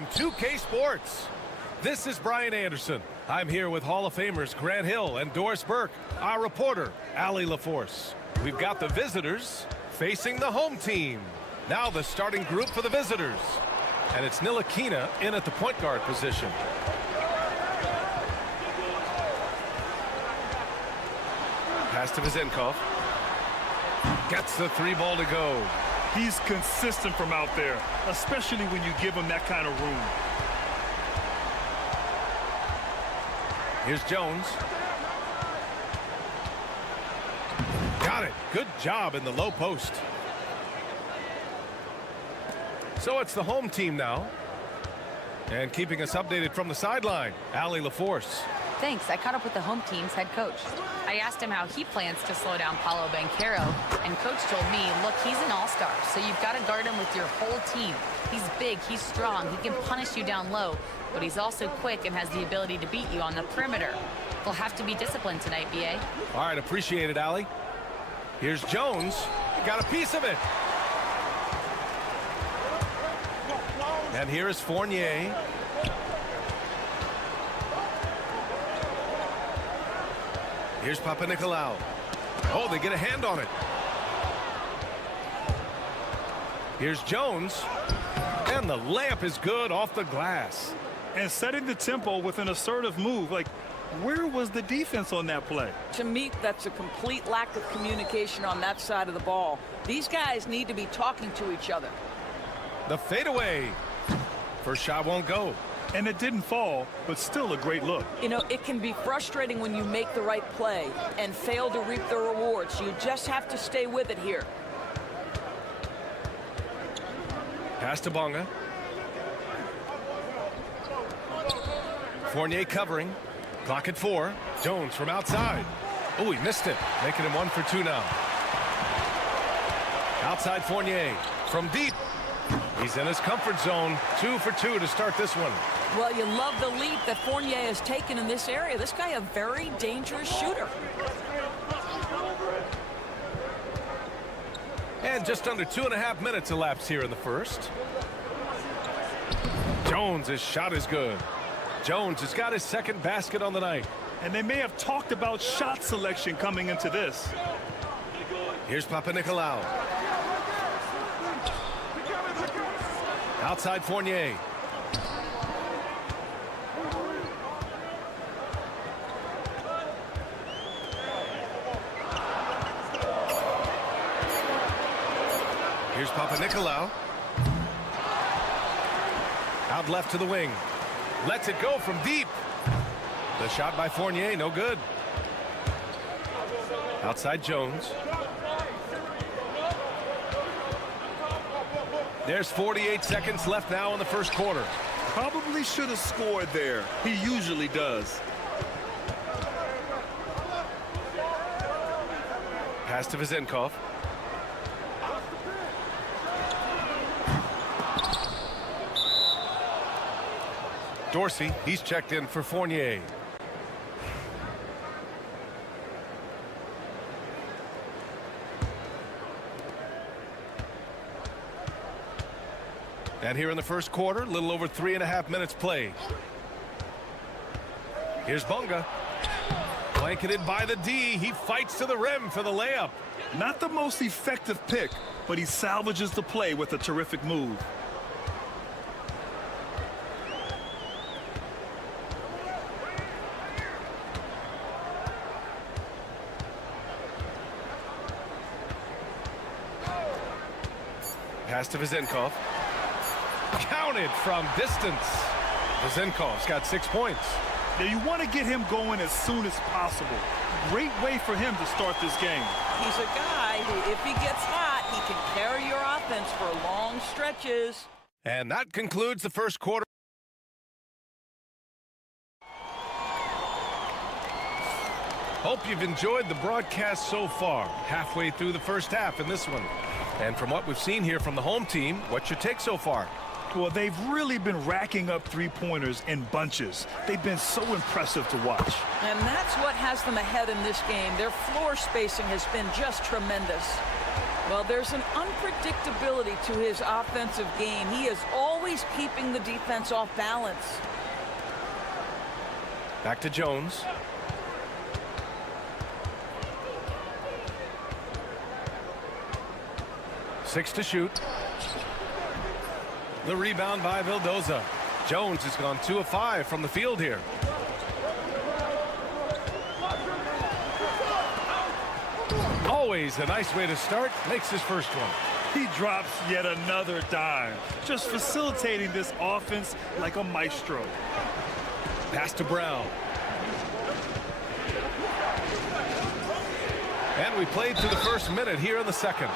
on 2K Sports. This is Brian Anderson. I'm here with Hall of Famers Grant Hill and Doris Burke, our reporter, Allie LaForce. We've got the visitors facing the home team. Now the starting group for the visitors. And it's Ntilikina in at the point guard position. Pass to Vezenkov. Gets the three ball to go. He's consistent from out there, especially when you give him that kind of room. Here's Jones. Got it. Good job in the low post. So it's the home team now. And keeping us updated from the sideline, Allie LaForce. Thanks. I caught up with the home team's head coach. I asked him how he plans to slow down Paolo Banchero, and coach told me, look, he's an all-star, so you've got to guard him with your whole team. He's big, he's strong, he can punish you down low, but he's also quick and has the ability to beat you on the perimeter. We'll have to be disciplined tonight, BA. All right, appreciate it, Allie. Here's Jones. Got a piece of it. And here is Fournier. Here's Papanikolaou. Oh, they get a hand on it. Here's Jones. And the layup is good off the glass. And setting the tempo with an assertive move. Like, where was the defense on that play? To me, that's a complete lack of communication on that side of the ball. These guys need to be talking to each other. The fadeaway. First shot won't go. And it didn't fall, but still a great look. You know, it can be frustrating when you make the right play and fail to reap the rewards. You just have to stay with it here. Pass to Bonga. Fournier covering. Clock at 4. Jones from outside. Oh, he missed it. Making him 1 for 2 now. Outside Fournier. From deep. He's in his comfort zone. 2 for 2 to start this one. Well, you love the lead that Fournier has taken in this area. This guy a very dangerous shooter. And just under 2.5 minutes elapsed here in the first. Jones, his shot is good. Jones has got his second basket on the night. And they may have talked about shot selection coming into this. Here's Papanikolaou. Outside Fournier. Here's Papanikolaou. Out left to the wing. Lets it go from deep. The shot by Fournier, no good. Outside Jones. There's 48 seconds left now in the first quarter. Probably should have scored there. He usually does. Pass to Vezenkov. Dorsey, he's checked in for Fournier. And here in the first quarter, a little over 3.5 minutes played. Here's Bonga. Blanketed by the D. He fights to the rim for the layup. Not the most effective pick, but he salvages the play with a terrific move. Pass to Vezenkov. Counted from distance. Vezenkov's got 6 points. Now you want to get him going as soon as possible. Great way for him to start this game. He's a guy who, if he gets hot, he can carry your offense for long stretches. And that concludes the first quarter. Hope you've enjoyed the broadcast so far. Halfway through the first half in this one. And from what we've seen here from the home team, what's your take so far? Well, they've really been racking up three-pointers in bunches. They've been so impressive to watch. And that's what has them ahead in this game. Their floor spacing has been just tremendous. Well, there's an unpredictability to his offensive game. He is always keeping the defense off balance. Back to Jones. Six to shoot. The rebound by Vildoza. Jones has gone 2 of 5 from the field here. Always a nice way to start. Makes his first one. He drops yet another dime, just facilitating this offense like a maestro. Pass to Brown. And we played to the first minute here in the second.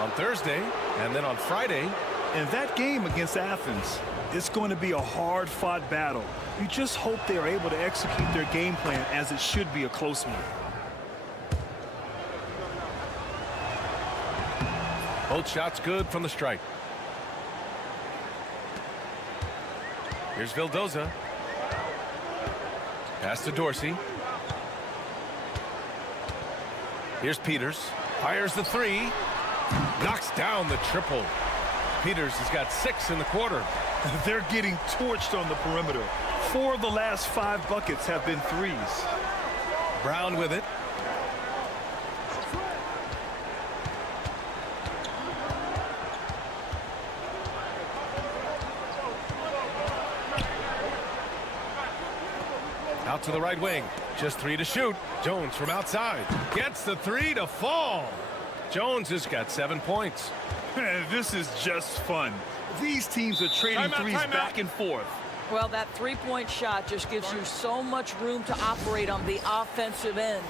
On Thursday, and then on Friday. And that game against Athens, it's going to be a hard-fought battle. You just hope they are able to execute their game plan as it should be a close one. Both shots good from the stripe. Here's Vildoza. Pass to Dorsey. Here's Peters. Fires the three. Knocks down the triple. Peters has got 6 in the quarter. They're getting torched on the perimeter. 4 of the last 5 buckets have been threes. Brown with it. Out to the right wing. Just 3 to shoot. Jones from outside. Gets the 3 to fall. Jones has got 7 points. This is just fun. These teams are trading threes back and forth. Well, that three-point shot just gives you so much room to operate on the offensive end.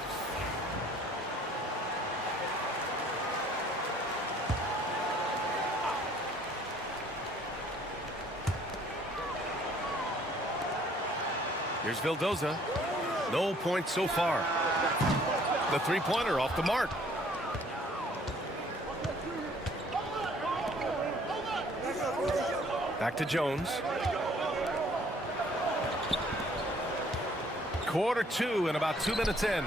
Here's Vildoza. No points so far. The three-pointer off the mark. Back to Jones. Quarter 2 and about 2 minutes in.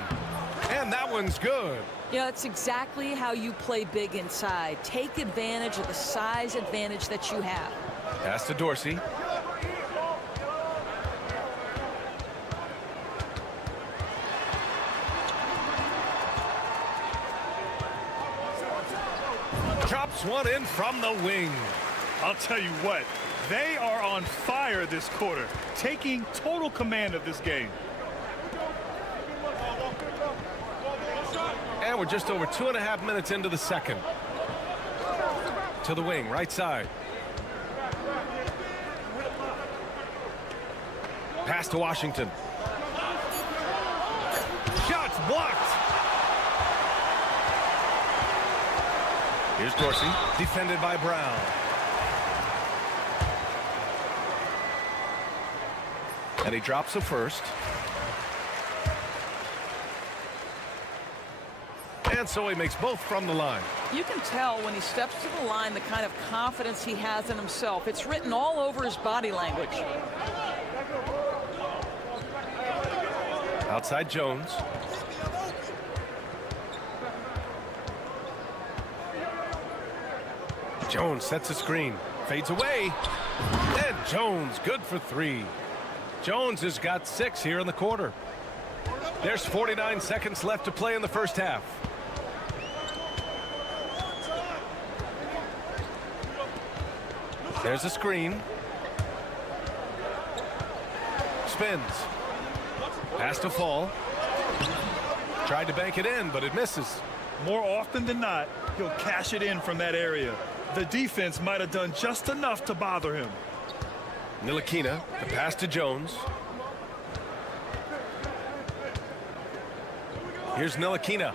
And that one's good. Yeah, it's exactly how you play big inside. Take advantage of the size advantage that you have. Pass to Dorsey. Drops one in from the wing. I'll tell you what, they are on fire this quarter, taking total command of this game. And we're just over 2.5 minutes into the second. To the wing, right side. Pass to Washington. Shots blocked. Here's Dorsey, defended by Brown. And he drops a first. And so he makes both from the line. You can tell when he steps to the line the kind of confidence he has in himself. It's written all over his body language. Outside Jones. Jones sets a screen. Fades away. And Jones good for 3. Jones has got 6 here in the quarter. There's 49 seconds left to play in the first half. There's a screen. Spins. Pass to Fall. Tried to bank it in, but it misses. More often than not, he'll cash it in from that area. The defense might have done just enough to bother him. Ntilikina, the pass to Jones. Here's Ntilikina.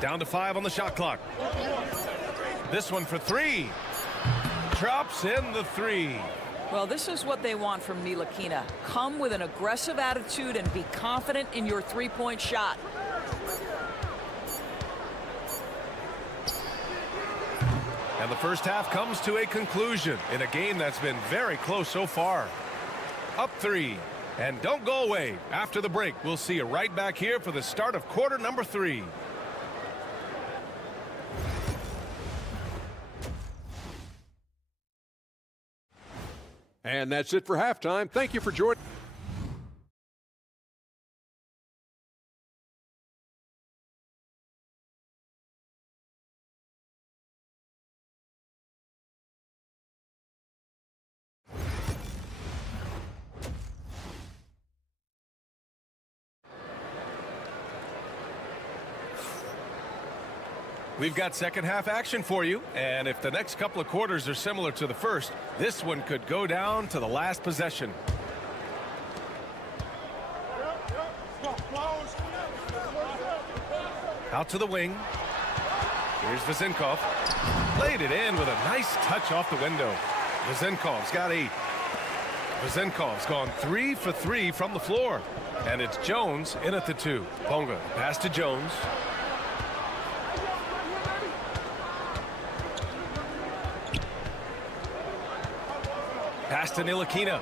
Down to 5 on the shot clock. This one for 3. Drops in the 3. Well, this is what they want from Ntilikina. Come with an aggressive attitude and be confident in your three-point shot. And the first half comes to a conclusion in a game that's been very close so far. Up 3. And don't go away. After the break, we'll see you right back here for the start of quarter number 3. And that's it for halftime. Thank you for joining. We've got second half action for you, and if the next couple of quarters are similar to the first, this one could go down to the last possession. Out to the wing. Here's Vezenkov. Laid it in with a nice touch off the window. Vezenkov's got 8. Vezenkov's gone 3 for 3 from the floor. And it's Jones in at the 2. Bonga, pass to Jones. Pass to Ntilikina.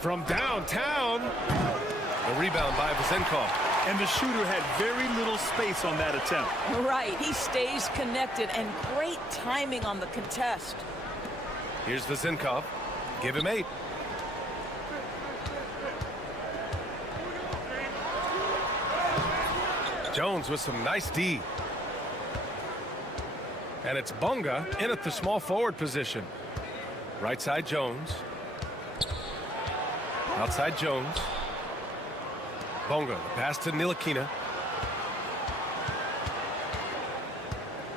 From downtown. The rebound by Vezenkov. And the shooter had very little space on that attempt. Right, he stays connected, and great timing on the contest. Here's Vezenkov. Give him 8. Jones with some nice D. And it's Bonga in at the small forward position. Right side Jones. Outside Jones. Bonga, the pass to Ntilikina.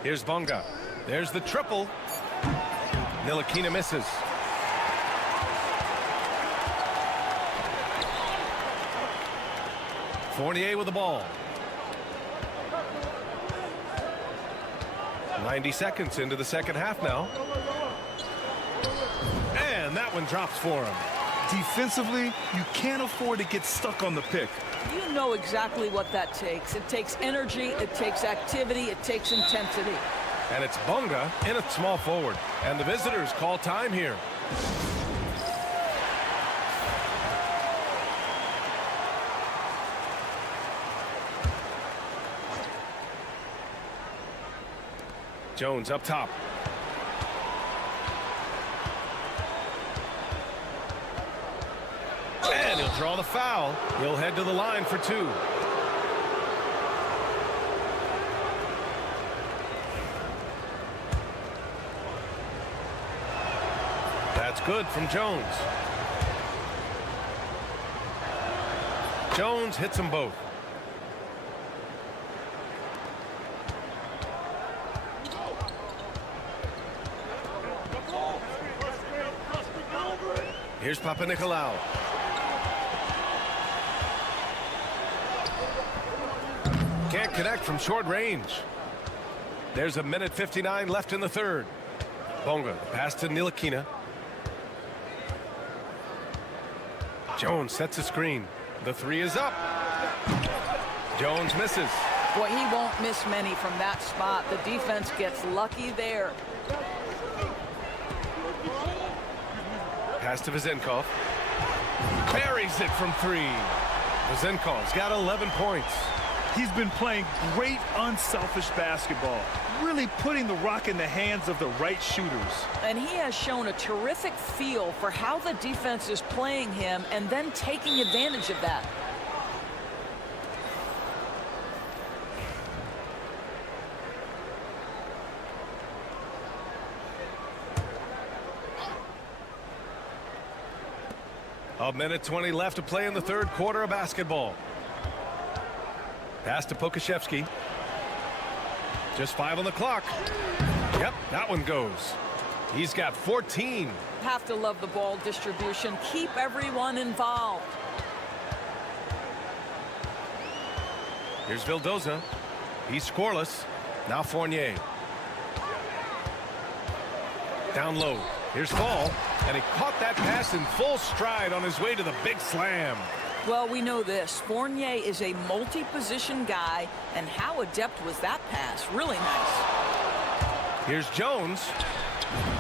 Here's Bonga. There's the triple. Ntilikina misses. Fournier with the ball. 90 seconds into the second half now. And that one drops for him. Defensively, you can't afford to get stuck on the pick. You know exactly what that takes. It takes energy, it takes activity, it takes intensity. And it's Bonga in at small forward. And the visitors call time here. Jones up top. And he'll draw the foul. He'll head to the line for 2. That's good from Jones. Jones hits them both. Here's Papanikolaou. Can't connect from short range. There's a minute 59 left in the third. Bonga, pass to Ntilikina. Jones sets a screen. The 3 is up. Jones misses. Boy, he won't miss many from that spot. The defense gets lucky there. Pass to Vezenkov. Buries it from 3. Vezenkov's got 11 points. He's been playing great unselfish basketball, really putting the rock in the hands of the right shooters. And he has shown a terrific feel for how the defense is playing him and then taking advantage of that. A minute 20 left to play in the third quarter of basketball. Pass to Pokashevsky. Just 5 on the clock. Yep, that one goes. He's got 14. Have to love the ball distribution. Keep everyone involved. Here's Vildoza. He's scoreless. Now Fournier. Down low. Here's Fall. And he caught that pass in full stride on his way to the big slam. Well, we know this. Fournier is a multi-position guy, and how adept was that pass? Really nice. Here's Jones.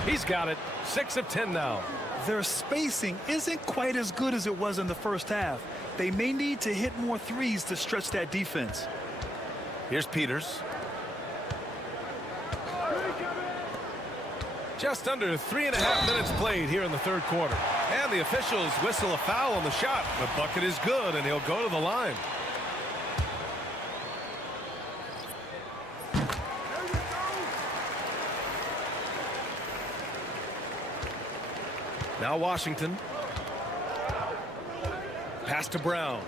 He's got it. 6 of 10 now. Their spacing isn't quite as good as it was in the first half. They may need to hit more threes to stretch that defense. Here's Peters. Just under 3.5 minutes played here in the third quarter. And the officials whistle a foul on the shot. The bucket is good, and he'll go to the line. Now Washington. Pass to Brown.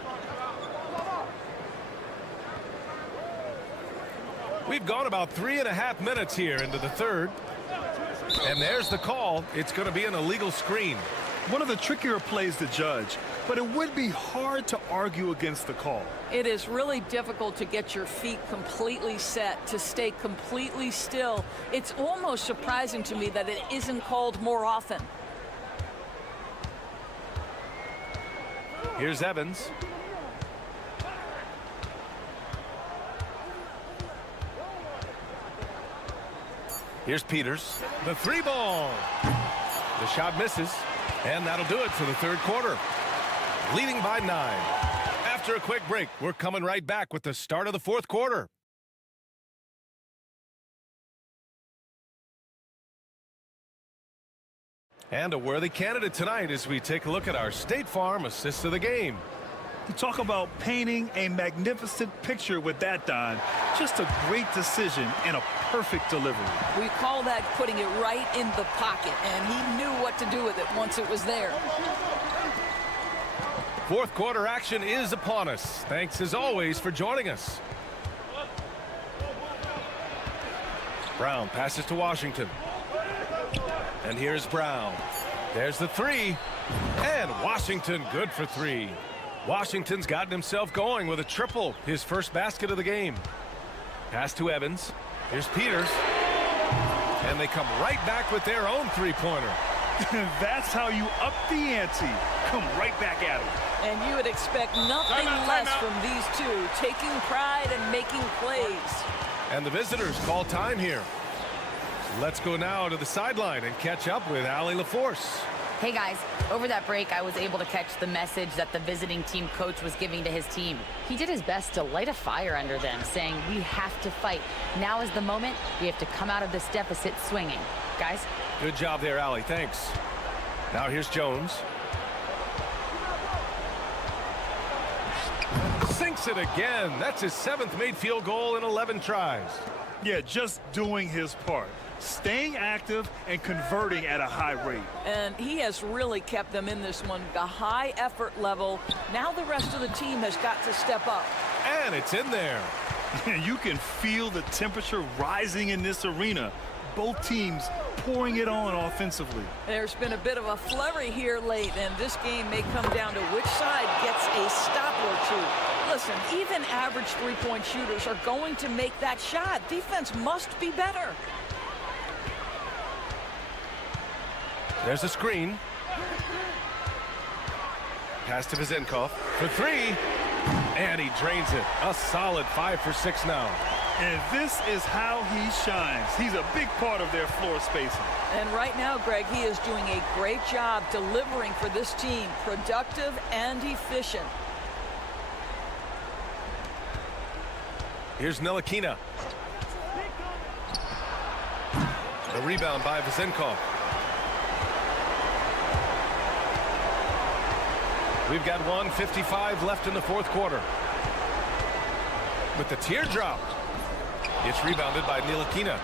We've gone about 3.5 minutes here into the third. And there's the call. It's going to be an illegal screen. One of the trickier plays to judge, but it would be hard to argue against the call. It is really difficult to get your feet completely set, to stay completely still. It's almost surprising to me that it isn't called more often. Here's Evans. Here's Peters. The three ball. The shot misses. And that'll do it for the third quarter. Leading by 9. After a quick break, we're coming right back with the start of the fourth quarter. And a worthy candidate tonight as we take a look at our State Farm assist of the game. You talk about painting a magnificent picture with that, Don. Just a great decision and a perfect delivery. We call that putting it right in the pocket, and he knew what to do with it once it was there. Fourth quarter action is upon us. Thanks as always for joining us. Brown passes to Washington. And here's Brown. There's the three. And Washington good for 3. Washington's gotten himself going with a triple, his first basket of the game. Pass to Evans. Here's Peters. And they come right back with their own three-pointer. That's how you up the ante. Come right back at him. And you would expect nothing less from these two, taking pride and making plays. And the visitors call time here. Let's go now to the sideline and catch up with Allie LaForce. Hey guys, over that break I was able to catch the message that the visiting team coach was giving to his team. He did his best to light a fire under them, saying we have to fight. Now is the moment. We have to come out of this deficit swinging. Guys? Good job there, Allie. Thanks. Now here's Jones. Sinks it again. That's his 7th made field goal in 11 tries. Yeah, just doing his part. Staying active and converting at a high rate. And he has really kept them in this one. The high effort level. Now the rest of the team has got to step up. And it's in there. You can feel the temperature rising in this arena. Both teams pouring it on offensively. There's been a bit of a flurry here late, and this game may come down to which side gets a stop or two. Listen, even average three-point shooters are going to make that shot. Defense must be better. There's a screen. Pass to Vizenkov for 3. And he drains it. A solid 5 for 6 now. And this is how he shines. He's a big part of their floor spacing. And right now, Greg, he is doing a great job delivering for this team. Productive and efficient. Here's Ntilikina. The rebound by Vizenkov. We've got 1:55 left in the fourth quarter. With the teardrop. It's rebounded by Ntilikina.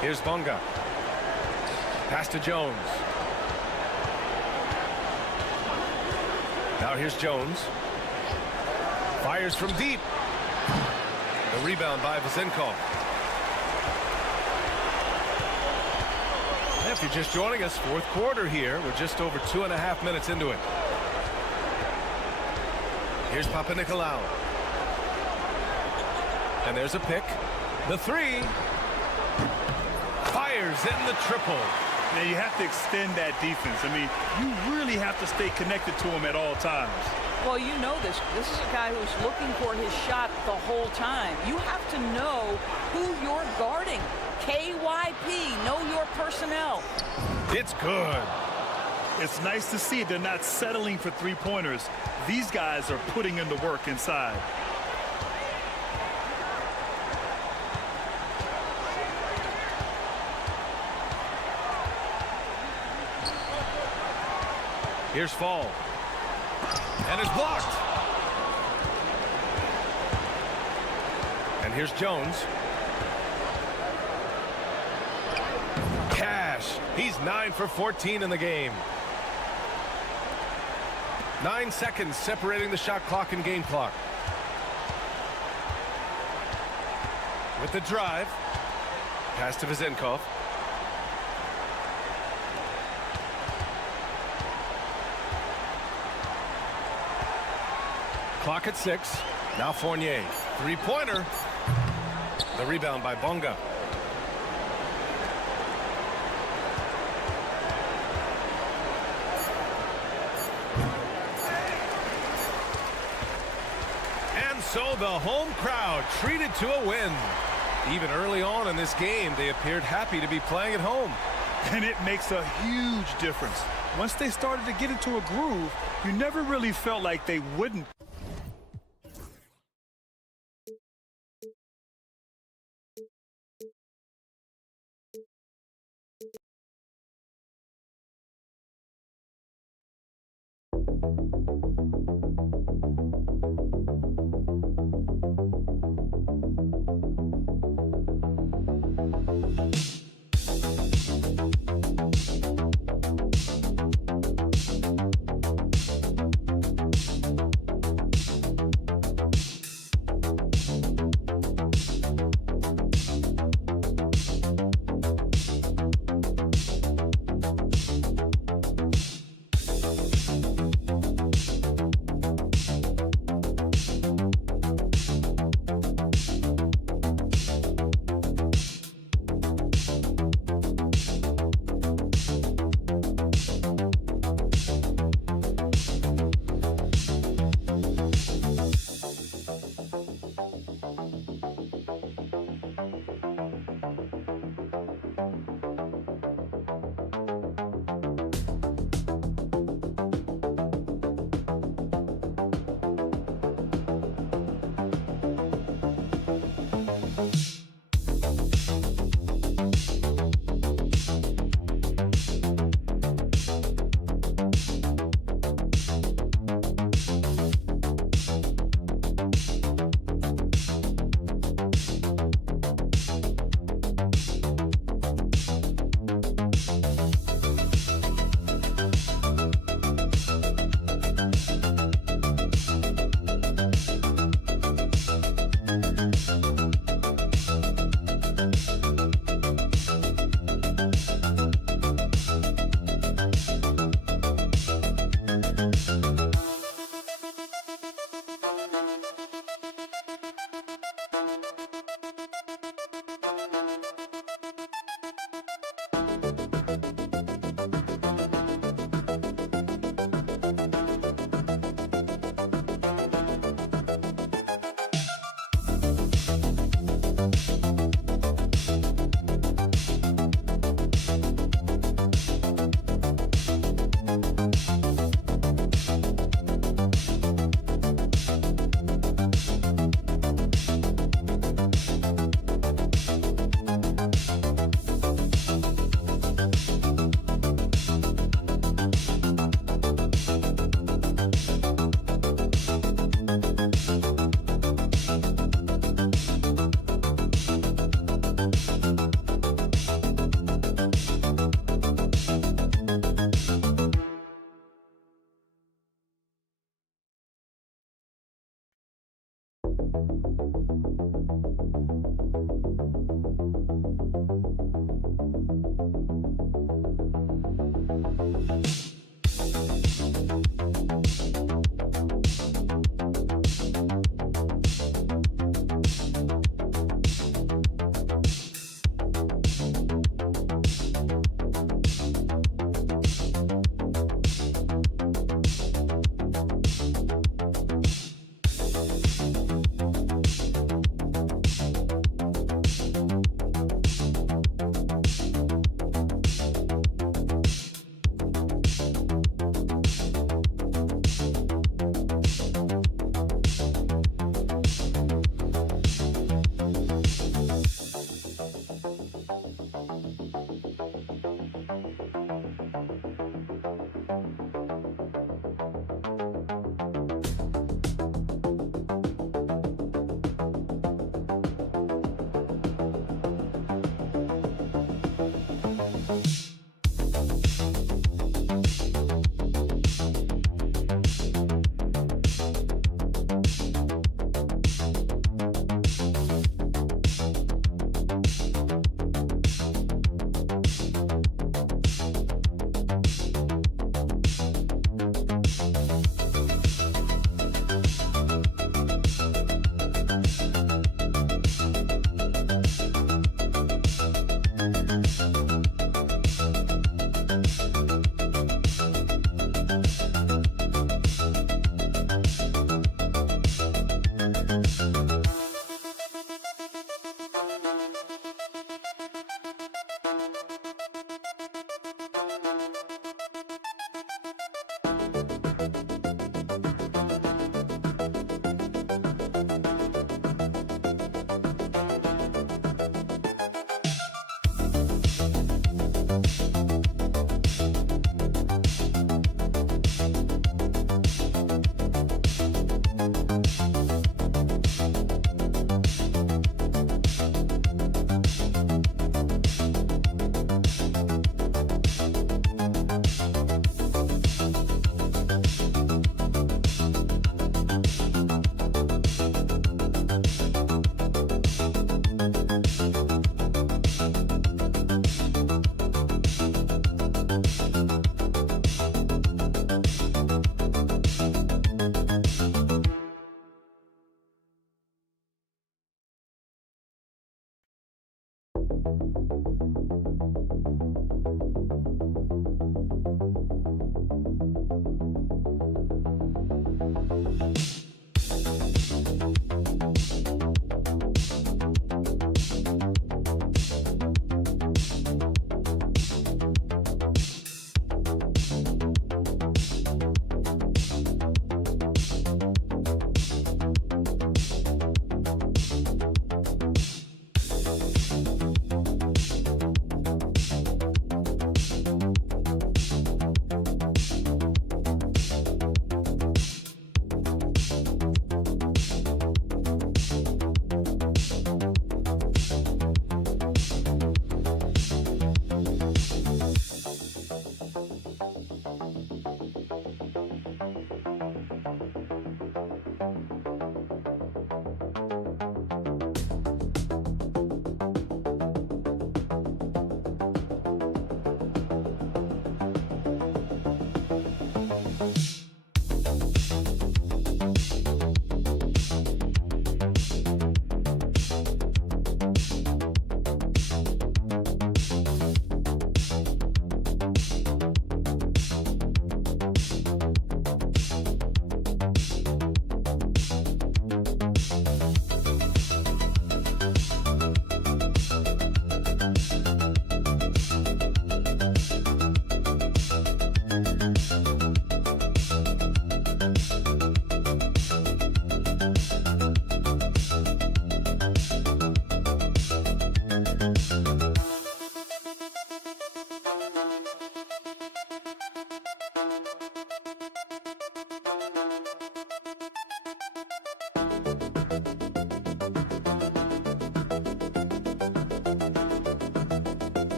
Here's Bonga. Pass to Jones. Now here's Jones. Fires from deep. The rebound by Vizenkov. If you're just joining us, fourth quarter here. We're just over 2.5 minutes into it. Here's Papanikolaou. And there's a pick. The 3. Fires in the triple. Now you have to extend that defense. I mean, you really have to stay connected to him at all times. Well, you know this. This is a guy who's looking for his shot the whole time. You have to know who you're guarding. KYP, know your personnel. It's good. It's nice to see they're not settling for three-pointers. These guys are putting in the work inside. Here's Fall. And it's blocked. And here's Jones. Cash. He's 9 for 14 in the game. 9 seconds separating the shot clock and game clock. With the drive. Pass to Vizenkov. Clock at 6. Now Fournier. Three-pointer. The rebound by Bonga. And so the home crowd treated to a win. Even early on in this game, they appeared happy to be playing at home. And it makes a huge difference. Once they started to get into a groove, you never really felt like they wouldn't.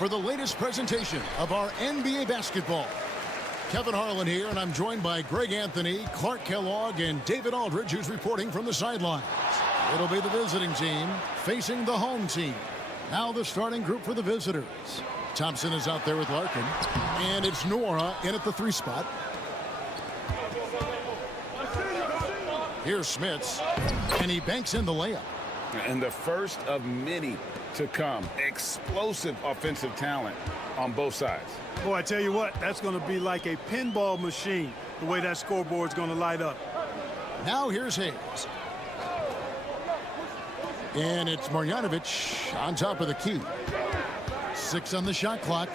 for the latest presentation of our NBA basketball. Kevin Harlan here, and I'm joined by Greg Anthony, Clark Kellogg, and David Aldridge, who's reporting from the sidelines. It'll be the visiting team facing the home team. Now the starting group for the visitors. Thompson is out there with Larkin, and it's Nora in at the 3 spot. Here's Smits, and he banks in the layup. And the first of many to come. Explosive offensive talent on both sides. Boy, I tell you what, that's going to be like a pinball machine, the way that scoreboard's going to light up. Now here's Hayes. And it's Marjanovic on top of the key. 6 on the shot clock.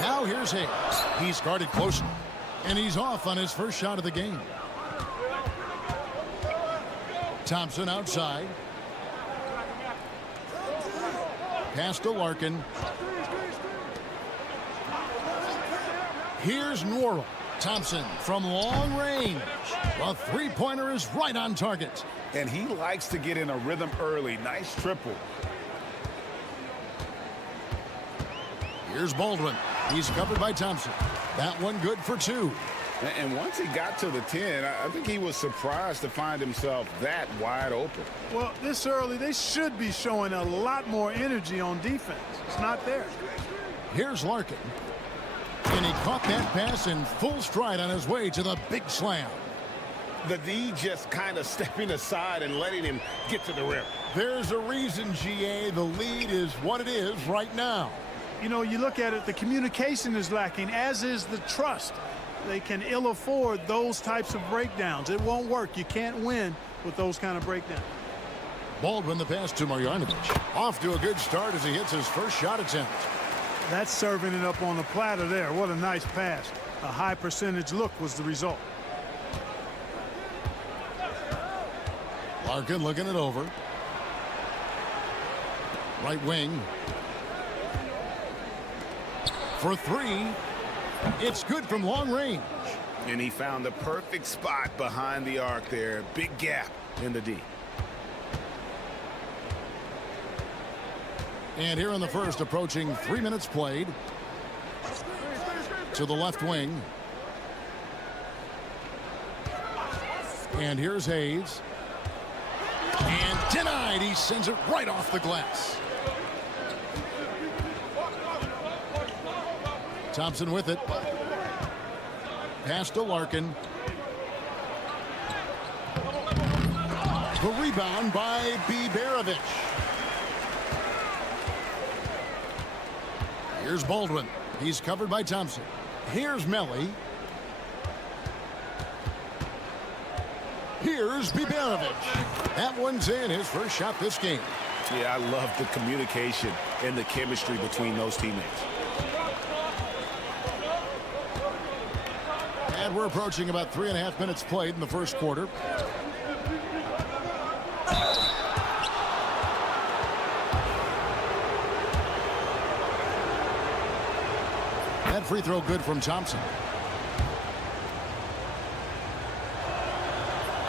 Now here's Hayes. He's guarded closely, and he's off on his first shot of the game. Thompson outside. Pass to Larkin. Here's Nwora. Thompson from long range. A three-pointer is right on target. And he likes to get in a rhythm early. Nice triple. Here's Baldwin. He's covered by Thompson. That one good for 2. And once he got to the 10, I think he was surprised to find himself that wide open. Well, this early, they should be showing a lot more energy on defense. It's not there. Here's Larkin. And he caught that pass in full stride on his way to the big slam. The D just kind of stepping aside and letting him get to the rim. There's a reason, GA, the lead is what it is right now. You know, you look at it, the communication is lacking, as is the trust. They can ill afford those types of breakdowns. It won't work. You can't win with those kind of breakdowns. Baldwin the pass to Marjanovic. Off to a good start as he hits his first shot attempt. That's serving it up on the platter there. What a nice pass. A high percentage look was the result. Larkin looking it over. Right wing. For 3. It's good from long range. And he found the perfect spot behind the arc there. Big gap in the D. And here in the first, approaching 3 minutes played. To the left wing. And here's Hayes. And denied. He sends it right off the glass. Thompson with it. Pass to Larkin. The rebound by Biberovic. Here's Baldwin. He's covered by Thompson. Here's Melly. Here's Biberovic. That one's in, his first shot this game. Yeah, I love the communication and the chemistry between those teammates. And we're approaching about 3.5 minutes played in the first quarter. That free throw good from Thompson.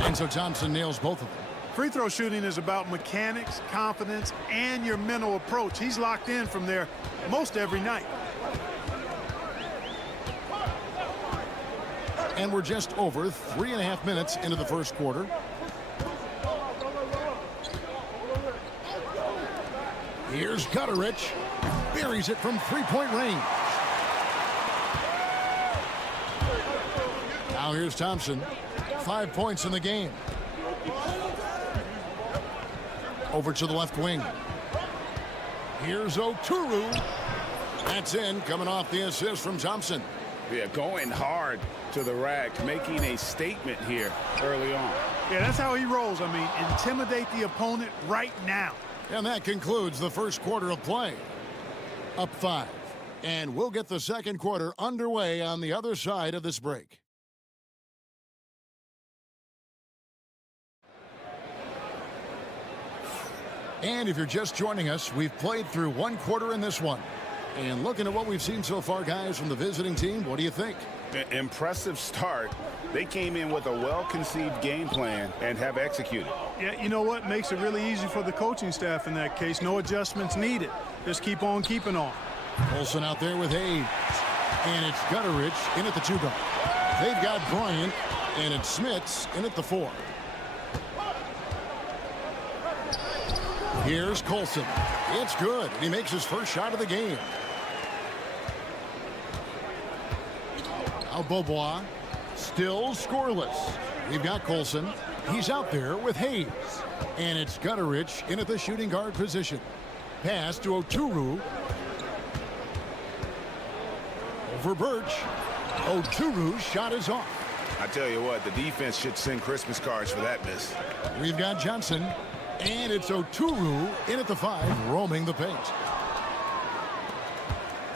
And so Thompson nails both of them. Free throw shooting is about mechanics, confidence, and your mental approach. He's locked in from there most every night. And we're just over 3.5 minutes into the first quarter. Here's Gutterich. Buries it from three-point range. Now here's Thompson. 5 points in the game. Over to the left wing. Here's Oturu. That's in, coming off the assist from Thompson. Yeah, going hard to the rack, making a statement here early on. Yeah, that's how he rolls. I mean, intimidate the opponent right now. And that concludes the first quarter of play. Up 5. And we'll get the second quarter underway on the other side of this break. And if you're just joining us, we've played through one quarter in this one. And looking at what we've seen so far, guys, from the visiting team, what do you think? Impressive start. They came in with a well-conceived game plan and have executed. Yeah, you know what? Makes it really easy for the coaching staff in that case. No adjustments needed. Just keep on keeping on. Olsen out there with Hayes. And it's Gutterich in at the 2 guard. They've got Bryant, and it's Smits in at the 4. Here's Colson. It's good. He makes his first shot of the game. Now Beaubois. Still scoreless. We've got Colson. He's out there with Hayes. And it's Gutterich in at the shooting guard position. Pass to Oturu. Over Birch. Oturu's shot is off. I tell you what, the defense should send Christmas cards for that miss. We've got Johnson. And it's Oturu in at the 5, roaming the paint.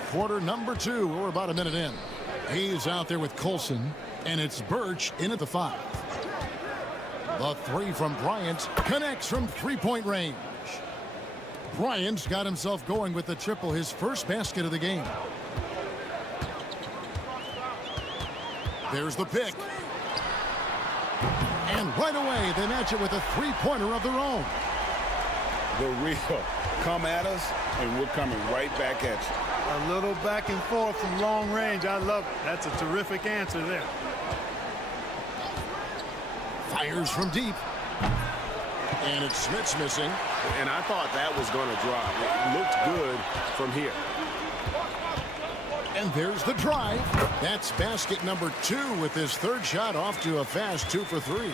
Quarter number 2. We're about a minute in. He's out there with Colson. And it's Birch in at the 5. The 3 from Bryant connects from three-point range. Bryant's got himself going with the triple, his first basket of the game. There's the pick. And right away, they match it with a three-pointer of their own. The real come at us, and we're coming right back at you. A little back and forth from long range. I love it. That's a terrific answer there. Fires from deep. And it's Smith's missing. And I thought that was going to drop. It looked good from here. And there's the drive. That's basket number 2 with his third shot off to a fast 2 for 3.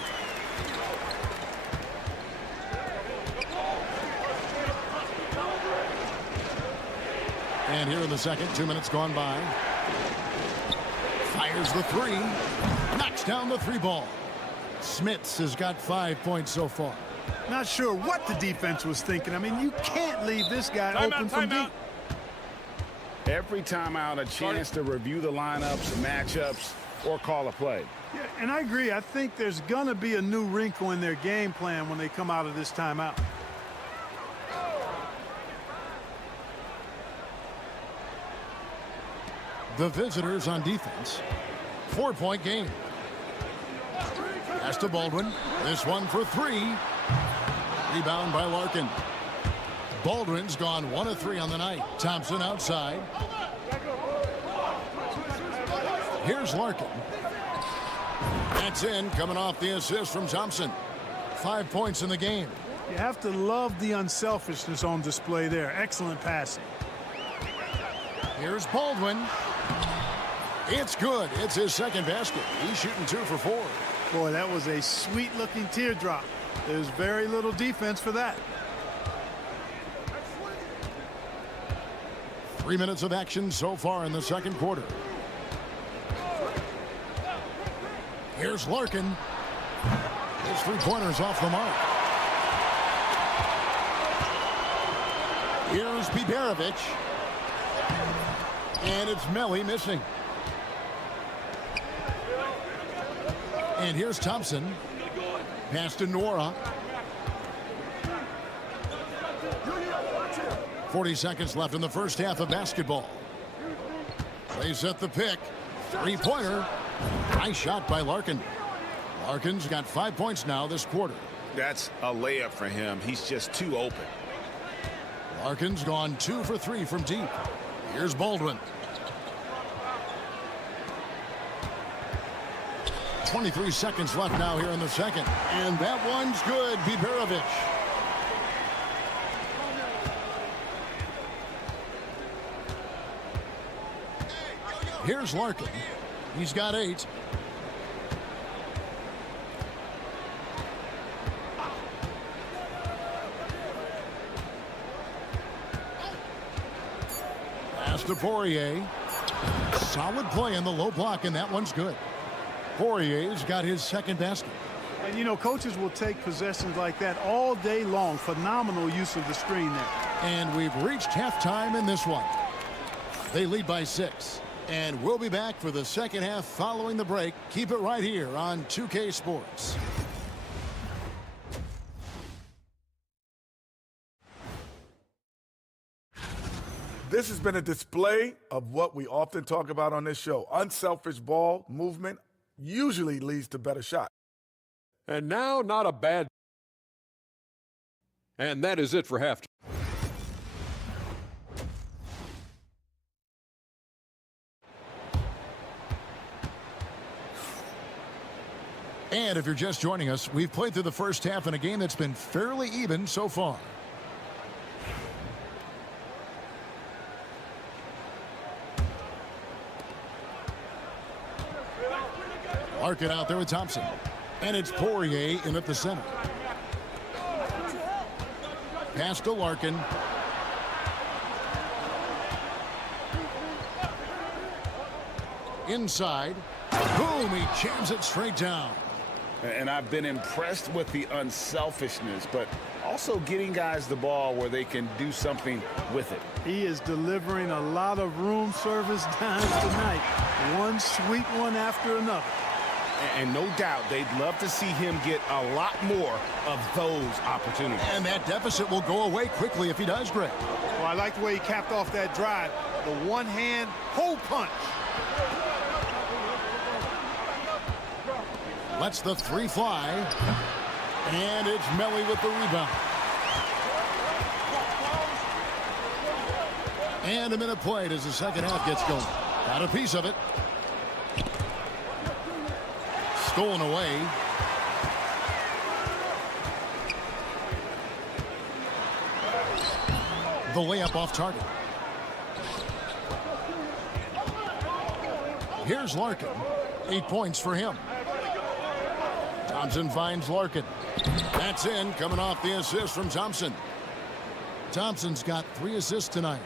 And here in the second, 2 minutes gone by. Fires the 3. Knocks down the 3 ball. Smits has got 5 points so far. Not sure what the defense was thinking. I mean, you can't leave this guy open from deep. Every timeout, a chance to review the lineups, matchups, or call a play. Yeah, and I agree. I think there's going to be a new wrinkle in their game plan when they come out of this timeout. The visitors on defense. 4-point game. Pass to Baldwin. This one for 3. Rebound by Larkin. Baldwin's gone 1 of 3 on the night. Thompson outside. Here's Larkin. That's in, coming off the assist from Thompson. 5 points in the game. You have to love the unselfishness on display there. Excellent passing. Here's Baldwin. It's good. It's his second basket. He's shooting 2 for 4. Boy, that was a sweet-looking teardrop. There's very little defense for that. 3 minutes of action so far in the second quarter. Here's Larkin. His 3-pointers off the mark. Here's Biberovic. And it's Melly missing. And here's Thompson. Pass to Nora. 40 seconds left in the first half of basketball. They set the pick. 3-pointer. Nice shot by Larkin. Larkin's got 5 points now this quarter. That's a layup for him. He's just too open. Larkin's gone 2 for 3 from deep. Here's Baldwin. 23 seconds left now here in the second. And that one's good. Biberovic. Here's Larkin. He's got 8. Pass to Poirier. Solid play in the low block, and that one's good. Poirier's got his second basket. And, you know, coaches will take possessions like that all day long. Phenomenal use of the screen there. And we've reached halftime in this one. They lead by 6. And we'll be back for the second half following the break. Keep it right here on 2K Sports. This has been a display of what we often talk about on this show. Unselfish ball movement usually leads to better shots. And now, not a bad. And that is it for halftime. And if you're just joining us, we've played through the first half in a game that's been fairly even so far. Larkin out there with Thompson. And it's Poirier in at the center. Pass to Larkin. Inside. Boom, he jams it straight down. And I've been impressed with the unselfishness, but also getting guys the ball where they can do something with it. He is delivering a lot of room service dimes tonight. One sweet one after another. And no doubt they'd love to see him get a lot more of those opportunities. And that deficit will go away quickly if he does, Greg. Well, I like the way he capped off that drive. The one-hand hole punch. Lets the three fly. And it's Melly with the rebound. And a minute played as the second half gets going. Got a piece of it. Stolen away. The layup off target. Here's Larkin. 8 points for him. Thompson finds Larkin. That's in, coming off the assist from Thompson. Thompson's got 3 assists tonight.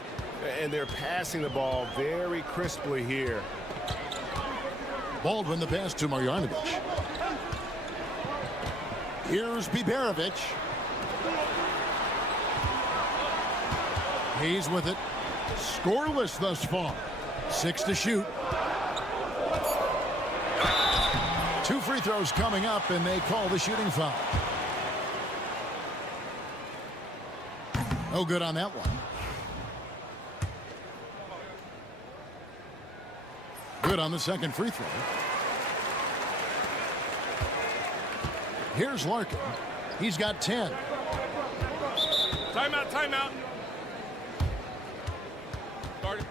And they're passing the ball very crisply here. Baldwin the pass to Marjanovic. Here's Biberovic. Hayes with it. Scoreless thus far. 6 to shoot. 2 free throws coming up, and they call the shooting foul. No good on that one. Good on the second free throw. Here's Larkin. He's got 10. Timeout, timeout. Started.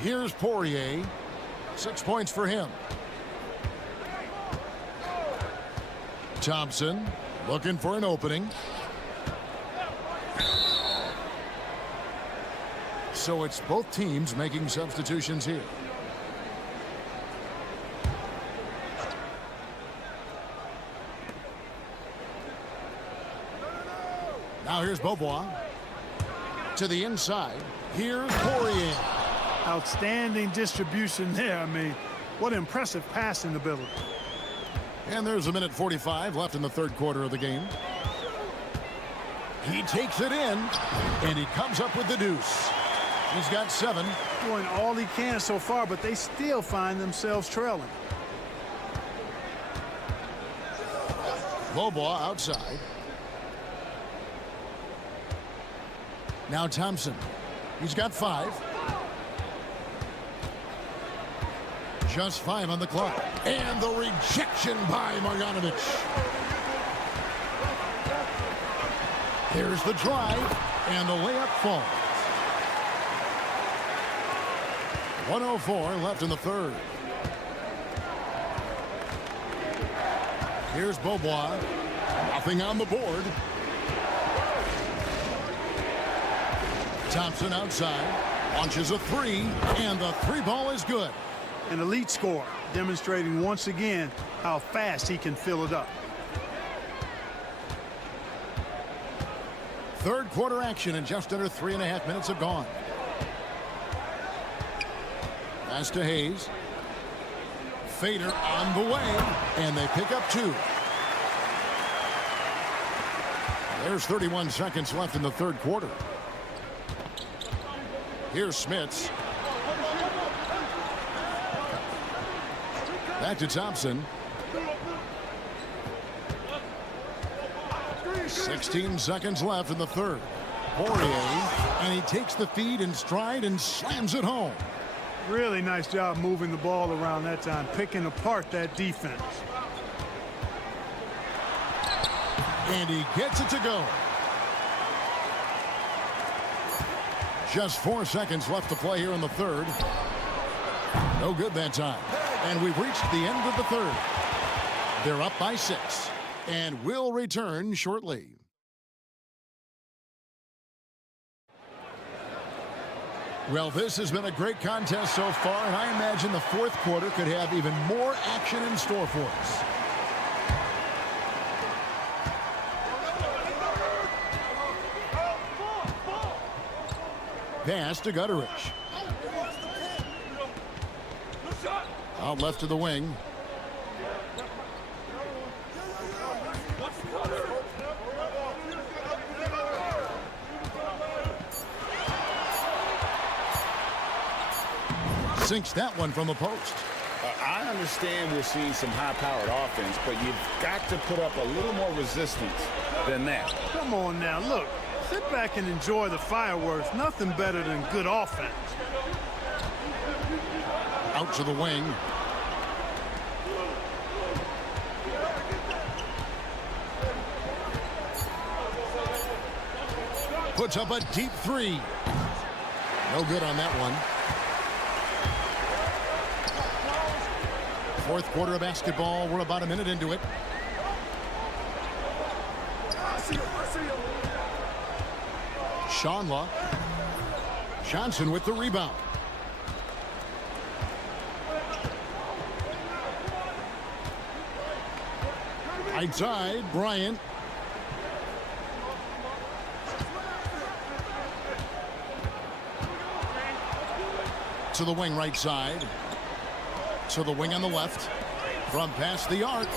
Here's Poirier. 6 points for him. Thompson looking for an opening. So it's both teams making substitutions here. Now here's Beaubois. To the inside. Here's Poirier. Outstanding distribution there. I mean, what impressive passing ability. And there's a minute 45 left in the third quarter of the game. He takes it in, and he comes up with the deuce. He's got 7. Doing all he can so far, but they still find themselves trailing. Beaubois outside. Now Thompson. He's got 5. Just 5 on the clock. And the rejection by Marjanovic. Here's the drive, and the layup falls. 1:04 left in the third. Here's Beaubois. Nothing on the board. Thompson outside. Launches a 3, and the 3 ball is good. An elite scorer, demonstrating once again how fast he can fill it up. Third quarter action, and just under 3.5 minutes have gone. Pass to Hayes. Fader on the way, and they pick up 2. There's 31 seconds left in the third quarter. Here's Smits. Back to Thompson. 16 seconds left in the third. Poirier, and he takes the feed in stride and slams it home. Really nice job moving the ball around that time, picking apart that defense. And he gets it to go. Just 4 seconds left to play here in the third. No good that time. And we've reached the end of the third. They're up by 6. And will return shortly. Well, this has been a great contest so far, and I imagine the fourth quarter could have even more action in store for us. Pass to Gutterich. Out left to the wing. Sinks that one from the post. I understand we're seeing some high-powered offense, but you've got to put up a little more resistance than that. Come on now, look. Sit back and enjoy the fireworks. Nothing better than good offense. Out to the wing. Puts up a deep three. No good on that one. Fourth quarter of basketball. We're about a minute into it. Shanla. Johnson with the rebound. Right side, Bryant. To the wing right side. To the wing on the left. From past the arc.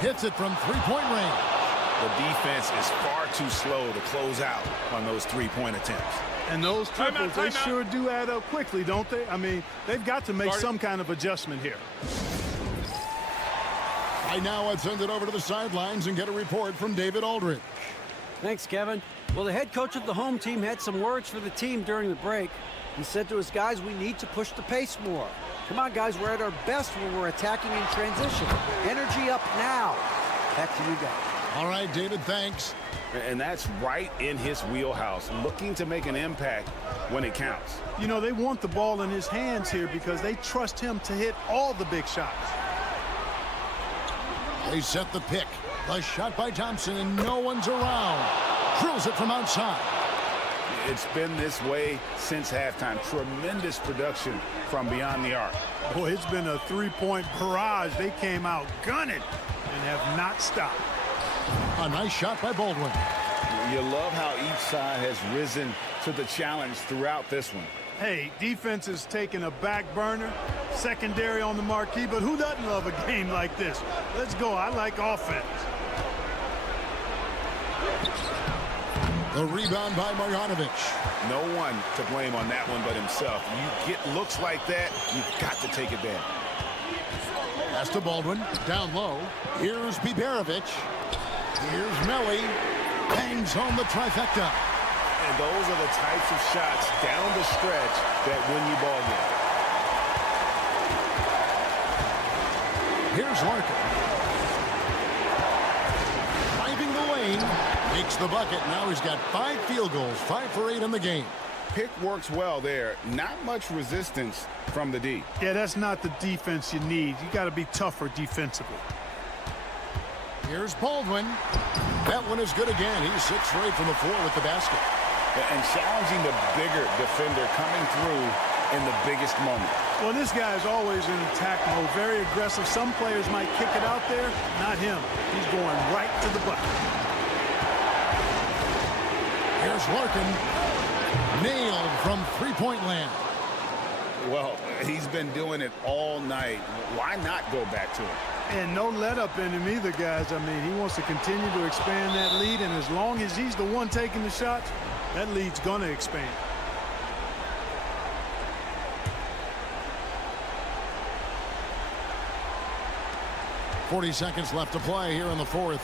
Hits it from three-point range. The defense is far too slow to close out on those three-point attempts. And those triples, they sure do add up quickly, don't they? I mean, they've got to make some kind of adjustment here. Right now, let's send it over to the sidelines and get a report from David Aldridge. Thanks, Kevin. Well, the head coach of the home team had some words for the team during the break. He said to his guys, we need to push the pace more. Come on, guys, we're at our best when we're attacking in transition. Energy up now. Back to you guys. All right, David, thanks. And that's right in his wheelhouse, looking to make an impact when it counts. You know, they want the ball in his hands here because they trust him to hit all the big shots. They set the pick. The shot by Thompson, and no one's around. Drills it from outside. It's been this way since halftime. Tremendous production from beyond the arc. Boy, it's been a three-point barrage. They came out gunning and have not stopped. A nice shot by Baldwin. You love how each side has risen to the challenge throughout this one. Hey, defense is taking a back burner, secondary on the marquee, but who doesn't love a game like this? Let's go. I like offense. The rebound by Marjanovic. No one to blame on that one but himself. You get looks like that, you've got to take it down. Pass to Baldwin. Down low. Here's Biberovic. Here's Melly. Bangs home the trifecta. And those are the types of shots down the stretch that win you ball games. Here's Larkin. Driving the lane. Makes the bucket. Now he's got 5 field goals. 5 for 8 in the game. Pick works well there. Not much resistance from the D. Yeah, that's not the defense you need. You got to be tougher defensively. Here's Baldwin. That one is good again. He's 6 for 8 from the floor with the basket. And challenging the bigger defender coming through in the biggest moment. Well, this guy is always in attack mode, very aggressive. Some players might kick it out there, not him. He's going right to the bucket. Here's Larkin. Nailed from three-point land. Well, he's been doing it all night. Why not go back to it? And no let up in him either, guys. I mean, he wants to continue to expand that lead, and as long as he's the one taking the shots, that lead's going to expand. .40 seconds left to play here in the fourth.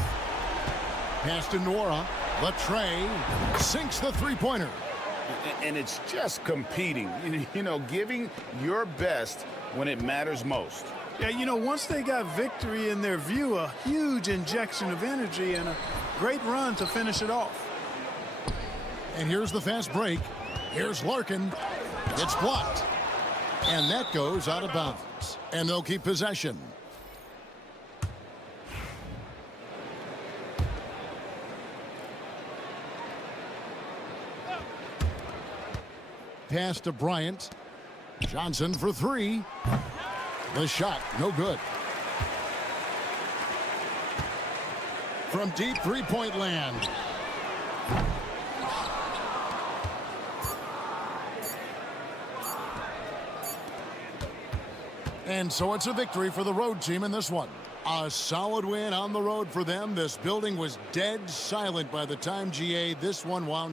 Pass to Nora. Latre sinks the three-pointer. And it's just competing, you know, giving your best when it matters most. Yeah, you know, once they got victory in their view, a huge injection of energy and a great run to finish it off. And here's the fast break. Here's Larkin. It's blocked. And that goes out of bounds. And they'll keep possession. Pass to Bryant. Johnson for 3. The shot, no good. From deep three-point land. And so it's a victory for the road team in this one. A solid win on the road for them. This building was dead silent by the time GA this one wound.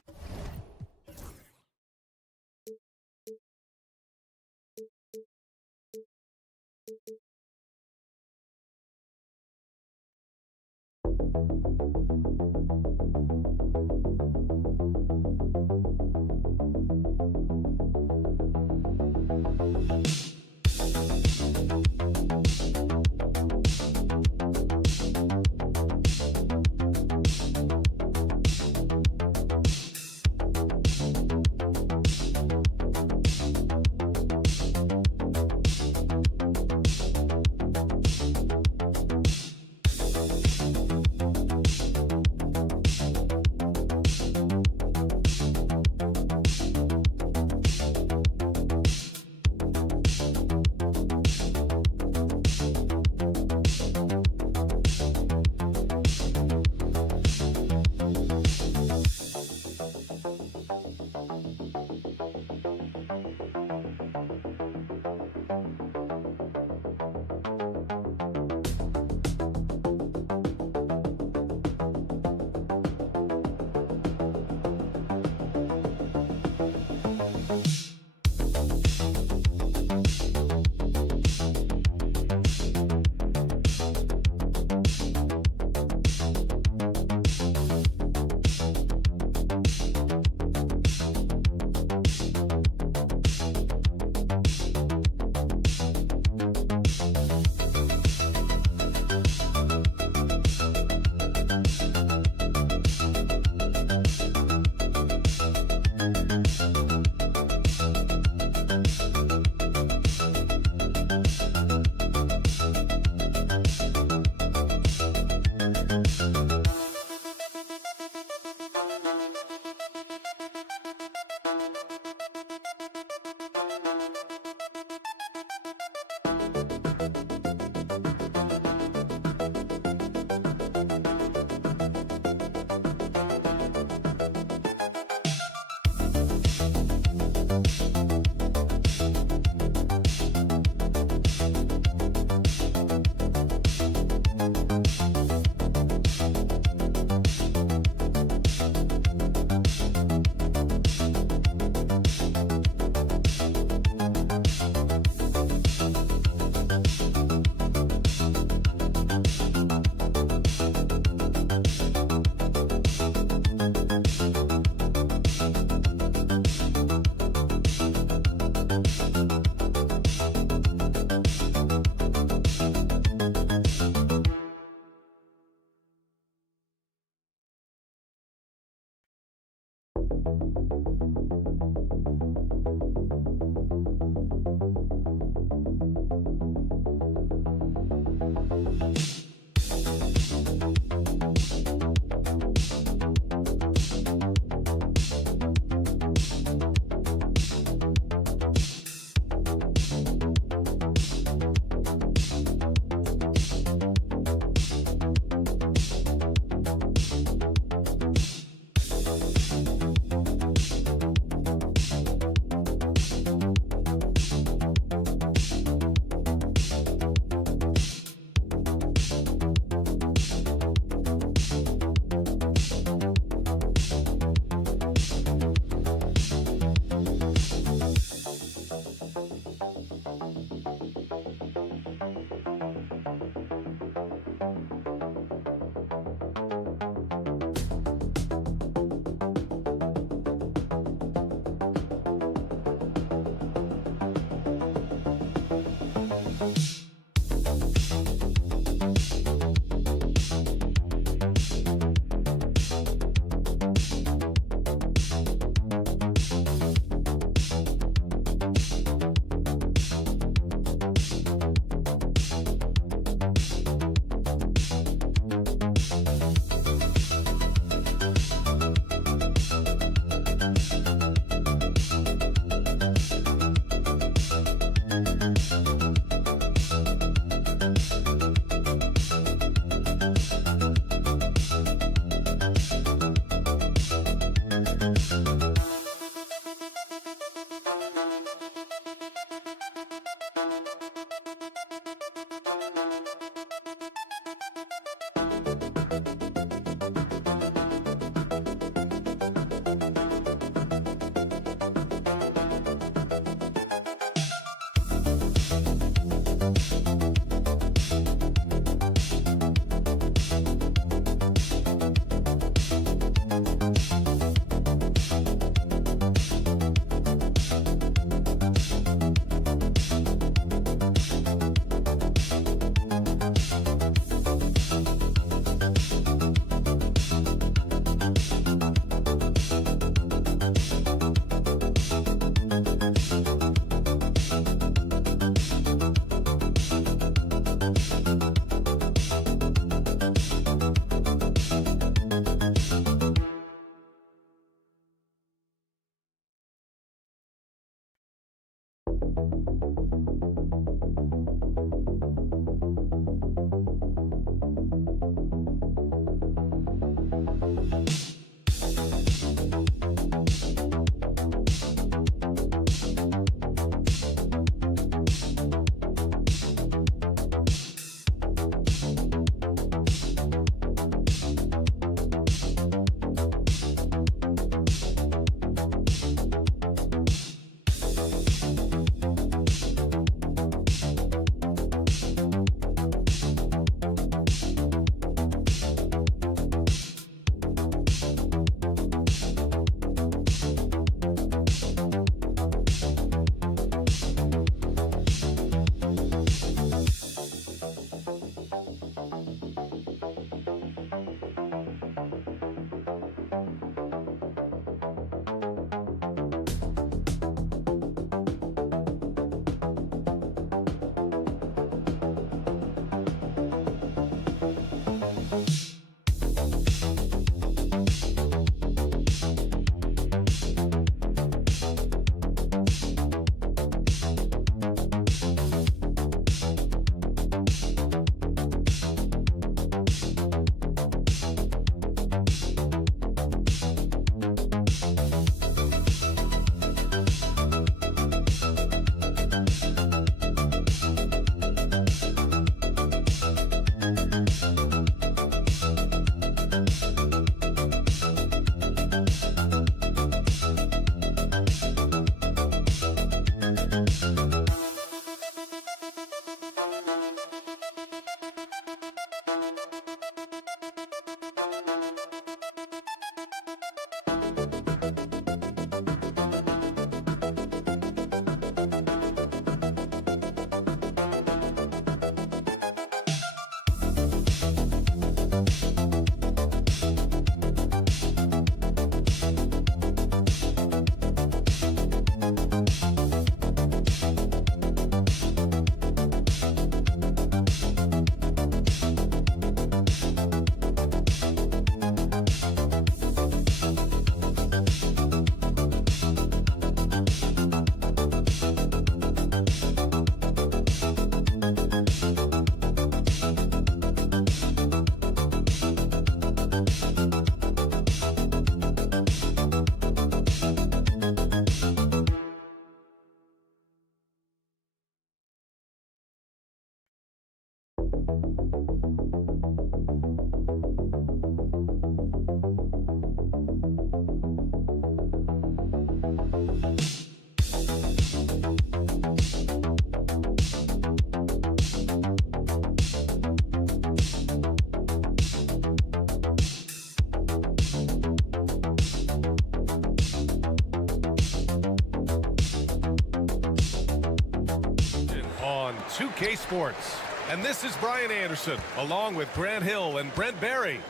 2K Sports. And this is Brian Anderson, along with Grant Hill and Brent Barry.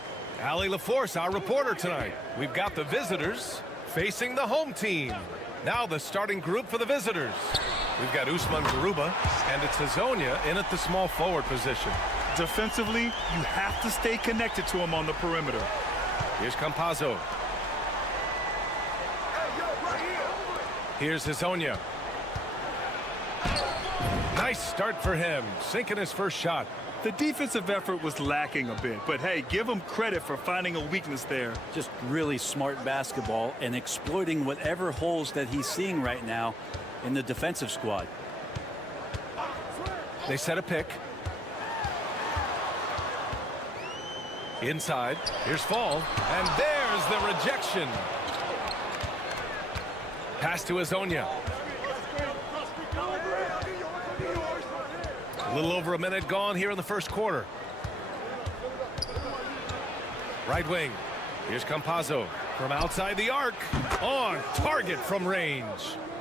Ali LaForce, our reporter tonight. We've got the visitors facing the home team. Now the starting group for the visitors. We've got Usman Garuba, and it's Hazonia in at the small forward position. Defensively, you have to stay connected to him on the perimeter. Here's Campazzo. Here's Hazonia. Nice start for him, sinking his first shot. The defensive effort was lacking a bit, but hey, give him credit for finding a weakness there. Just really smart basketball and exploiting whatever holes that he's seeing right now in the defensive squad. They set a pick. Inside, here's Fall, and there's the rejection. Pass to Hazonia. A little over a minute gone here in the first quarter. Right wing. Here's Campazzo from outside the arc. On target from range.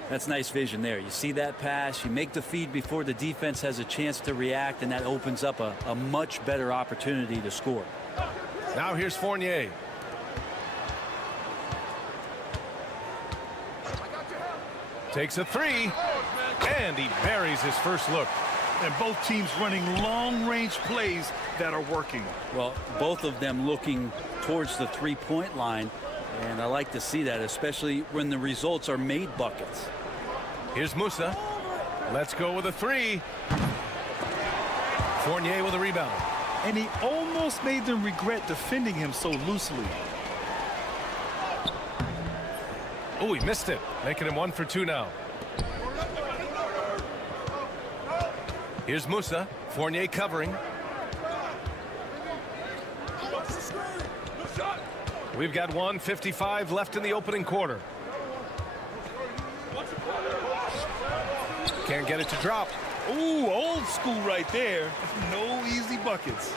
That's nice vision there. You see that pass, you make the feed before the defense has a chance to react, and that opens up a much better opportunity to score. Now here's Fournier. Takes a three, and he buries his first look. And both teams running long-range plays that are working. Well, both of them looking towards the three-point line, and I like to see that, especially when the results are made buckets. Here's Musa. Let's go with a three. Fournier with a rebound. And he almost made them regret defending him so loosely. Oh, he missed it, making him 1 for 2 now. Here's Musa. Fournier covering. We've got 1:55 left in the opening quarter. Can't get it to drop. Ooh, old school right there. No easy buckets.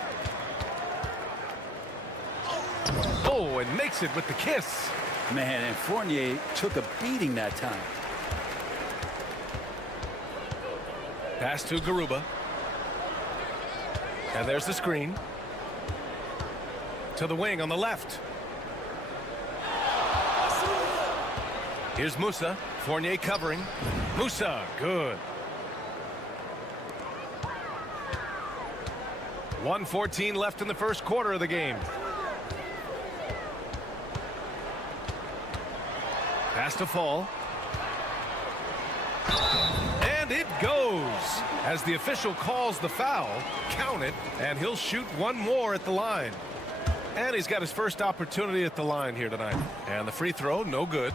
Oh, and makes it with the kiss. Man, and Fournier took a beating that time. Pass to Garuba. And there's the screen. To the wing on the left. Here's Musa. Fournier covering. Musa, good. 1:14 left in the first quarter of the game. Pass to Fall. And it goes. As the official calls the foul, count it, and he'll shoot one more at the line. And he's got his first opportunity at the line here tonight. And the free throw, no good.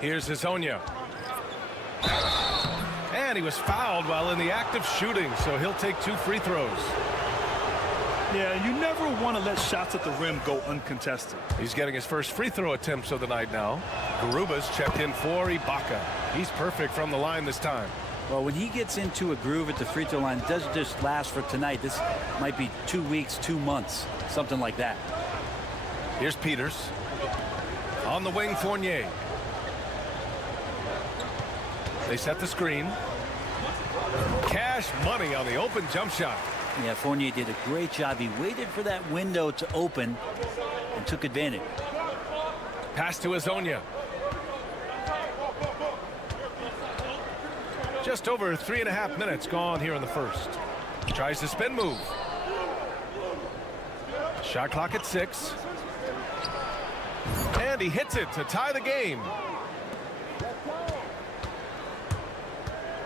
Here's Hezonja. And he was fouled while in the act of shooting, so he'll take 2 free throws. Yeah, you never want to let shots at the rim go uncontested. He's getting his first free throw attempts of the night now. Garuba's checked in for Ibaka. He's perfect from the line this time. Well, when he gets into a groove at the free throw line, it doesn't just last for tonight. This might be 2 weeks, 2 months, something like that. Here's Peters. On the wing, Fournier. They set the screen. Cash money on the open jump shot. Yeah, Fournier did a great job. He waited for that window to open and took advantage. Pass to Hezonja. Just over 3.5 minutes gone here in the first. Tries the spin move. Shot clock at 6. And he hits it to tie the game.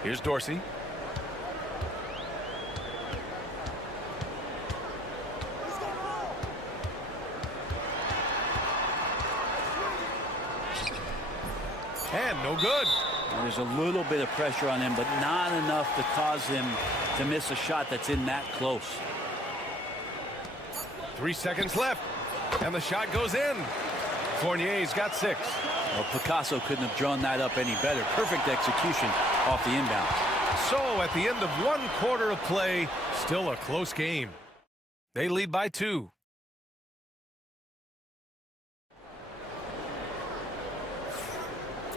Here's Dorsey. And no good. There's a little bit of pressure on him, but not enough to cause him to miss a shot that's in that close. 3 seconds left. And the shot goes in. Fournier's got 6. Well, Picasso couldn't have drawn that up any better. Perfect execution off the inbound. So at the end of 1 quarter of play, still a close game. They lead by 2.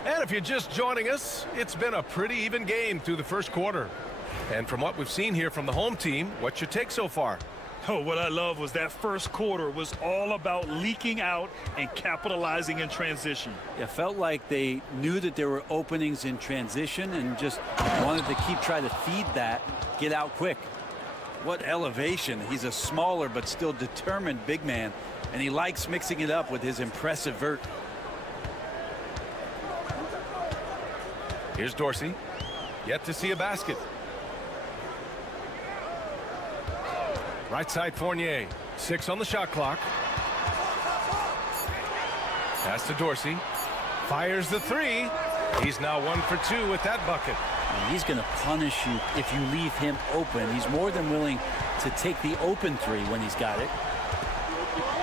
And if you're just joining us, it's been a pretty even game through the first quarter. And from what we've seen here from the home team, what's your take so far? Oh, what I love was that first quarter was all about leaking out and capitalizing in transition. It felt like they knew that there were openings in transition and just wanted to keep trying to feed that, get out quick. What elevation. He's a smaller but still determined big man, and he likes mixing it up with his impressive vert. Here's Dorsey. Yet to see a basket. Right side Fournier. 6 on the shot clock. Pass to Dorsey. Fires the 3. He's now 1 for 2 with that bucket. And he's going to punish you if you leave him open. He's more than willing to take the open 3 when he's got it.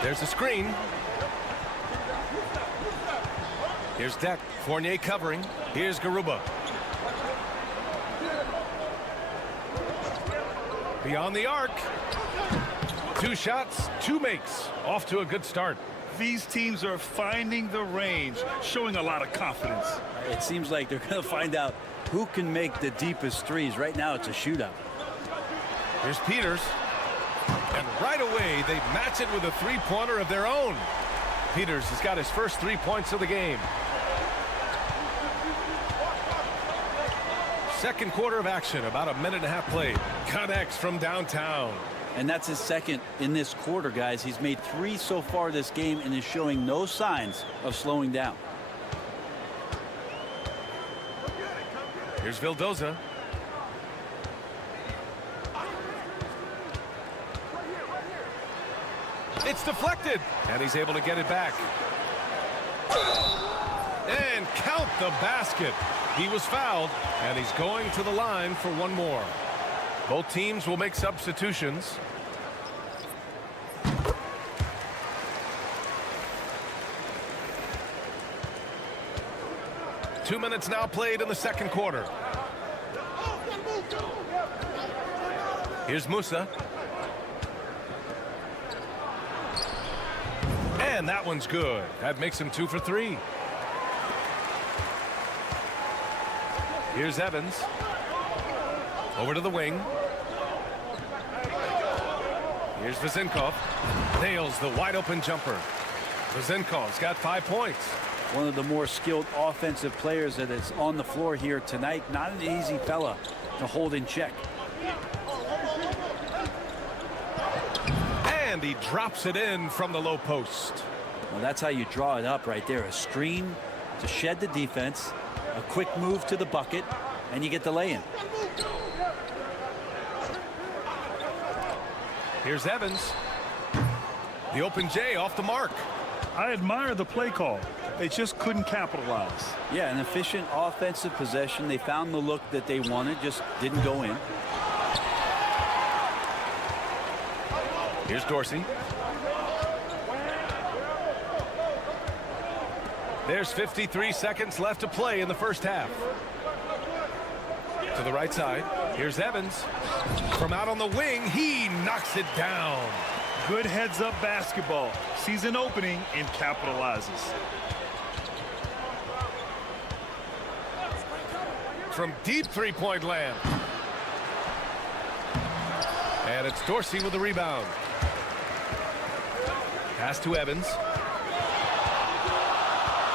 There's a screen. Here's Deck. Fournier covering. Here's Garuba. Beyond the arc. 2 shots, 2 makes. Off to a good start. These teams are finding the range, showing a lot of confidence. It seems like they're going to find out who can make the deepest threes. Right now, it's a shootout. Here's Peters. And right away, they match it with a 3-pointer of their own. Peters has got his first 3 points of the game. Second quarter of action, about a minute and a half played. Connects from downtown. And that's his second in this quarter, guys. He's made 3 so far this game and is showing no signs of slowing down. Here's Vildoza. It's deflected, and he's able to get it back. And count the basket. He was fouled, and he's going to the line for one more. Both teams will make substitutions. Two minutes now played in the second quarter. Here's Musa. And that one's good. That makes him 2 for 3. Here's Evans. Over to the wing. Here's Vezenkov. Nails the wide open jumper. Vezenkov's got 5 points. One of the more skilled offensive players that is on the floor here tonight. Not an easy fella to hold in check. And he drops it in from the low post. Well, that's how you draw it up right there. A screen to shed the defense, a quick move to the bucket, and you get the lay-in. Here's Evans. The open J off the mark. I admire the play call. They just couldn't capitalize. Yeah, an efficient offensive possession. They found the look that they wanted, just didn't go in. Here's Dorsey. There's 53 seconds left to play in the first half. To the right side. Here's Evans. From out on the wing, he knocks it down. Good heads-up basketball. Sees an opening and capitalizes. From deep three-point land. And it's Dorsey with the rebound. Pass to Evans.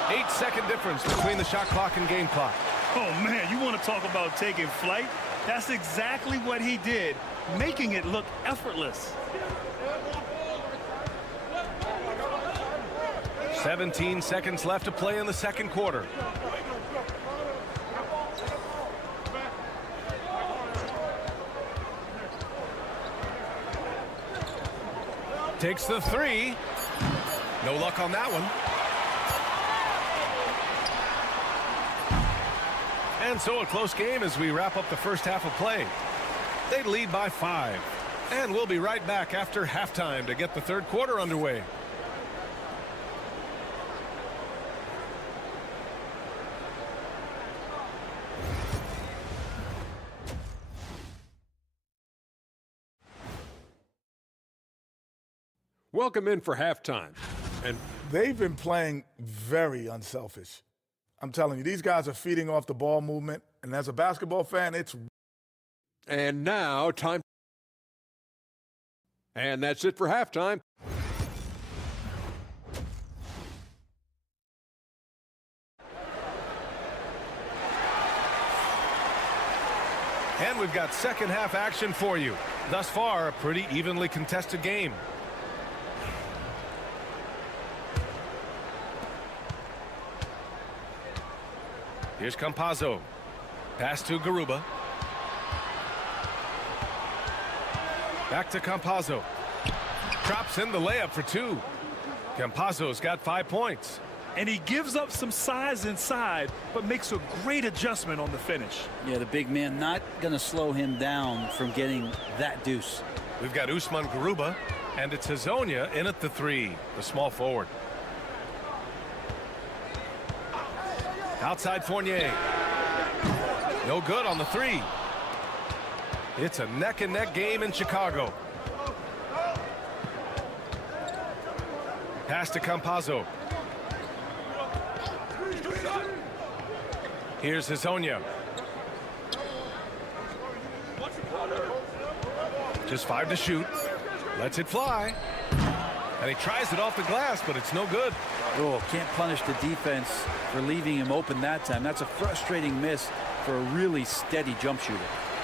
8-second difference between the shot clock and game clock. Oh, man, you want to talk about taking flight? That's exactly what he did, making it look effortless. 17 seconds left to play in the second quarter. Takes the three. No luck on that one. And so a close game as we wrap up the first half of play. They lead by 5. And we'll be right back after halftime to get the third quarter underway. Welcome in for halftime. And they've been playing very unselfish. I'm telling you, these guys are feeding off the ball movement. And as a basketball fan, it's... And now, time... And that's it for halftime. And we've got second half action for you. Thus far, a pretty evenly contested game. Here's Campazzo. Pass to Garuba. Back to Campazzo. Drops in the layup for 2. Campazzo's got 5 points. And he gives up some size inside, but makes a great adjustment on the finish. Yeah, the big man not going to slow him down from getting that deuce. We've got Usman Garuba, and it's Hazonia in at the 3, the small forward. Outside Fournier. No good on the 3. It's a neck-and-neck game in Chicago. Pass to Campazzo. Here's Hazonia. Just 5 to shoot. Lets it fly. And he tries it off the glass, but it's no good. Oh, can't punish the defense for leaving him open that time. That's a frustrating miss for a really steady jump shooter.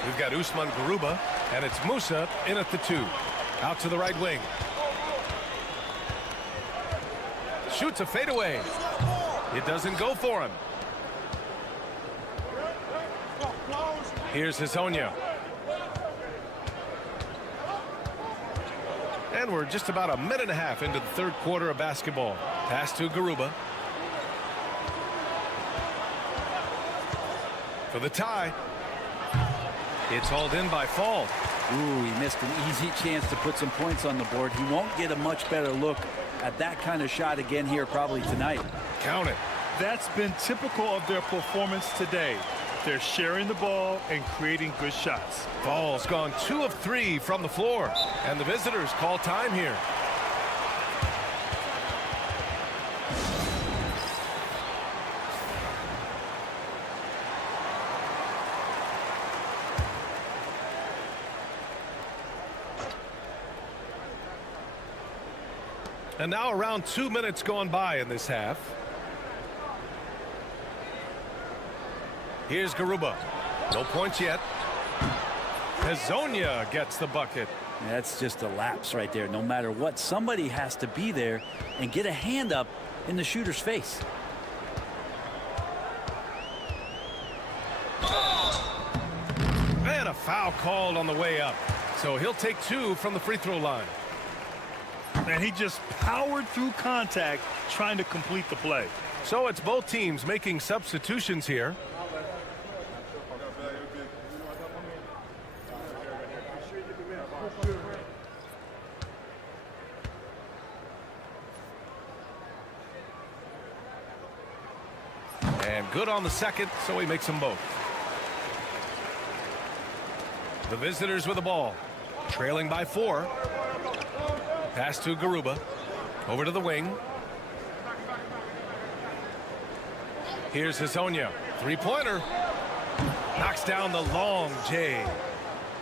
We've got Usman Garuba, and it's Musa in at the 2. Out to the right wing. Shoots a fadeaway. It doesn't go for him. Here's Hezonja. And we're just about a minute and a half into the third quarter of basketball. Pass to Garuba. For the tie. It's hauled in by Fall. Ooh, he missed an easy chance to put some points on the board. He won't get a much better look at that kind of shot again here probably tonight. Count it. That's been typical of their performance today. They're sharing the ball and creating good shots. Fall's gone 2 of 3 from the floor. And the visitors call time here. And now around 2 minutes gone by in this half. Here's Garuba. No points yet. Hezonja gets the bucket. That's just a lapse right there. No matter what, somebody has to be there and get a hand up in the shooter's face. And a foul called on the way up. So he'll take 2 from the free throw line. And he just powered through contact trying to complete the play. So it's both teams making substitutions here. And good on the second, so he makes them both. The visitors with the ball, trailing by 4. Pass to Garuba. Over to the wing. Here's Hezonja. Three-pointer. Knocks down the long J.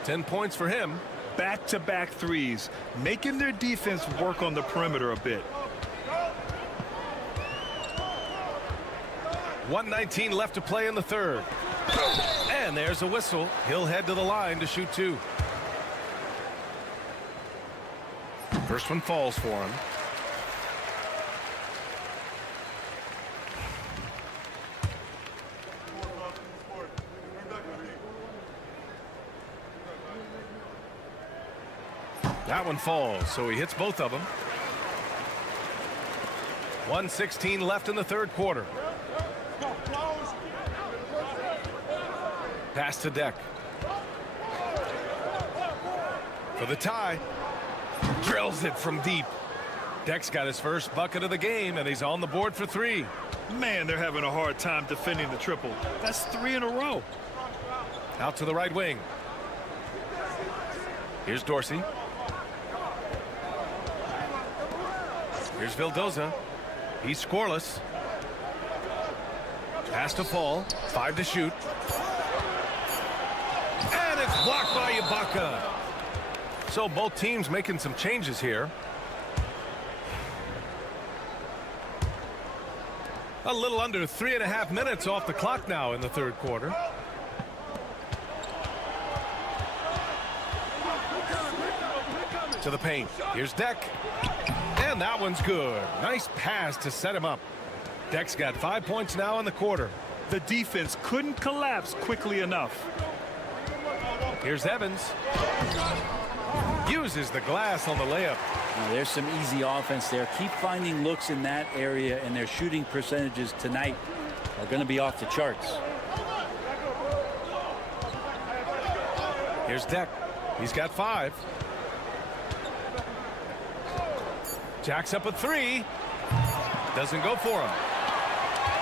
10 points for him. Back-to-back threes, making their defense work on the perimeter a bit. 1:19 left to play in the third. And there's a whistle. He'll head to the line to shoot 2. First one falls for him. That one falls, so he hits both of them. 1:16 left in the third quarter. Pass to Deck. For the tie. Drills it from deep. Deck's got his first bucket of the game, and he's on the board for 3. Man, they're having a hard time defending the triple. That's 3 in a row. Out to the right wing. Here's Dorsey. Here's Vildoza. He's scoreless. Pass to Fall. 5 to shoot. And it's blocked by Ibaka. So both teams making some changes here. A little under 3.5 minutes off the clock now in the third quarter. To the paint. Here's Deck. And that one's good. Nice pass to set him up. Deck's got 5 points now in the quarter. The defense couldn't collapse quickly enough. Here's Evans. Uses the glass on the layup. Now, there's some easy offense there. Keep finding looks in that area, and their shooting percentages tonight are going to be off the charts. Here's Deck. He's got 5. Jacks up a 3. Doesn't go for him.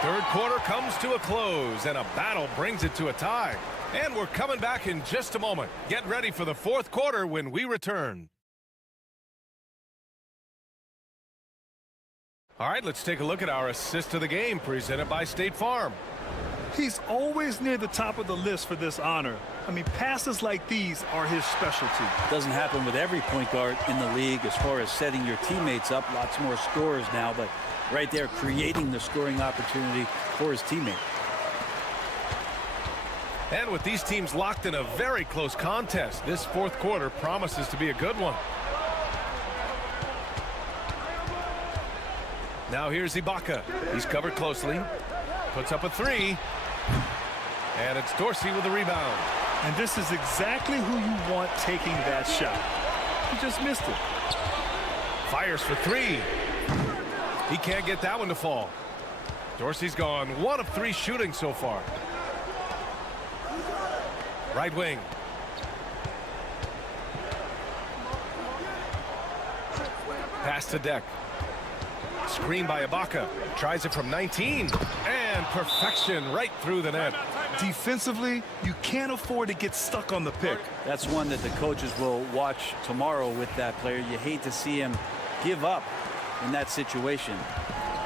Third quarter comes to a close, and a battle brings it to a tie. And we're coming back in just a moment. Get ready for the fourth quarter when we return. All right, let's take a look at our assist of the game presented by State Farm. He's always near the top of the list for this honor. I mean, passes like these are his specialty. Doesn't happen with every point guard in the league as far as setting your teammates up. Lots more scorers now, but right there creating the scoring opportunity for his teammate. And with these teams locked in a very close contest, this fourth quarter promises to be a good one. Now here's Ibaka. He's covered closely. Puts up a 3. And it's Dorsey with the rebound. And this is exactly who you want taking that shot. He just missed it. Fires for three. He can't get that one to fall. Dorsey's gone 1 of 3 shooting so far. Right wing. Pass to Deck. Screen by Ibaka. Tries it from 19. And perfection right through the net. Defensively, you can't afford to get stuck on the pick. That's one that the coaches will watch tomorrow with that player. You hate to see him give up in that situation.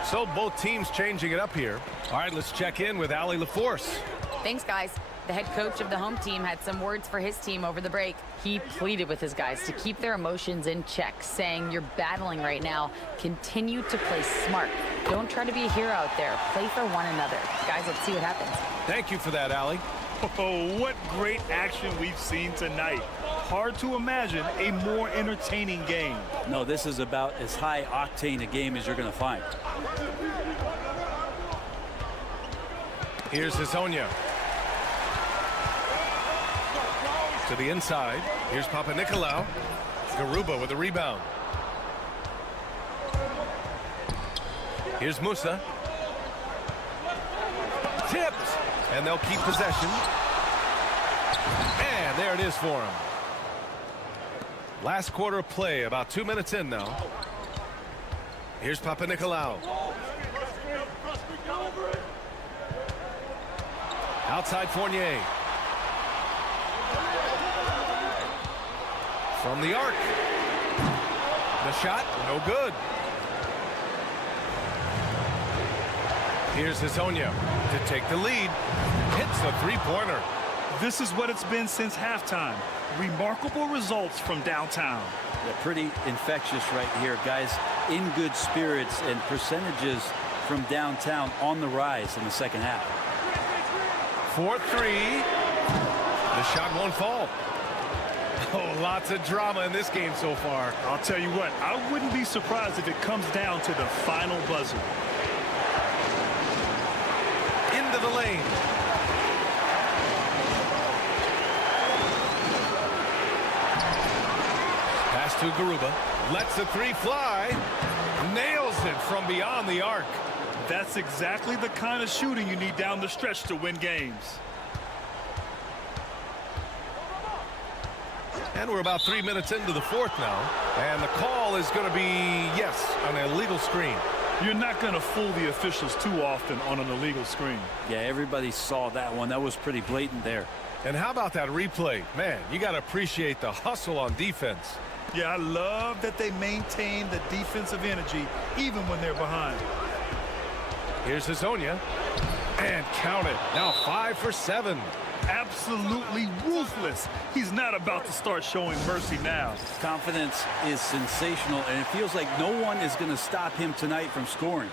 So both teams changing it up here. All right, let's check in with Allie LaForce. Thanks, guys. The head coach of the home team had some words for his team over the break. He pleaded with his guys to keep their emotions in check, saying, "You're battling right now. Continue to play smart. Don't try to be a hero out there. Play for one another." Guys, let's see what happens. Thank you for that, Allie. Oh, what great action we've seen tonight. Hard to imagine a more entertaining game. No, this is about as high octane a game as you're going to find. Here's Hazonia. To the inside. Here's Papanikolaou. Garuba with a rebound. Here's Musa. Tipped. And they'll keep possession. And there it is for him. Last quarter of play, about 2 minutes in now. Here's Papanikolaou. Outside Fournier. From the arc. The shot, no good. Here's Hazonia to take the lead. Hits the three-pointer. This is what it's been since halftime. Remarkable results from downtown. Yeah, pretty infectious right here. Guys in good spirits, and percentages from downtown on the rise in the second half. 4-3. The shot won't fall. Oh, lots of drama in this game so far. I'll tell you what, I wouldn't be surprised if it comes down to the final buzzer. Into the lane. Pass to Garuba. Lets the three fly. Nails it from beyond the arc. That's exactly the kind of shooting you need down the stretch to win games. And we're about 3 minutes into the fourth now. And the call is going to be, yes, an illegal screen. You're not going to fool the officials too often on an illegal screen. Yeah, everybody saw that one. That was pretty blatant there. And how about that replay? Man, you got to appreciate the hustle on defense. Yeah, I love that they maintain the defensive energy even when they're behind. Here's Hazonia. And count it. Now 5 for 7. Absolutely ruthless. He's not about to start showing mercy now. Confidence is sensational, and it feels like no one is going to stop him tonight from scoring.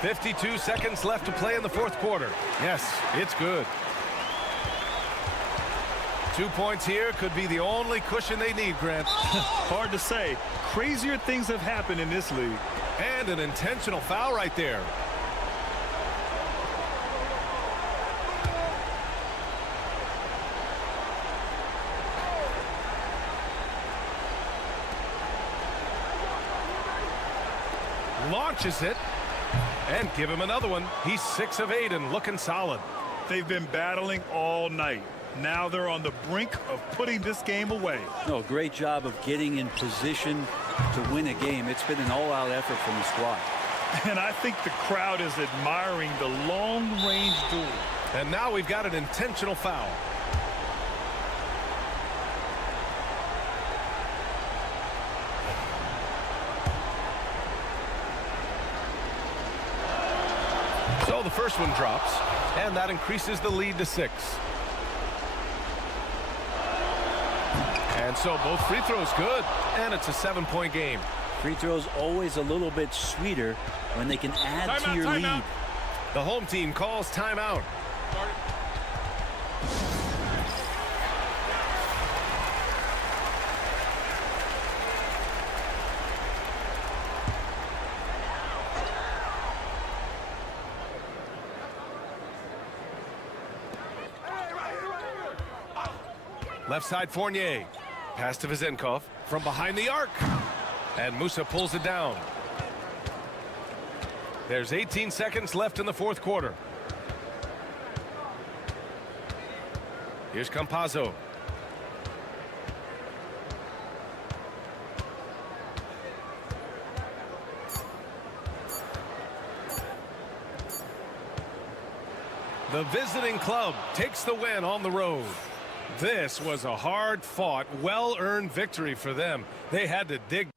.52 seconds left to play in the fourth quarter. Yes, it's good. 2 points here could be the only cushion they need, Grant. Hard to say. Crazier things have happened in this league. And an intentional foul right there. Launches it. And give him another one. He's 6 of 8 and looking solid. They've been battling all night. Now they're on the brink of putting this game away. No, great job of getting in position to win a game. It's been an all-out effort from the squad. And I think the crowd is admiring the long-range duel. And now we've got an intentional foul. So the first one drops, and that increases the lead to 6. And so both free throws good, and it's a 7-point game. Free throws always a little bit sweeter when they can add to your lead. The home team calls timeout. Left side Fournier. Pass to Vezenkov from behind the arc. And Musa pulls it down. There's 18 seconds left in the fourth quarter. Here's Campazzo. The visiting club takes the win on the road. This was a hard-fought, well-earned victory for them. They had to dig.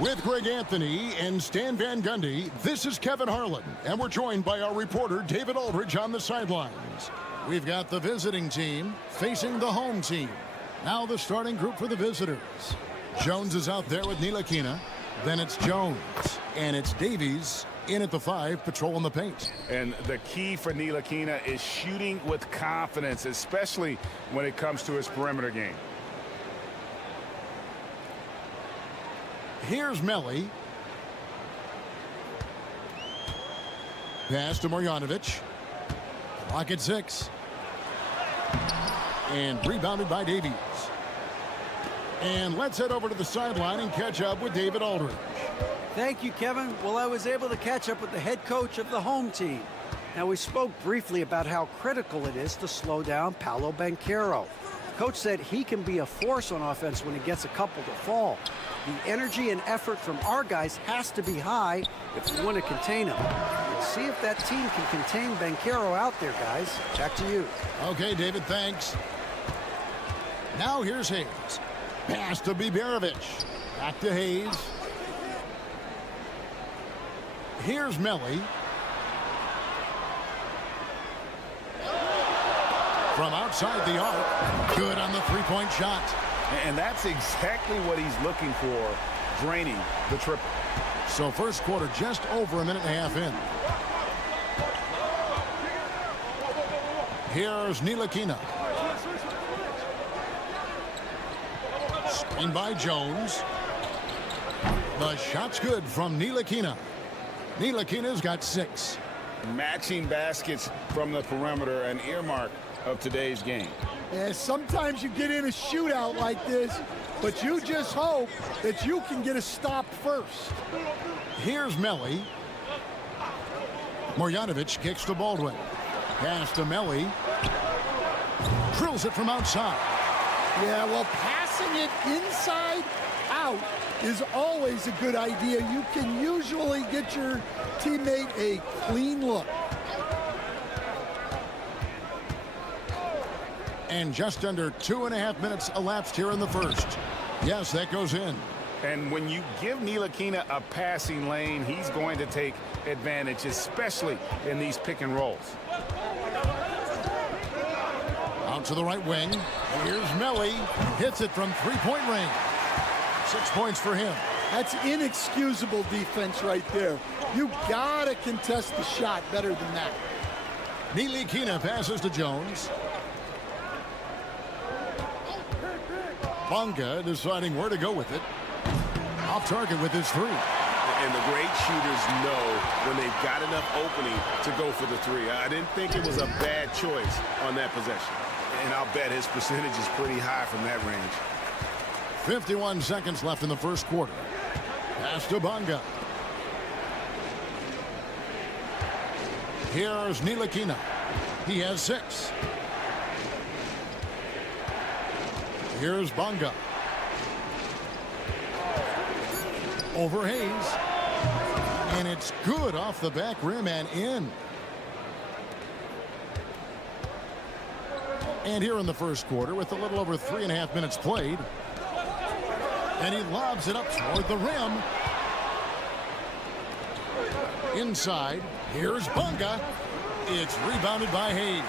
With Greg Anthony and Stan Van Gundy, this is Kevin Harlan, and we're joined by our reporter David Aldridge on the sidelines. We've got the visiting team facing the home team. Now the starting group for the visitors. Jones is out there with Ntilikina. Then it's Jones, and it's Davies in at the 5, patrolling the paint. And the key for Ntilikina is shooting with confidence, especially when it comes to his perimeter game. Here's Melli. Pass to Marjanovic. Clock at 6. And rebounded by Davies. And let's head over to the sideline and catch up with David Aldridge. Thank you, Kevin. Well, I was able to catch up with the head coach of the home team. Now, we spoke briefly about how critical it is to slow down Paolo Banchero. Coach said he can be a force on offense when he gets a couple to fall. The energy and effort from our guys has to be high if we want to contain him. We'll see if that team can contain Banchero out there, guys. Back to you. Okay, David, thanks. Now here's Hayes. Pass to Biberovic. Back to Hayes. Here's Melli. From outside the arc. Good on the three-point shot. And that's exactly what he's looking for, draining the triple. So first quarter just over a minute and a half in. Here's Ntilikina. Screen by Jones. The shot's good from Ntilikina. Ntilikina's got 6. Matching baskets from the perimeter, an earmark of today's game. Yeah, sometimes you get in a shootout like this, but you just hope that you can get a stop first. Here's Melli. Marjanovic kicks to Baldwin. Pass to Melli. Drills it from outside. Yeah, well, passing it inside out is always a good idea. You can usually get your teammate a clean look. And just under 2.5 minutes elapsed here in the first. Yes, that goes in. And when you give Ntilikina a passing lane, he's going to take advantage, especially in these pick and rolls. Out to the right wing. Here's Melli. Hits it from three-point range. 6 points for him. That's inexcusable defense right there. You gotta contest the shot better than that. Ntilikina passes to Jones. Bonga deciding where to go with it. Off target with his three. And the great shooters know when they've got enough opening to go for the three. I didn't think it was a bad choice on that possession. And I'll bet his percentage is pretty high from that range. 51 seconds left in the first quarter. Pass to Bonga. Here's Ntilikina. He has 6. Here's Bonga. Over Hayes. And it's good off the back rim and in. And here in the first quarter with a little over 3.5 minutes played. And he lobs it up toward the rim. Inside. Here's Bonga. It's rebounded by Hayes.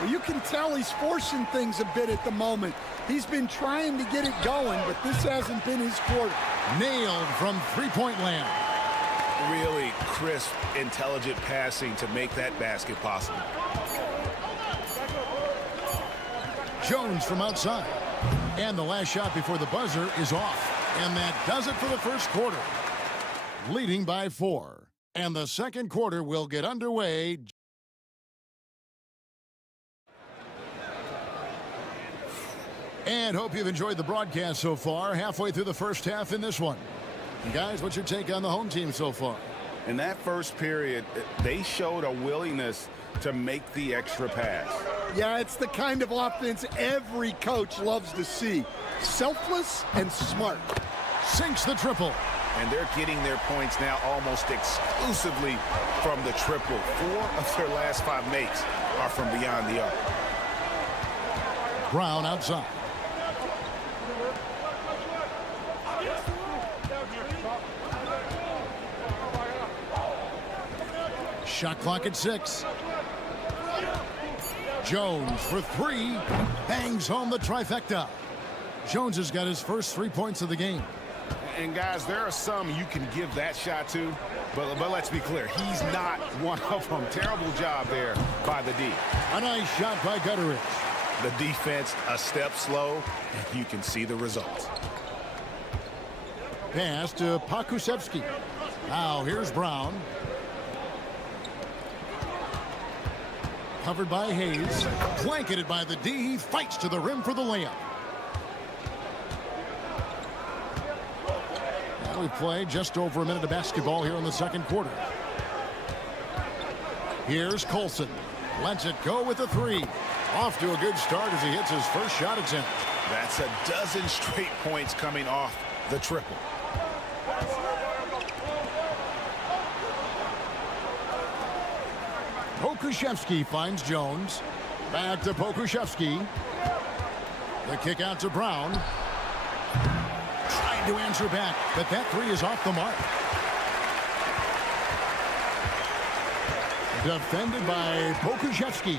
Well, you can tell he's forcing things a bit at the moment. He's been trying to get it going, but this hasn't been his quarter. Nailed from three-point land. Really crisp, intelligent passing to make that basket possible. Jones from outside. And the last shot before the buzzer is off. And that does it for the first quarter. Leading by 4. And the second quarter will get underway. And hope you've enjoyed the broadcast so far. Halfway through the first half in this one. Guys, what's your take on the home team so far? In that first period, they showed a willingness to make the extra pass. Yeah, it's the kind of offense every coach loves to see. Selfless and smart. Sinks the triple. And they're getting their points now almost exclusively from the triple. 4 of their last 5 makes are from beyond the arc. Brown outside. Shot clock at 6. Jones for 3. Bangs home the trifecta. Jones has got his first 3 points of the game. And guys, there are some you can give that shot to, but let's be clear, he's not one of them. Terrible job there by the D. A nice shot by Gutteridge. The defense a step slow, and you can see the results. Pass to Pokusevski. Now here's Brown. Covered by Hayes. Blanketed by the D. He fights to the rim for the layup. And we play just over a minute of basketball here in the second quarter. Here's Colson. Lets it go with a 3. Off to a good start as he hits his first shot attempt. That's a dozen straight points coming off the triple. Pokusevski finds Jones. Back to Pokusevski. The kick out to Brown. Trying to answer back, but that 3 is off the mark. Defended by Pokusevski.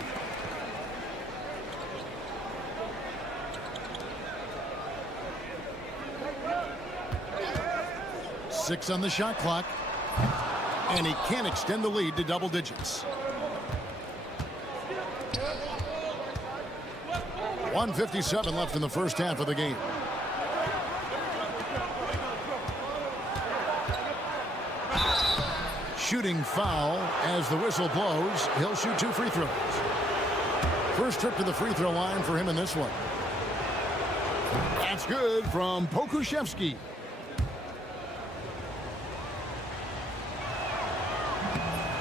Six on the shot clock. And he can't extend the lead to double digits. 1:57 left in the first half of the game. Shooting foul as the whistle blows. He'll shoot 2 free throws. First trip to the free throw line for him in this one. That's good from Pokusevski.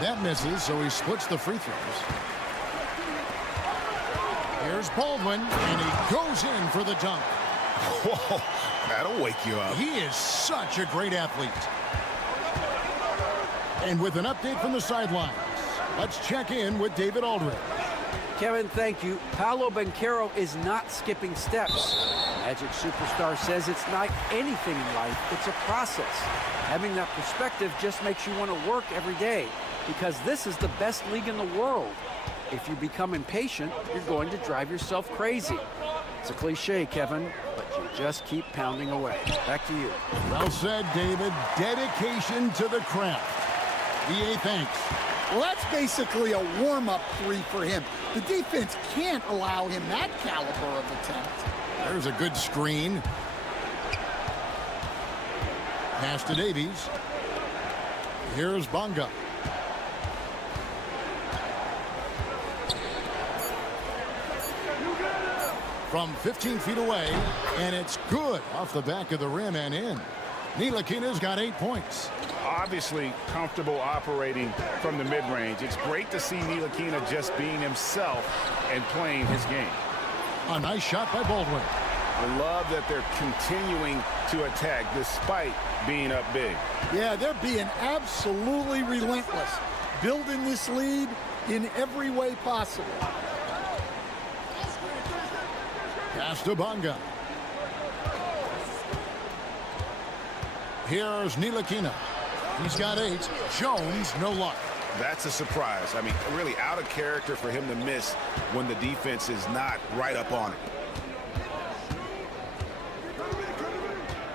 That misses, so he splits the free throws. Here's Baldwin, and he goes in for the dunk. Whoa, that'll wake you up. He is such a great athlete. And with an update from the sidelines, let's check in with David Aldridge. Kevin, thank you. Paolo Banchero is not skipping steps. Magic Superstar says it's not anything in life, it's a process. Having that perspective just makes you want to work every day, because this is the best league in the world. If you become impatient, you're going to drive yourself crazy. It's a cliche, Kevin, but you just keep pounding away. Back to you. Well said, David. Dedication to the craft. EA, thanks. Well, that's basically a warm-up three for him. The defense can't allow him that caliber of attempt. There's a good screen. Pass to Davies. Here's Bonga. From 15 feet away, and it's good off the back of the rim and in. Ntilikina's got 8 points. Obviously comfortable operating from the mid-range. It's great to see Ntilikina just being himself and playing his game. A nice shot by Baldwin. I love that they're continuing to attack despite being up big. Yeah, they're being absolutely relentless, building this lead in every way possible. Pass to Bonga. Here's Ntilikina. He's got 8. Jones, no luck. That's a surprise. I mean, really out of character for him to miss when the defense is not right up on it.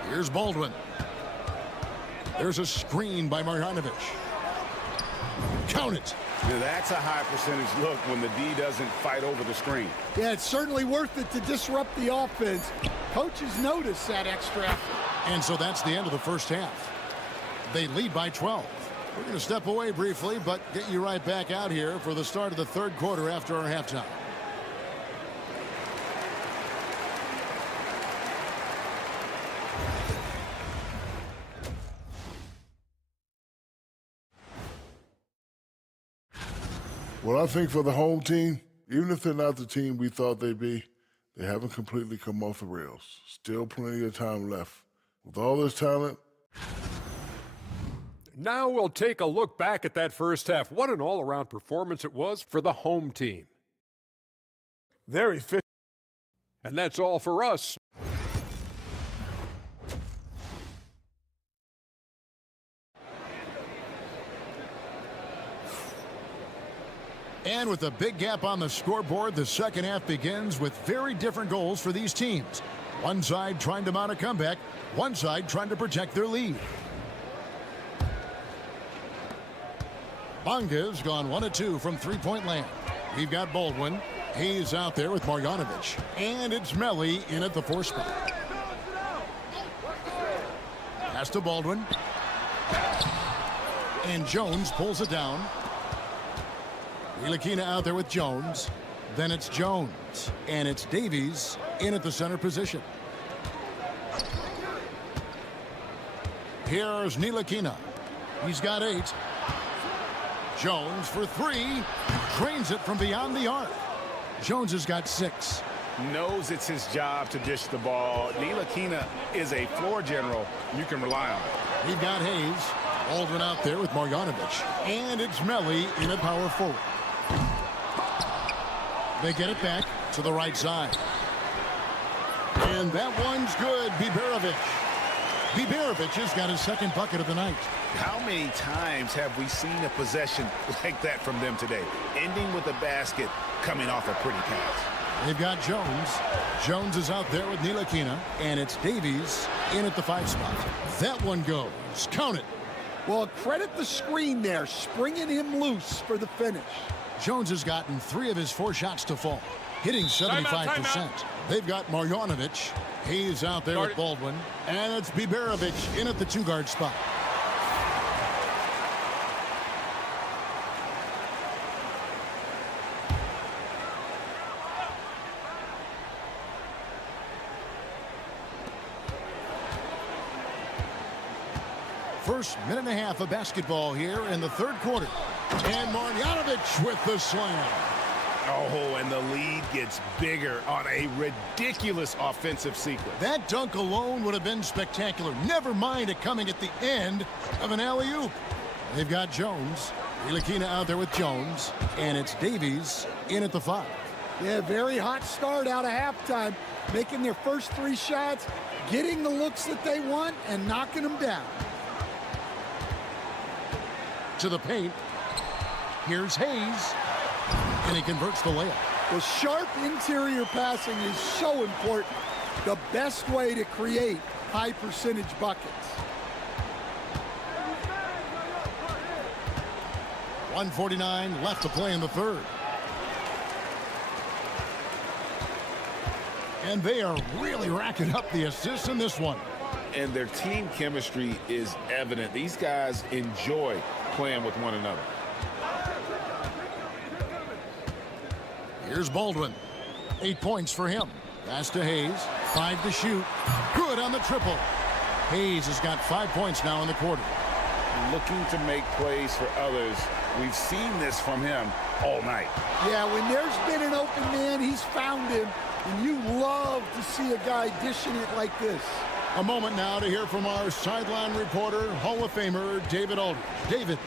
Here's Baldwin. There's a screen by Marjanovic. Count it. That's a high percentage look when the D doesn't fight over the screen. Yeah, it's certainly worth it to disrupt the offense. Coaches notice that extra effort. And so that's the end of the first half. They lead by 12. We're going to step away briefly, but get you right back out here for the start of the third quarter after our halftime. Well, I think for the home team, even if they're not the team we thought they'd be, they haven't completely come off the rails. Still plenty of time left. With all this talent. Now we'll take a look back at that first half. What an all-around performance it was for the home team. Very fit. And that's all for us. And with a big gap on the scoreboard, the second half begins with very different goals for these teams. One side trying to mount a comeback, one side trying to protect their lead. Bonga's gone 1 of 2 from three-point land. We've got Baldwin. He's out there with Marjanovic. And it's Melli in at the 4 spot. Pass to Baldwin. And Jones pulls it down. Ntilikina out there with Jones. Then it's Jones. And it's Davies in at the center position. Here's Ntilikina. He's got 8. Jones for 3. Drains it from beyond the arc. Jones has got 6. Knows it's his job to dish the ball. Ntilikina is a floor general you can rely on. We've got Hayes. Baldwin out there with Marjanovic. And it's Melli in at power forward. They get it back to the right side. And that one's good. Biberovic has got his second bucket of the night. How many times have we seen a possession like that from them today? Ending with a basket, coming off a pretty pass. They've got Jones. Jones is out there with Ntilikina. And it's Davies in at the 5 spot. That one goes. Count it. Well, credit the screen there, springing him loose for the finish. Jones has gotten 3 of his 4 shots to fall, hitting 75%. They've got Marjanovic. He's out there with Baldwin. And it's Biberovic in at the 2-guard spot. First minute and a half of basketball here in the third quarter. And Marjanovic with the slam. Oh, and the lead gets bigger on a ridiculous offensive sequence. That dunk alone would have been spectacular. Never mind it coming at the end of an alley-oop. They've got Jones. Ntilikina out there with Jones, and it's Davies in at the 5. Yeah, very hot start out of halftime, making their first 3 shots, getting the looks that they want, and knocking them down. To the paint. Here's Hayes, and he converts the layup. The sharp interior passing is so important. The best way to create high percentage buckets. 1:49 left to play in the third. And they are really racking up the assists in this one. And their team chemistry is evident. These guys enjoy playing with one another. Here's Baldwin. 8 points for him. Pass to Hayes. 5 to shoot. Good on the triple. Hayes has got 5 points now in the quarter. Looking to make plays for others. We've seen this from him all night. Yeah, when there's been an open man, he's found him. And you love to see a guy dishing it like this. A moment now to hear from our sideline reporter, Hall of Famer David Aldridge. David.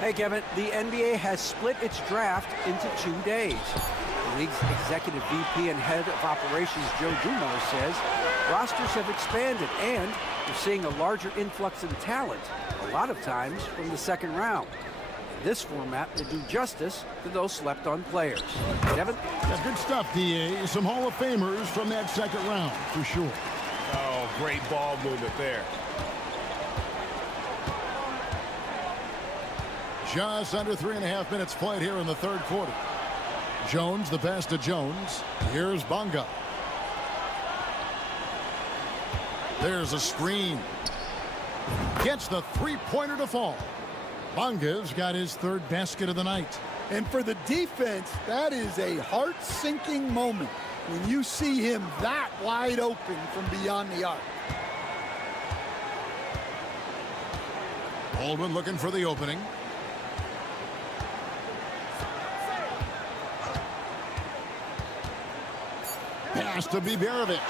Hey, Kevin. The NBA has split its draft into 2 days. The league's executive VP and head of operations, Joe Dumars, says rosters have expanded and we're seeing a larger influx in talent, a lot of times from the second round. This format will do justice to those slept-on players. Kevin? That's good stuff, D.A. Some Hall of Famers from that second round, for sure. Oh, great ball movement there. Just under 3.5 minutes played here in the third quarter. Jones, the pass to Jones. Here's Bonga. There's a screen. Gets the three-pointer to fall. Bonga's got his 3rd basket of the night. And for the defense, that is a heart-sinking moment when you see him that wide open from beyond the arc. Baldwin looking for the opening. Pass to Biberovic.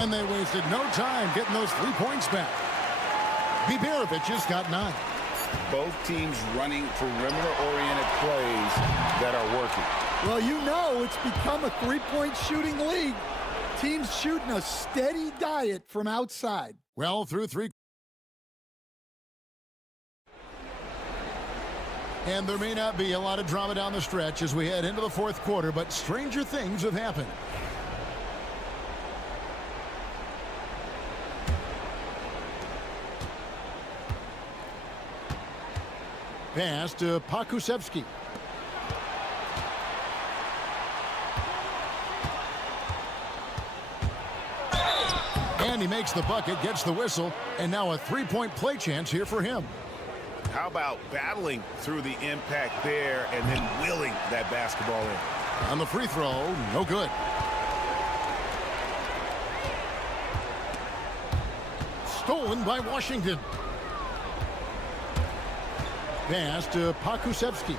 And they wasted no time getting those 3 points back. Biberovic has got 9. Both teams running perimeter-oriented plays that are working. Well, you know it's become a three-point shooting league. Teams shooting a steady diet from outside. Well, through 3. And there may not be a lot of drama down the stretch as we head into the 4th quarter, but stranger things have happened. Pass to Pakusevsky. And he makes the bucket, gets the whistle, and now a 3-point play chance here for him. How about battling through the impact there and then willing that basketball in? On the free throw, no good. Stolen by Washington. Pass to Pakusevsky.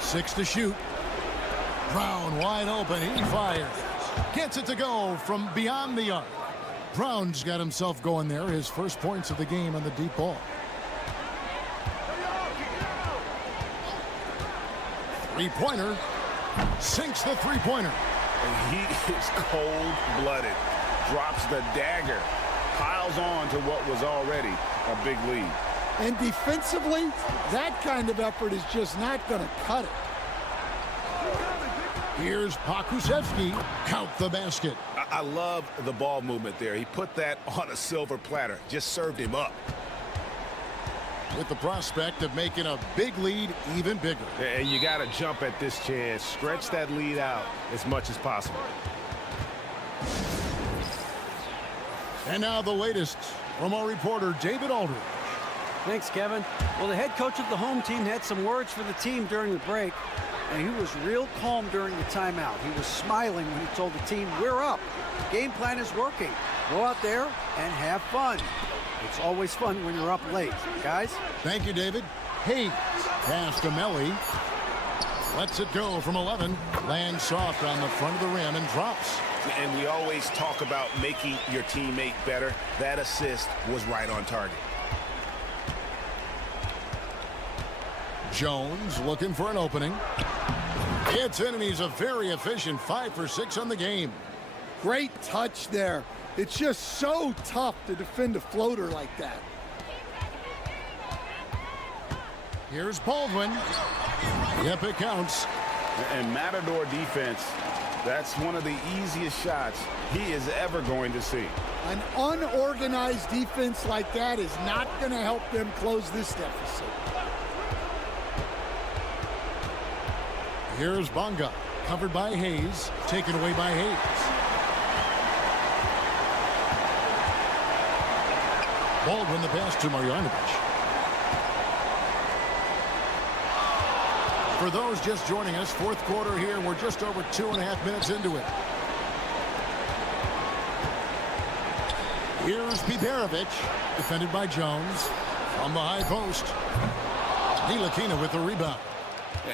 Six to shoot. Brown wide open. He fires. Gets it to go from beyond the arc. Brown's got himself going there. His first points of the game on the deep ball. Three-pointer. Sinks the three-pointer. He is cold-blooded. Drops the dagger. Piles on to what was already a big lead. And defensively, that kind of effort is just not going to cut it. Here's Pakusevsky. Count the basket. I love the ball movement there. He put that on a silver platter. Just served him up. With the prospect of making a big lead even bigger. And you got to jump at this chance. Stretch that lead out as much as possible. And now the latest from our reporter, David Aldridge. Thanks, Kevin. Well, the head coach of the home team had some words for the team during the break, and he was real calm during the timeout. He was smiling when he told the team, "We're up. The game plan is working. Go out there and have fun." It's always fun when you're up late, guys. Thank you, David. Hayes. Pass to Melly. Lets it go from 11. Lands soft on the front of the rim and drops. And we always talk about making your teammate better. That assist was right on target. Jones looking for an opening. It's in, and he's a very efficient 5 for 6 on the game. Great touch there. It's just so tough to defend a floater like that. Here's Baldwin. Yep, it counts. And Matador defense, that's one of the easiest shots he is ever going to see. An unorganized defense like that is not going to help them close this deficit. Here's Bonga, covered by Hayes, taken away by Hayes. Baldwin the pass to Marjanovic. For those just joining us, fourth quarter here, we're just over 2.5 minutes into it. Here's Biberovic, defended by Jones. From the high post, Ntilikina with the rebound.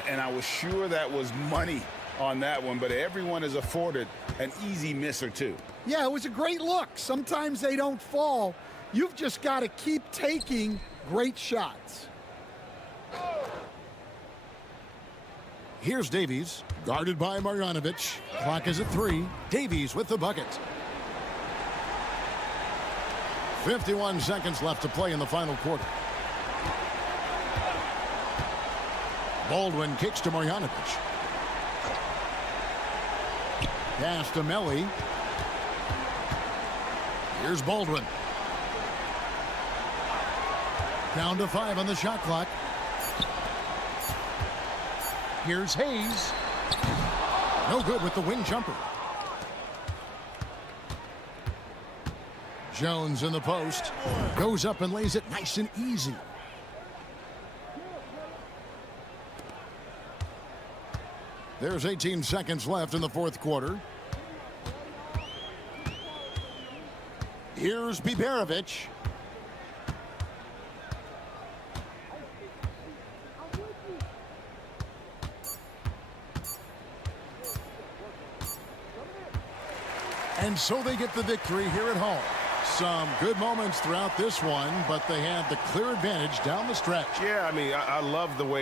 And I was sure that was money on that one, but everyone is afforded an easy miss or two. Yeah, it was a great look. Sometimes they don't fall. You've just got to keep taking great shots. Here's Davies, guarded by Marjanovic. Clock is at 3. Davies with the bucket. 51 seconds left to play in the final quarter. Baldwin kicks to Marjanovic. Pass to Melli. Here's Baldwin. Down to 5 on the shot clock. Here's Hayes. No good with the wing jumper. Jones in the post. Goes up and lays it nice and easy. There's 18 seconds left in the fourth quarter. Here's Biberovic. And so they get the victory here at home. Some good moments throughout this one, but they had the clear advantage down the stretch. Yeah, I mean, I love the way.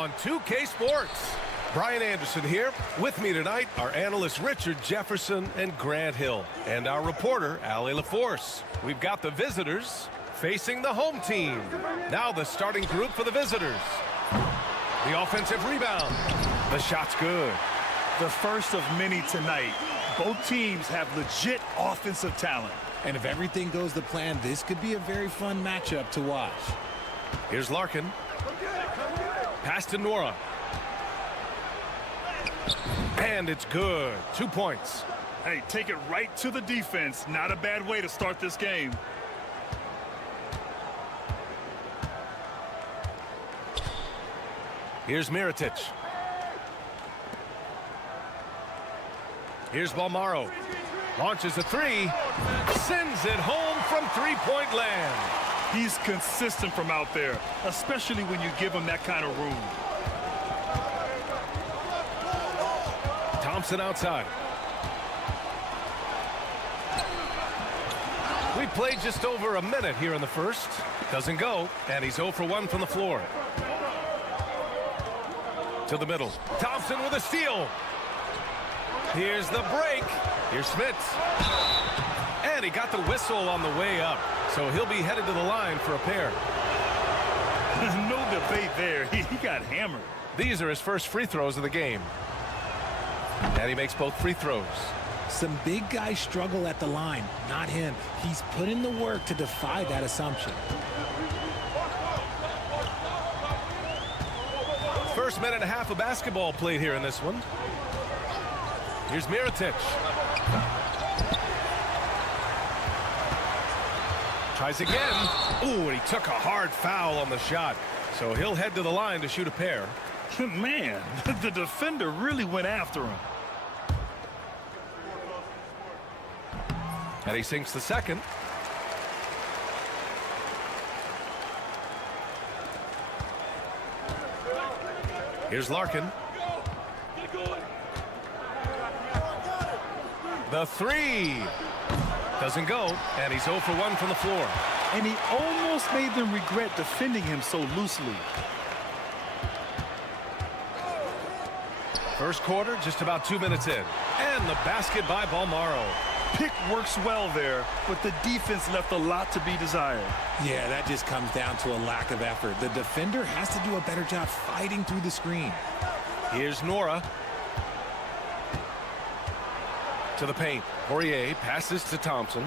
on 2K Sports. Brian Anderson here. With me tonight are analysts Richard Jefferson and Grant Hill, and our reporter, Allie LaForce. We've got the visitors facing the home team. Now the starting group for the visitors. The offensive rebound. The shot's good. The first of many tonight. Both teams have legit offensive talent. And if everything goes to plan, this could be a very fun matchup to watch. Here's Larkin. Pass to Nora. And it's good. 2 points. Hey, take it right to the defense. Not a bad way to start this game. Here's Mirotic. Here's Balmaro. Launches a three. Sends it home from three-point land. He's consistent from out there, especially when you give him that kind of room. Thompson outside. We played just over a minute here in the first. Doesn't go, and he's 0 for 1 from the floor. To the middle. Thompson with a steal. Here's the break. Here's Smits. And he got the whistle on the way up. So he'll be headed to the line for a pair. No debate there. He got hammered. These are his first free throws of the game. And he makes both free throws. Some big guys struggle at the line, not him. He's put in the work to defy that assumption. First minute and a half of basketball played here in this one. Here's Mirotic. Tries again. Ooh, and he took a hard foul on the shot. So he'll head to the line to shoot a pair. Man, the defender really went after him. And he sinks the second. Here's Larkin. The three. Doesn't go, and he's 0 for 1 from the floor. And he almost made them regret defending him so loosely. First quarter, just about 2 minutes in. And the basket by Balmaro. Pick works well there, but the defense left a lot to be desired. Yeah, that just comes down to a lack of effort. The defender has to do a better job fighting through the screen. Here's Nora. To the paint. Poirier passes to Thompson.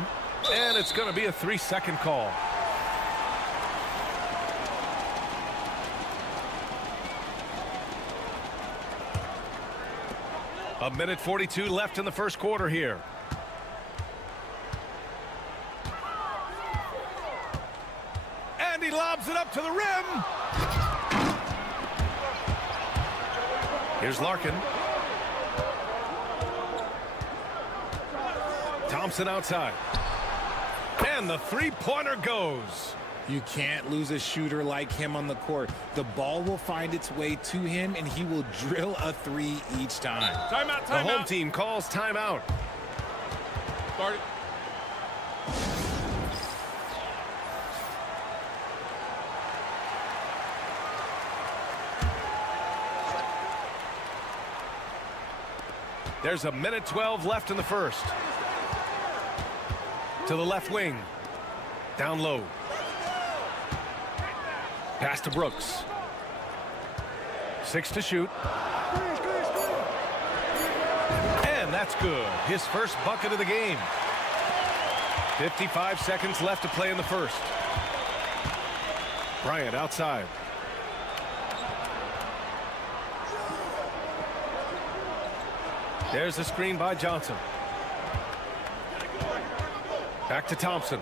And it's going to be a 3-second call. A minute 42 left in the first quarter here. And he lobs it up to the rim. Here's Larkin. Thompson outside. And the three-pointer goes. You can't lose a shooter like him on the court. The ball will find its way to him, and he will drill a three each time. Timeout, timeout. The home team calls timeout. Start it. There's a minute 12 left in the first. To the left wing. Down low. Pass to Brooks. 6 to shoot. And that's good. His first bucket of the game. 55 seconds left to play in the first. Bryant outside. There's the screen by Johnson. Back to Thompson.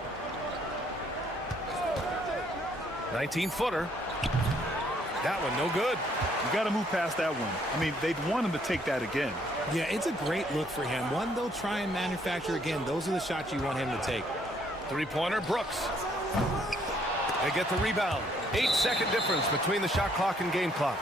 19-footer. That one no good. You got to move past that one. I mean, they'd want him to take that again. Yeah, it's a great look for him. One they'll try and manufacture again. Those are the shots you want him to take. Three-pointer, Brooks. They get the rebound. 8-second difference between the shot clock and game clock.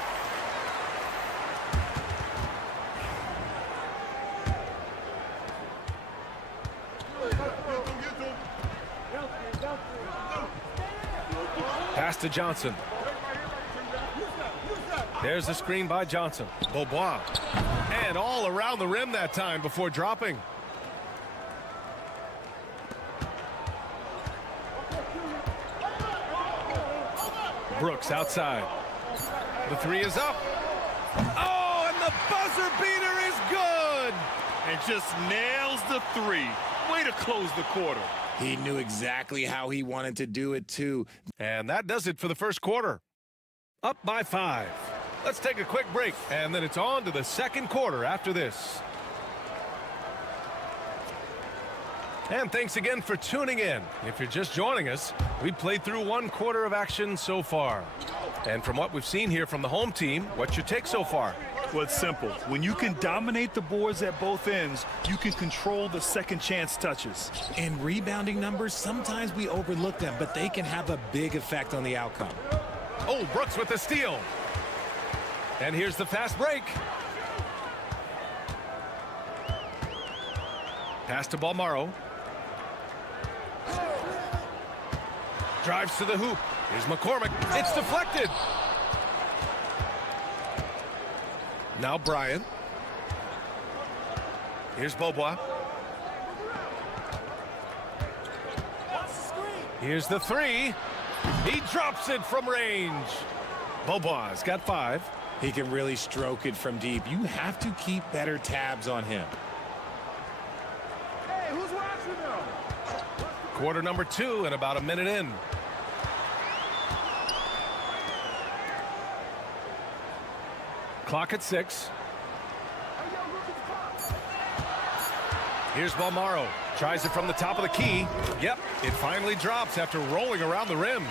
Pass to Johnson. There's the screen by Johnson. Beaubois. And all around the rim that time before dropping. Brooks outside. The three is up. Oh, and the buzzer beater is good. And just nails the three. Way to close the quarter. He knew exactly how he wanted to do it, too. And that does it for the first quarter. Up by 5. Let's take a quick break, and then it's on to the second quarter after this. And thanks again for tuning in. If you're just joining us, we played through 1 quarter of action so far. And from what we've seen here from the home team, what's your take so far? Well, it's simple. When you can dominate the boards at both ends, you can control the second chance touches. And rebounding numbers, sometimes we overlook them, but they can have a big effect on the outcome. Oh, Brooks with the steal. And here's the fast break. Pass to Balmaro. Drives to the hoop. Here's McCormick. It's deflected. Now Bryant. Here's Beaubois. Here's the three. He drops it from range. Beaubois got 5. He can really stroke it from deep. You have to keep better tabs on him. Hey, who's watching them? Quarter number 2 and about a minute in. Clock at 6. Here's Balmaro. Tries it from the top of the key. Yep, it finally drops after rolling around the rim.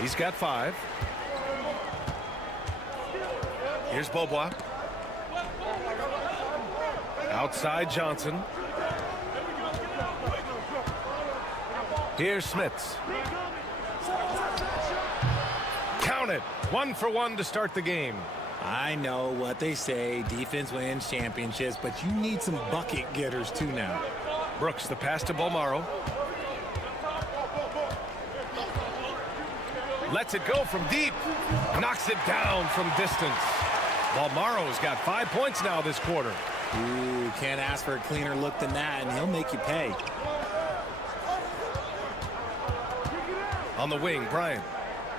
He's got 5. Here's Beaubois. Outside Johnson. Here's Smits. Count it. 1 for 1 to start the game. I know what they say, defense wins championships, but you need some bucket getters too now. Brooks, the pass to Balmaro. Lets it go from deep. Knocks it down from distance. Balmaro's got 5 points now this quarter. Ooh, can't ask for a cleaner look than that, and he'll make you pay. On the wing, Bryant.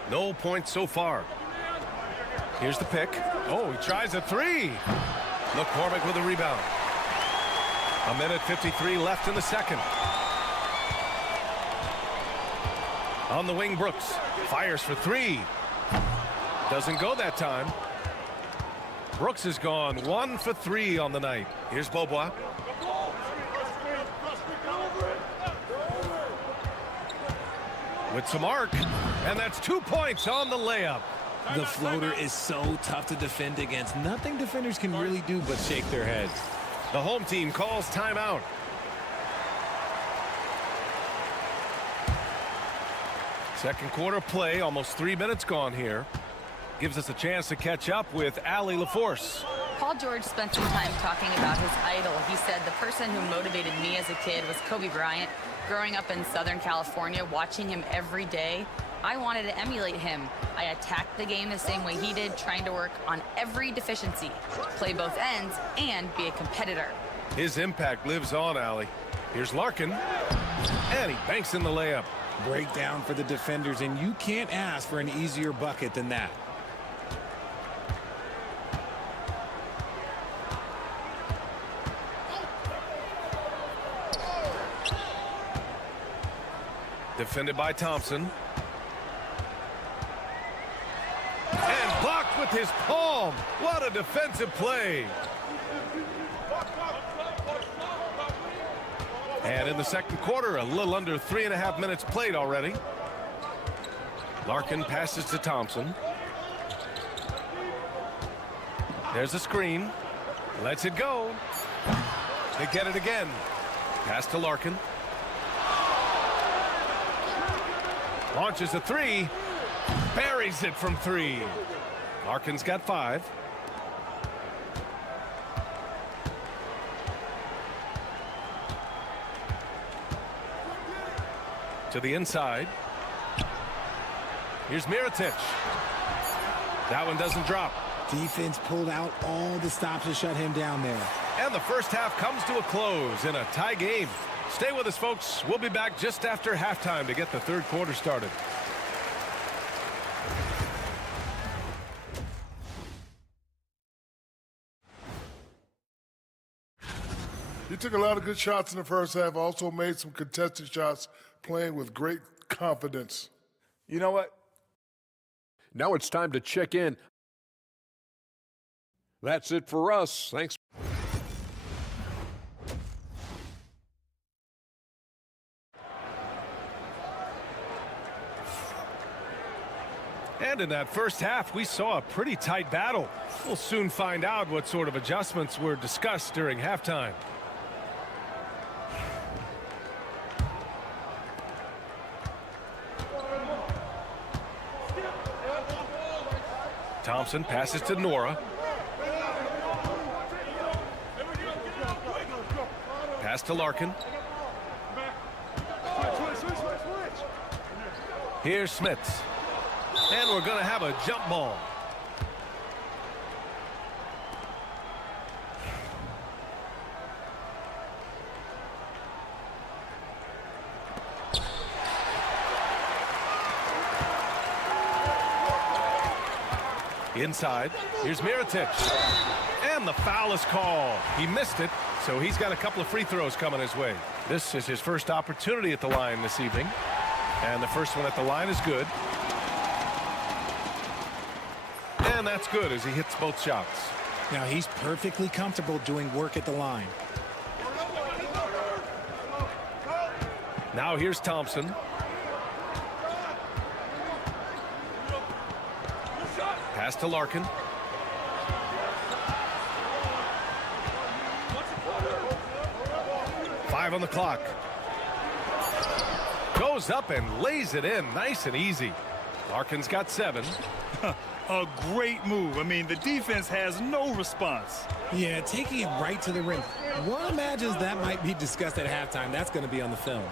No points so far. Here's the pick. Oh, he tries a 3. McCormick with a rebound. 1:53 left in the second. On the wing, Brooks. Fires for 3. Doesn't go that time. Brooks has gone 1 for 3 on the night. Here's Beaubois. With some arc. And that's 2 points on the layup. The floater is so tough to defend against. Nothing defenders can really do but shake their heads. The home team calls timeout. Second quarter play, almost 3 minutes gone here. Gives us a chance to catch up with Allie LaForce. Paul George spent some time talking about his idol. He said, the person who motivated me as a kid was Kobe Bryant. Growing up in Southern California, watching him every day, I wanted to emulate him. I attacked the game the same way he did, trying to work on every deficiency, play both ends, and be a competitor. His impact lives on, Allie. Here's Larkin, and he banks in the layup. Breakdown for the defenders, and you can't ask for an easier bucket than that. Defended by Thompson. And blocked with his palm. What a defensive play. And in the second quarter, a little under 3.5 minutes played already. Larkin passes to Thompson. There's a screen. Lets it go. They get it again. Pass to Larkin. Launches a 3. Buries it from 3. Larkin's got 5. To the inside. Here's Mirotic. That one doesn't drop. Defense pulled out all the stops to shut him down there. And the first half comes to a close in a tie game. Stay with us, folks. We'll be back just after halftime to get the third quarter started. He took a lot of good shots in the first half, also made some contested shots, playing with great confidence. You know what? Now it's time to check in. That's it for us. Thanks. And in that first half, we saw a pretty tight battle. We'll soon find out what sort of adjustments were discussed during halftime. Thompson passes to Nora. Pass to Larkin. Here's Smits. And we're going to have a jump ball. Inside, here's Mirotic. And the foul is called. He missed it, so he's got a couple of free throws coming his way. This is his first opportunity at the line this evening. And the first one at the line is good. And that's good as he hits both shots. Now he's perfectly comfortable doing work at the line. Now here's Thompson. Pass to Larkin. Five on the clock. Goes up and lays it in nice and easy. Larkin's got 7. A great move. I mean, the defense has no response. Yeah, taking it right to the rim. One imagines that might be discussed at halftime. That's going to be on the film.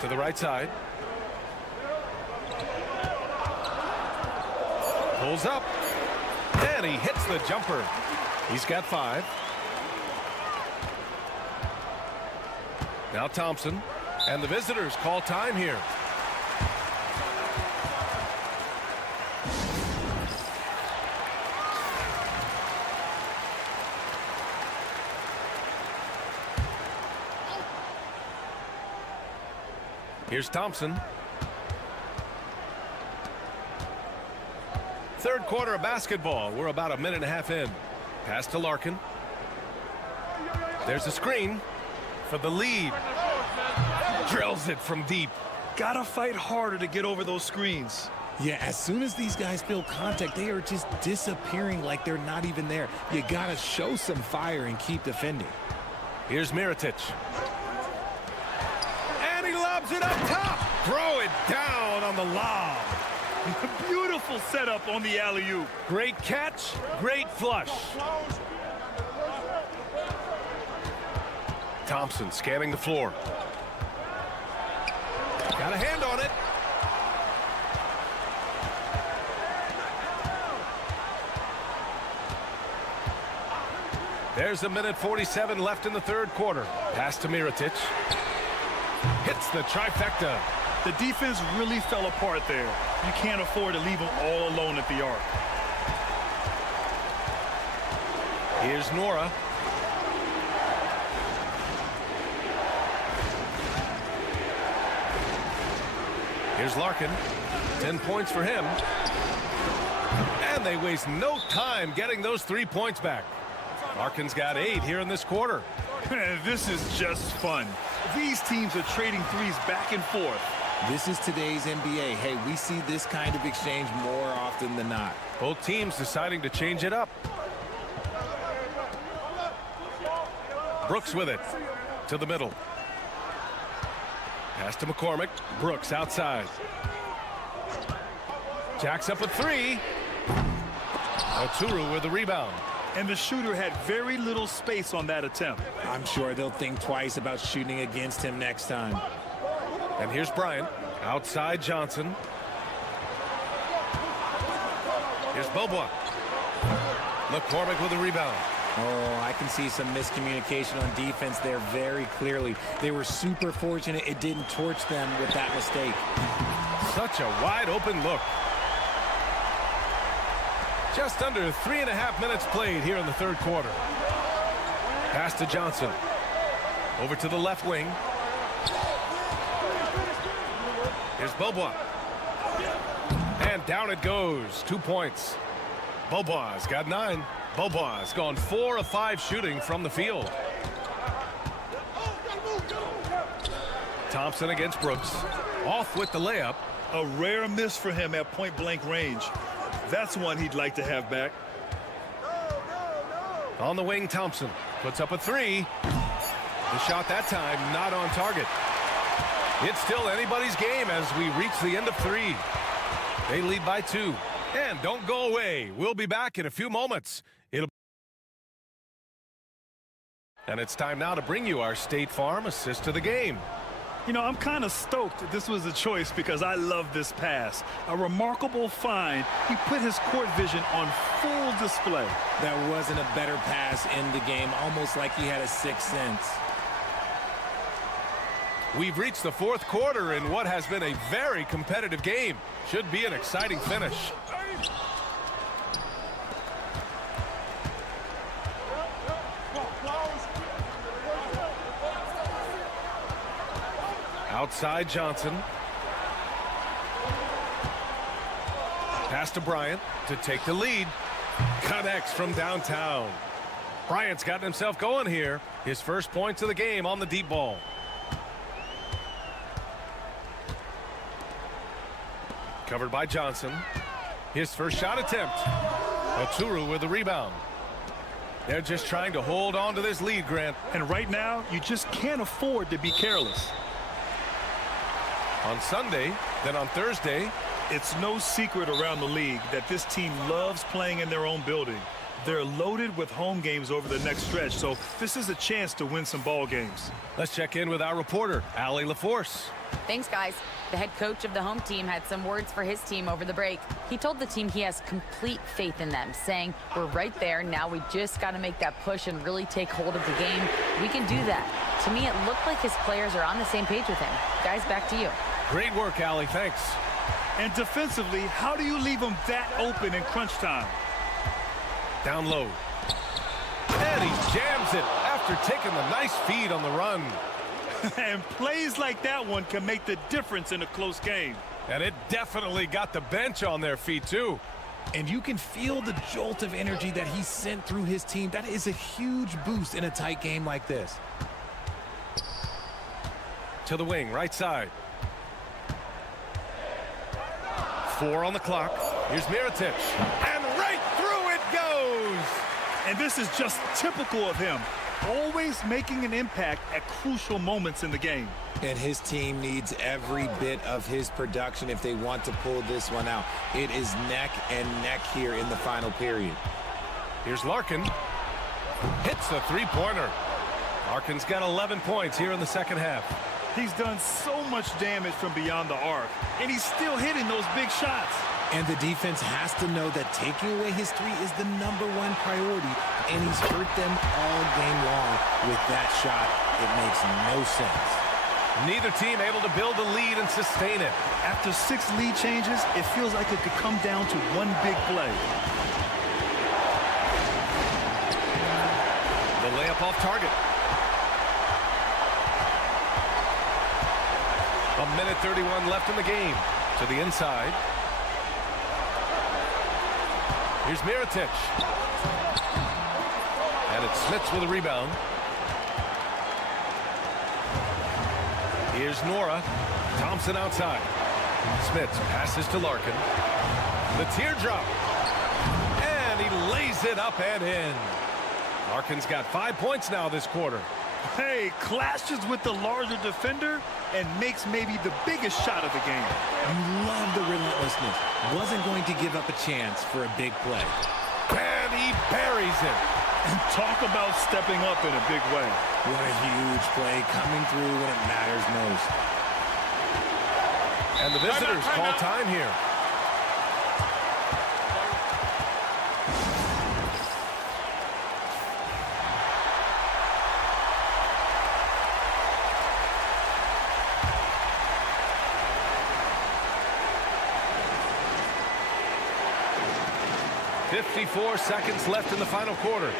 To the right side. Pulls up. And he hits the jumper. He's got 5. Now Thompson. And the visitors call time here. Here's Thompson. Third quarter of basketball. We're about a minute and a half in. Pass to Larkin. There's a screen for the lead. Drills it from deep. Gotta fight harder to get over those screens. Yeah, as soon as these guys feel contact, they are just disappearing like they're not even there. You gotta show some fire and keep defending. Here's Mirotic. And he lobs it up top. Throw it down on the lob. Beautiful setup on the alley-oop. Great catch, great flush. Thompson scanning the floor. Got a hand on it. There's a minute 47 left in the third quarter. Pass to Mirotic. Hits the trifecta. The defense really fell apart there. You can't afford to leave them all alone at the arc. Here's Nora. Here's Larkin. 10 points for him. And they waste no time getting those 3 points back. Larkin's got 8 here in this quarter. This is just fun. These teams are trading threes back and forth. This is today's NBA. Hey, we see this kind of exchange more often than not. Both teams deciding to change it up. Brooks with it. To the middle. Pass to McCormick. Brooks outside. Jacks up a 3. Oturu with the rebound. And the shooter had very little space on that attempt. I'm sure they'll think twice about shooting against him next time. And here's Bryant. Outside Johnson. Here's Bobois. McCormick with the rebound. Oh, I can see some miscommunication on defense there very clearly. They were super fortunate it didn't torch them with that mistake. Such a wide open look. Just under 3.5 minutes played here in the third quarter. Pass to Johnson. Over to the left wing. Here's Bobois. And down it goes. 2 points. Bobois got 9. Bobois gone 4 of 5 shooting from the field. Thompson against Brooks. Off with the layup. A rare miss for him at point-blank range. That's one he'd like to have back. On the wing, Thompson puts up a three. The shot that time not on target. It's still anybody's game as we reach the end of three. They lead by 2. And don't go away. We'll be back in a few moments. And it's time now to bring you our State Farm assist to the game. You know, I'm kind of stoked this was a choice because I love this pass. A remarkable find. He put his court vision on full display. That wasn't a better pass in the game, almost like he had a sixth sense. We've reached the fourth quarter in what has been a very competitive game. Should be an exciting finish. Outside Johnson. Pass to Bryant to take the lead. Connects from downtown. Bryant's gotten himself going here. His first points of the game on the deep ball. Covered by Johnson. His first shot attempt. Oturu with the rebound. They're just trying to hold on to this lead, Grant. And right now, you just can't afford to be careless. On Sunday, then on Thursday. It's no secret around the league that this team loves playing in their own building. They're loaded with home games over the next stretch, so this is a chance to win some ball games. Let's check in with our reporter, Allie LaForce. Thanks, guys. The head coach of the home team had some words for his team over the break. He told the team he has complete faith in them, saying, "We're right there. Now we just got to make that push and really take hold of the game. We can do that." To me, it looked like his players are on the same page with him. Guys, back to you. Great work, Allie. Thanks. And defensively, how do you leave them that open in crunch time? Down low. And he jams it after taking the nice feed on the run. And plays like that one can make the difference in a close game. And it definitely got the bench on their feet, too. And you can feel the jolt of energy that he sent through his team. That is a huge boost in a tight game like this. To the wing, right side. 4 on the clock. Here's Mirotic. And right through it goes! And this is just typical of him. Always making an impact at crucial moments in the game. And his team needs every bit of his production if they want to pull this one out. It is neck and neck here in the final period. Here's Larkin. Hits the three-pointer. Larkin's got 11 points here in the second half. He's done so much damage from beyond the arc, and he's still hitting those big shots. And the defense has to know that taking away his three is the #1 priority, and he's hurt them all game long with that shot. It makes no sense. Neither team able to build a lead and sustain it. After 6 lead changes, it feels like it could come down to one big play. The layup off target. 1:31 left in the game. To the inside. Here's Mirotic. And it's Smits with a rebound. Here's Nora. Thompson outside. Smits passes to Larkin. The teardrop. And he lays it up and in. Larkin's got 5 points now this quarter. Hey, clashes with the larger defender and makes maybe the biggest shot of the game. You love the relentlessness. Wasn't going to give up a chance for a big play. And he buries it. And talk about stepping up in a big way. What a huge play coming through when it matters most. And the visitors call time here. .54 seconds left in the final quarter.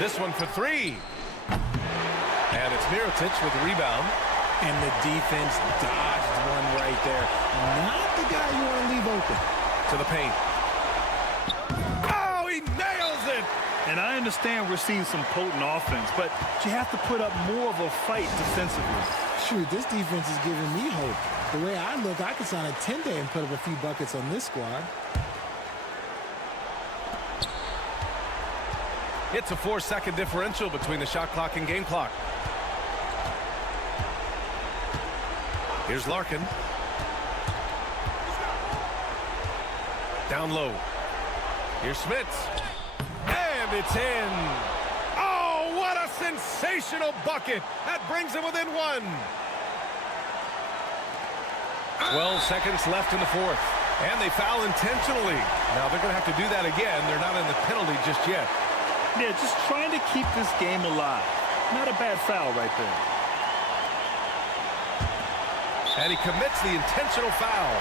This one for 3. And it's Mirotic with the rebound. And the defense dodged one right there. Not the guy you want to leave open. To the paint. And I understand we're seeing some potent offense, but you have to put up more of a fight defensively. Shoot, this defense is giving me hope. The way I look, I could sign a 10-day and put up a few buckets on this squad. It's a 4-second differential between the shot clock and game clock. Here's Larkin. Down low. Here's Smits. And it's in. Oh, what a sensational bucket. That brings him within one. 12 seconds left in the fourth. And they foul intentionally. Now they're going to have to do that again. They're not in the penalty just yet. Yeah, just trying to keep this game alive. Not a bad foul right there. And he commits the intentional foul.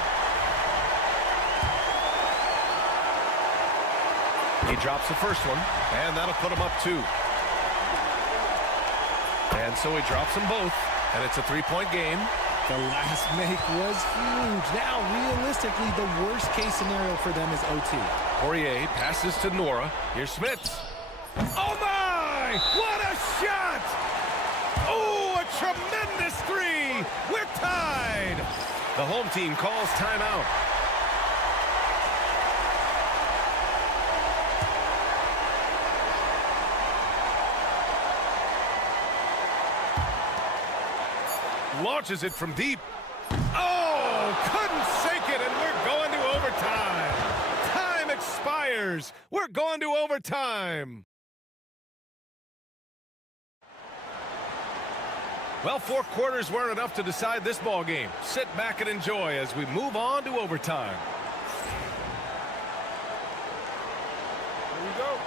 He drops the first one, and that'll put him up 2. And so he drops them both, and it's a 3-point game. The last make was huge. Now, realistically, the worst-case scenario for them is OT. Poirier passes to Nora. Here's Smits. Oh, my! What a shot! Oh, a tremendous 3! We're tied! The home team calls timeout. Launches it from deep. Oh, couldn't sink it, and we're going to overtime. Time expires. We're going to overtime. Well, 4 quarters weren't enough to decide this ball game. Sit back and enjoy as we move on to overtime. Here we go.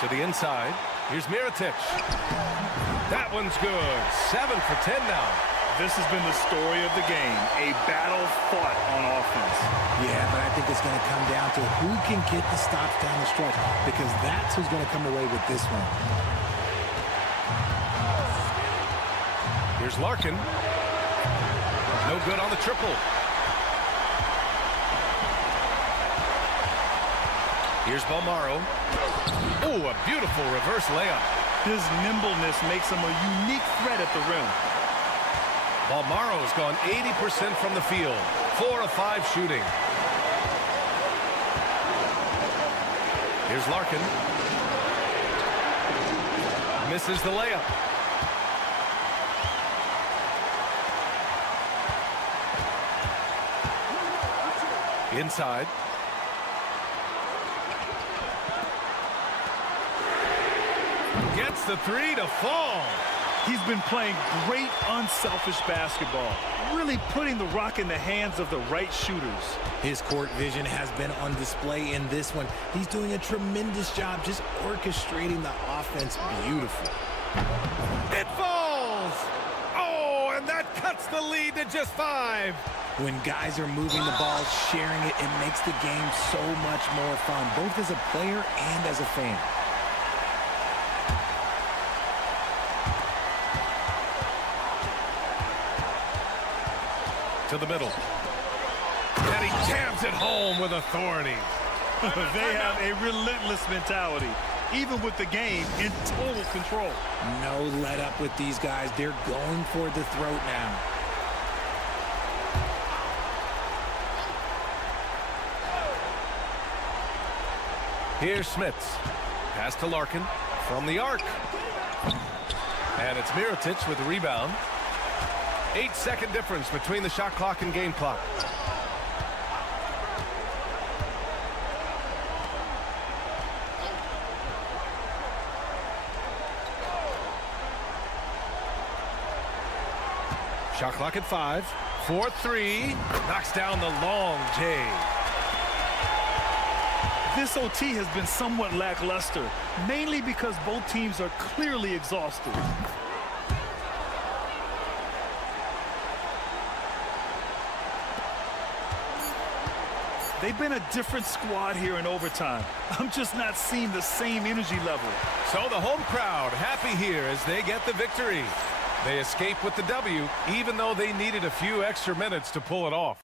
To the inside. Here's Mirotic. That one's good. 7 for 10 now. This has been the story of the game. A battle fought on offense. Yeah, but I think it's going to come down to who can get the stops down the stretch, because that's who's going to come away with this one. Here's Larkin. No good on the triple. Here's Balmaro. Oh, a beautiful reverse layup. His nimbleness makes him a unique threat at the rim. Balmaro's gone 80% from the field. 4 of 5 shooting. Here's Larkin. Misses the layup. Inside. Gets the 3 to fall. He's been playing great unselfish basketball, really putting the rock in the hands of the right shooters. His court vision has been on display in this one. He's doing a tremendous job just orchestrating the offense beautifully. It falls! Oh, and that cuts the lead to just 5. When guys are moving the ball, sharing it, it makes the game so much more fun, both as a player and as a fan. To the middle. And he jams it home with authority. They have a relentless mentality, even with the game in total control. No let up with these guys. They're going for the throat now. Here's Smits. Pass to Larkin from the arc. And it's Mirotic with the rebound. 8-second difference between the shot clock and game clock. Shot clock at 5. 4-3. Knocks down the long J. This OT has been somewhat lackluster, mainly because both teams are clearly exhausted. They've been a different squad here in overtime. I'm just not seeing the same energy level. So the home crowd happy here as they get the victory. They escape with the W, even though they needed a few extra minutes to pull it off.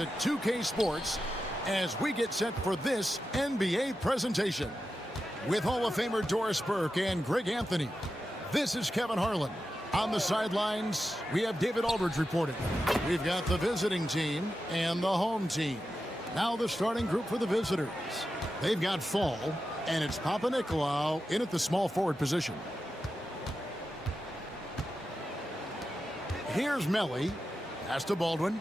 At 2K Sports as we get set for this NBA presentation. With Hall of Famer Doris Burke and Greg Anthony, this is Kevin Harlan. On the sidelines, we have David Aldridge reporting. We've got the visiting team and the home team. Now the starting group for the visitors. They've got Fall, and it's Papa Nicolau in at the small forward position. Here's Melly. Pass to Baldwin.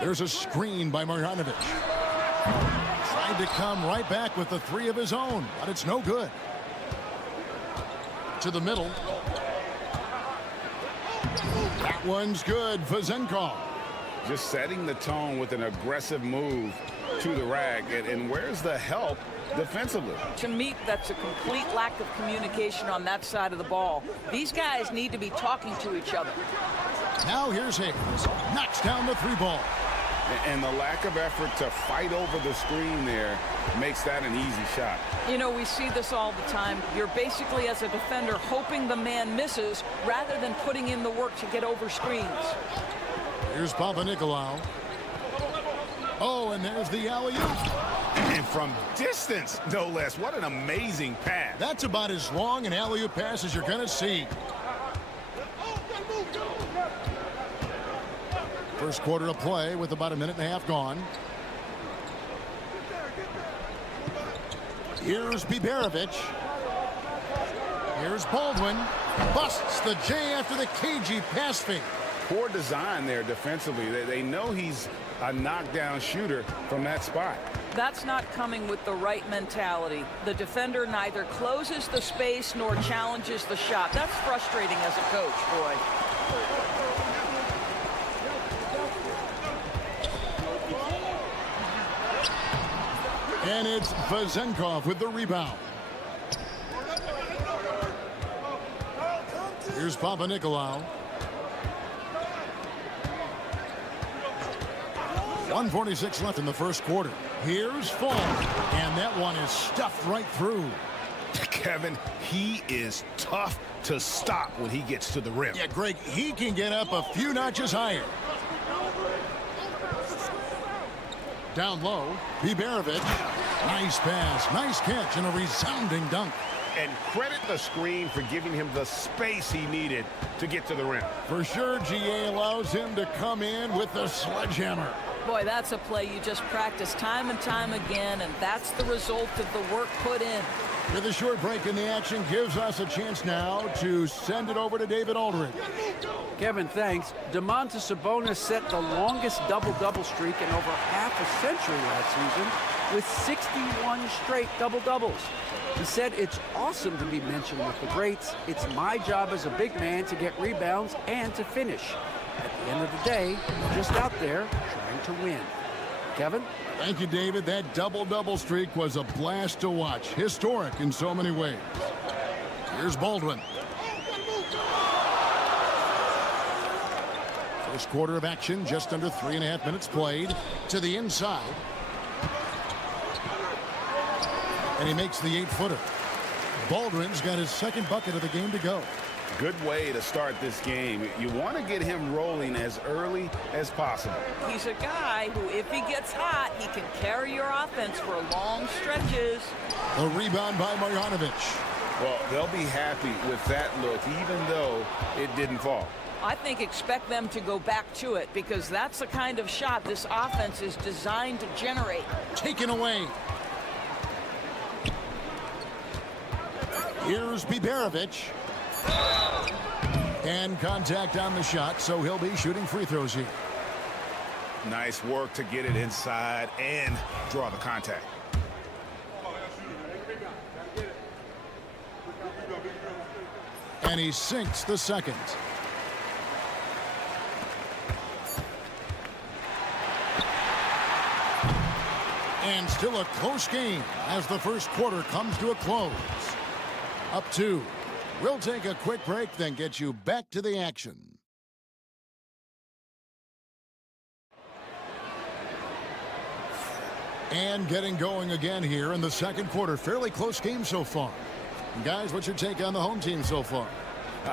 There's a screen by Marjanovic. Tried to come right back with the three of his own, but it's no good. To the middle. That one's good. Vazenkov. just setting the tone with an aggressive move to the rack. And where's the help defensively? To me, that's a complete lack of communication on that side of the ball. These guys need to be talking to each other. Now here's Hayes. Knocks down the three ball. And the lack of effort to fight over the screen there makes that an easy shot. You know, we see this all the time. You're basically, as a defender, hoping the man misses rather than putting in the work to get over screens. Here's Papanikolaou. Oh, and there's the alley-oop. And from distance, no less. What an amazing pass. That's about as long an alley-oop pass as you're going to see. First quarter of play with about a minute and a half gone. Here's Biberovic. Here's Baldwin. Busts the J after the cagey pass fake. Poor design there defensively. They know he's a knockdown shooter from that spot. That's not coming with the right mentality. The defender neither closes the space nor challenges the shot. That's frustrating as a coach, boy. And it's Vezenkov with the rebound. Here's Papanikolaou. 1:46 left in the first quarter. Here's Fall. And that one is stuffed right through. Kevin, he is tough to stop when he gets to the rim. Yeah, Greg, he can get up a few notches higher. Down low, Biberovic. Nice pass, nice catch, and a resounding dunk. And credit the screen for giving him the space he needed to get to the rim. For sure, GA allows him to come in with the sledgehammer. Boy, that's a play you just practice time and time again, and that's the result of the work put in. With a short break in the action, gives us a chance now to send it over to David Aldridge. Kevin, thanks. Domantas Sabonis set the longest double-double streak in over half a century last season with 61 straight double-doubles. He said, "It's awesome to be mentioned with the greats. It's my job as a big man to get rebounds and to finish. At the end of the day, I'm just out there trying to win." Kevin? Thank you, David. That double-double streak was a blast to watch. Historic in so many ways. Here's Baldwin. First quarter of action, just under 3.5 minutes played. To the inside. And he makes the 8-footer. Baldwin's got his second bucket of the game to go. Good way to start this game. You want to get him rolling as early as possible. He's a guy who, if he gets hot, he can carry your offense for long stretches. A rebound by Marjanovic. Well, they'll be happy with that look, even though it didn't fall. I think expect them to go back to it because that's the kind of shot this offense is designed to generate. Taken away. Here's Biberovic. And contact on the shot, so he'll be shooting free throws here. Nice work to get it inside and draw the contact. And he sinks the second. And still a close game as the first quarter comes to a close. Up 2. We'll take a quick break, then get you back to the action. And getting going again here in the second quarter. Fairly close game so far. And guys, what's your take on the home team so far?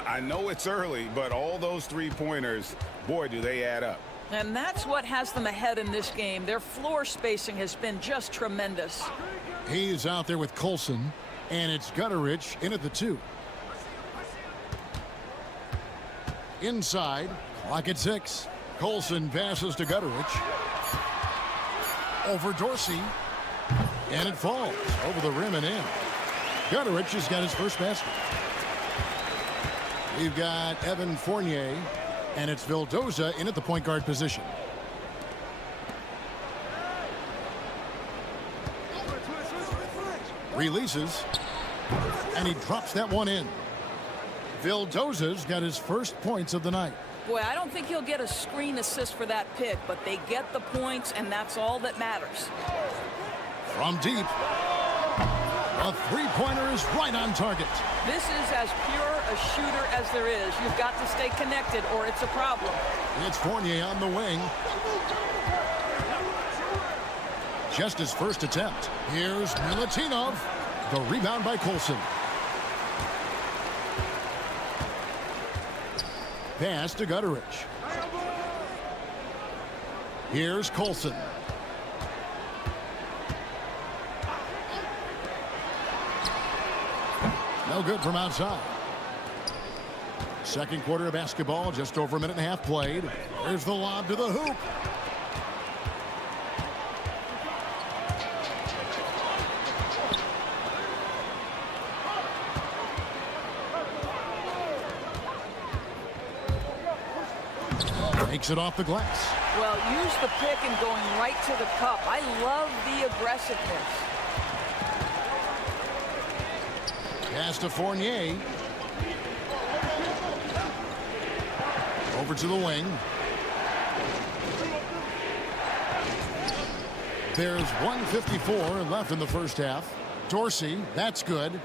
I know it's early, but all those three-pointers, boy, do they add up. And that's what has them ahead in this game. Their floor spacing has been just tremendous. He's out there with Colson, and it's Gutterich in at the 2. Inside, clock at 6. Colson passes to Gutterich. Over Dorsey. And it falls over the rim and in. Gutterich has got his first basket. We've got Evan Fournier, and it's Vildoza in at the point guard position. Releases, and he drops that one in. Vildoza's got his first points of the night. Boy, I don't think he'll get a screen assist for that pick, but they get the points, and that's all that matters. From deep, a three-pointer is right on target. This is as pure a shooter as there is. You've got to stay connected, or it's a problem. It's Fournier on the wing. Just his first attempt. Here's Milutinov. The rebound by Colson. Pass to Gutteridge. Here's Colson. No good from outside. Second quarter of basketball, just over a minute and a half played. There's the lob to the hoop. Takes it off the glass. Well, use the pick and going right to the cup. I love the aggressiveness. Pass to Fournier. Over to the wing. There's 1:54 left in the first half. Dorsey, that's good.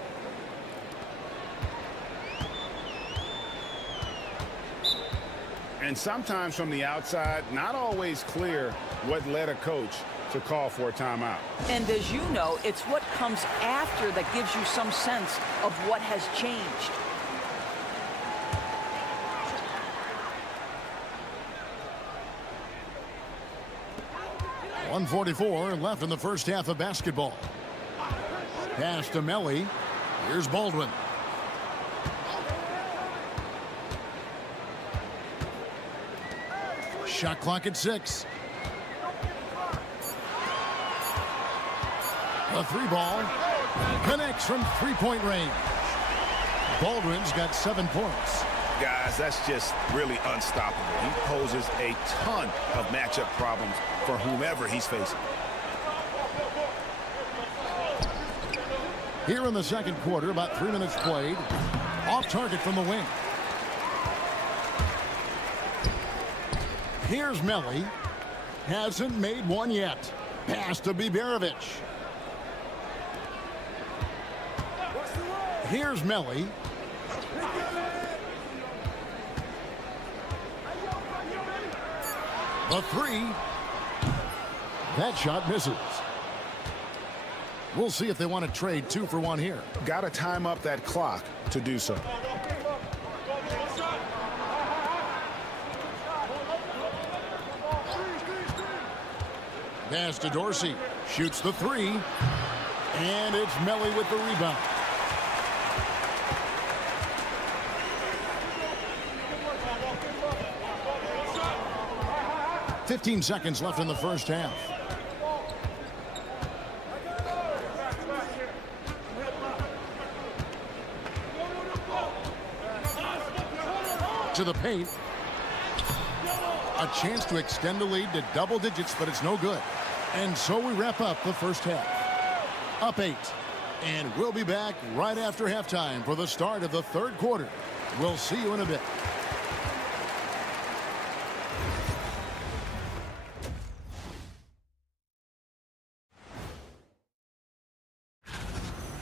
And sometimes from the outside, not always clear what led a coach to call for a timeout. And as you know, it's what comes after that gives you some sense of what has changed. .144 left in the first half of basketball. Pass to Melly. Here's Baldwin. Shot clock at 6. The three ball connects from three-point range. Baldwin's got 7 points. Guys, that's just really unstoppable. He poses a ton of matchup problems for whomever he's facing. Here in the second quarter, about 3 minutes played. Off target from the wing. Here's Melly. Hasn't made one yet. Pass to Biberovic. Here's Melly. The three. That shot misses. We'll see if they want to trade 2 for 1 here. Got to time up that clock to do so. Pass to Dorsey. Shoots the three. And it's Melly with the rebound. .15 seconds left in the first half. To the paint. A chance to extend the lead to double digits, but it's no good. And so we wrap up the first half. Up 8. And we'll be back right after halftime for the start of the third quarter. We'll see you in a bit.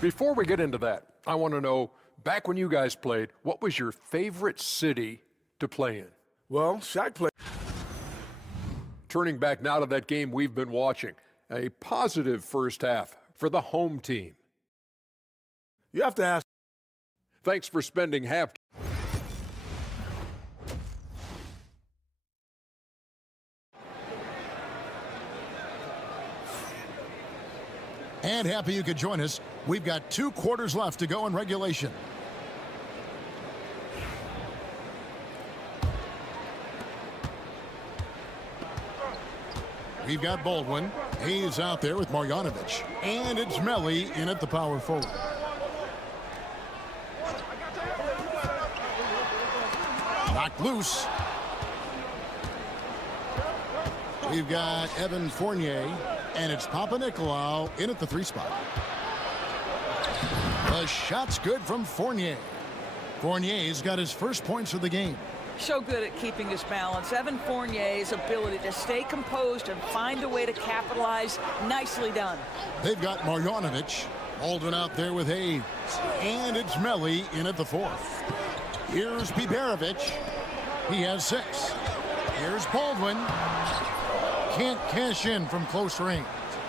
Before we get into that, I want to know, back when you guys played, what was your favorite city to play in? Well, Shaq played. Turning back now to that game we've been watching, a positive first half for the home team. You have to ask. Thanks for spending half. And happy you could join us. We've got 2 quarters left to go in regulation. We've got Baldwin. He's out there with Marjanovic. And it's Melly in at the power forward. Knocked loose. We've got Evan Fournier. And it's Papanikolaou in at the 3 spot. The shot's good from Fournier. Fournier's got his first points of the game. So good at keeping his balance. Evan Fournier's ability to stay composed and find a way to capitalize, nicely done. They've got Marjanovic. Baldwin out there with Hayes. And it's Melli in at the fourth. Here's Biberovic. He has 6. Here's Baldwin. Can't cash in from close range.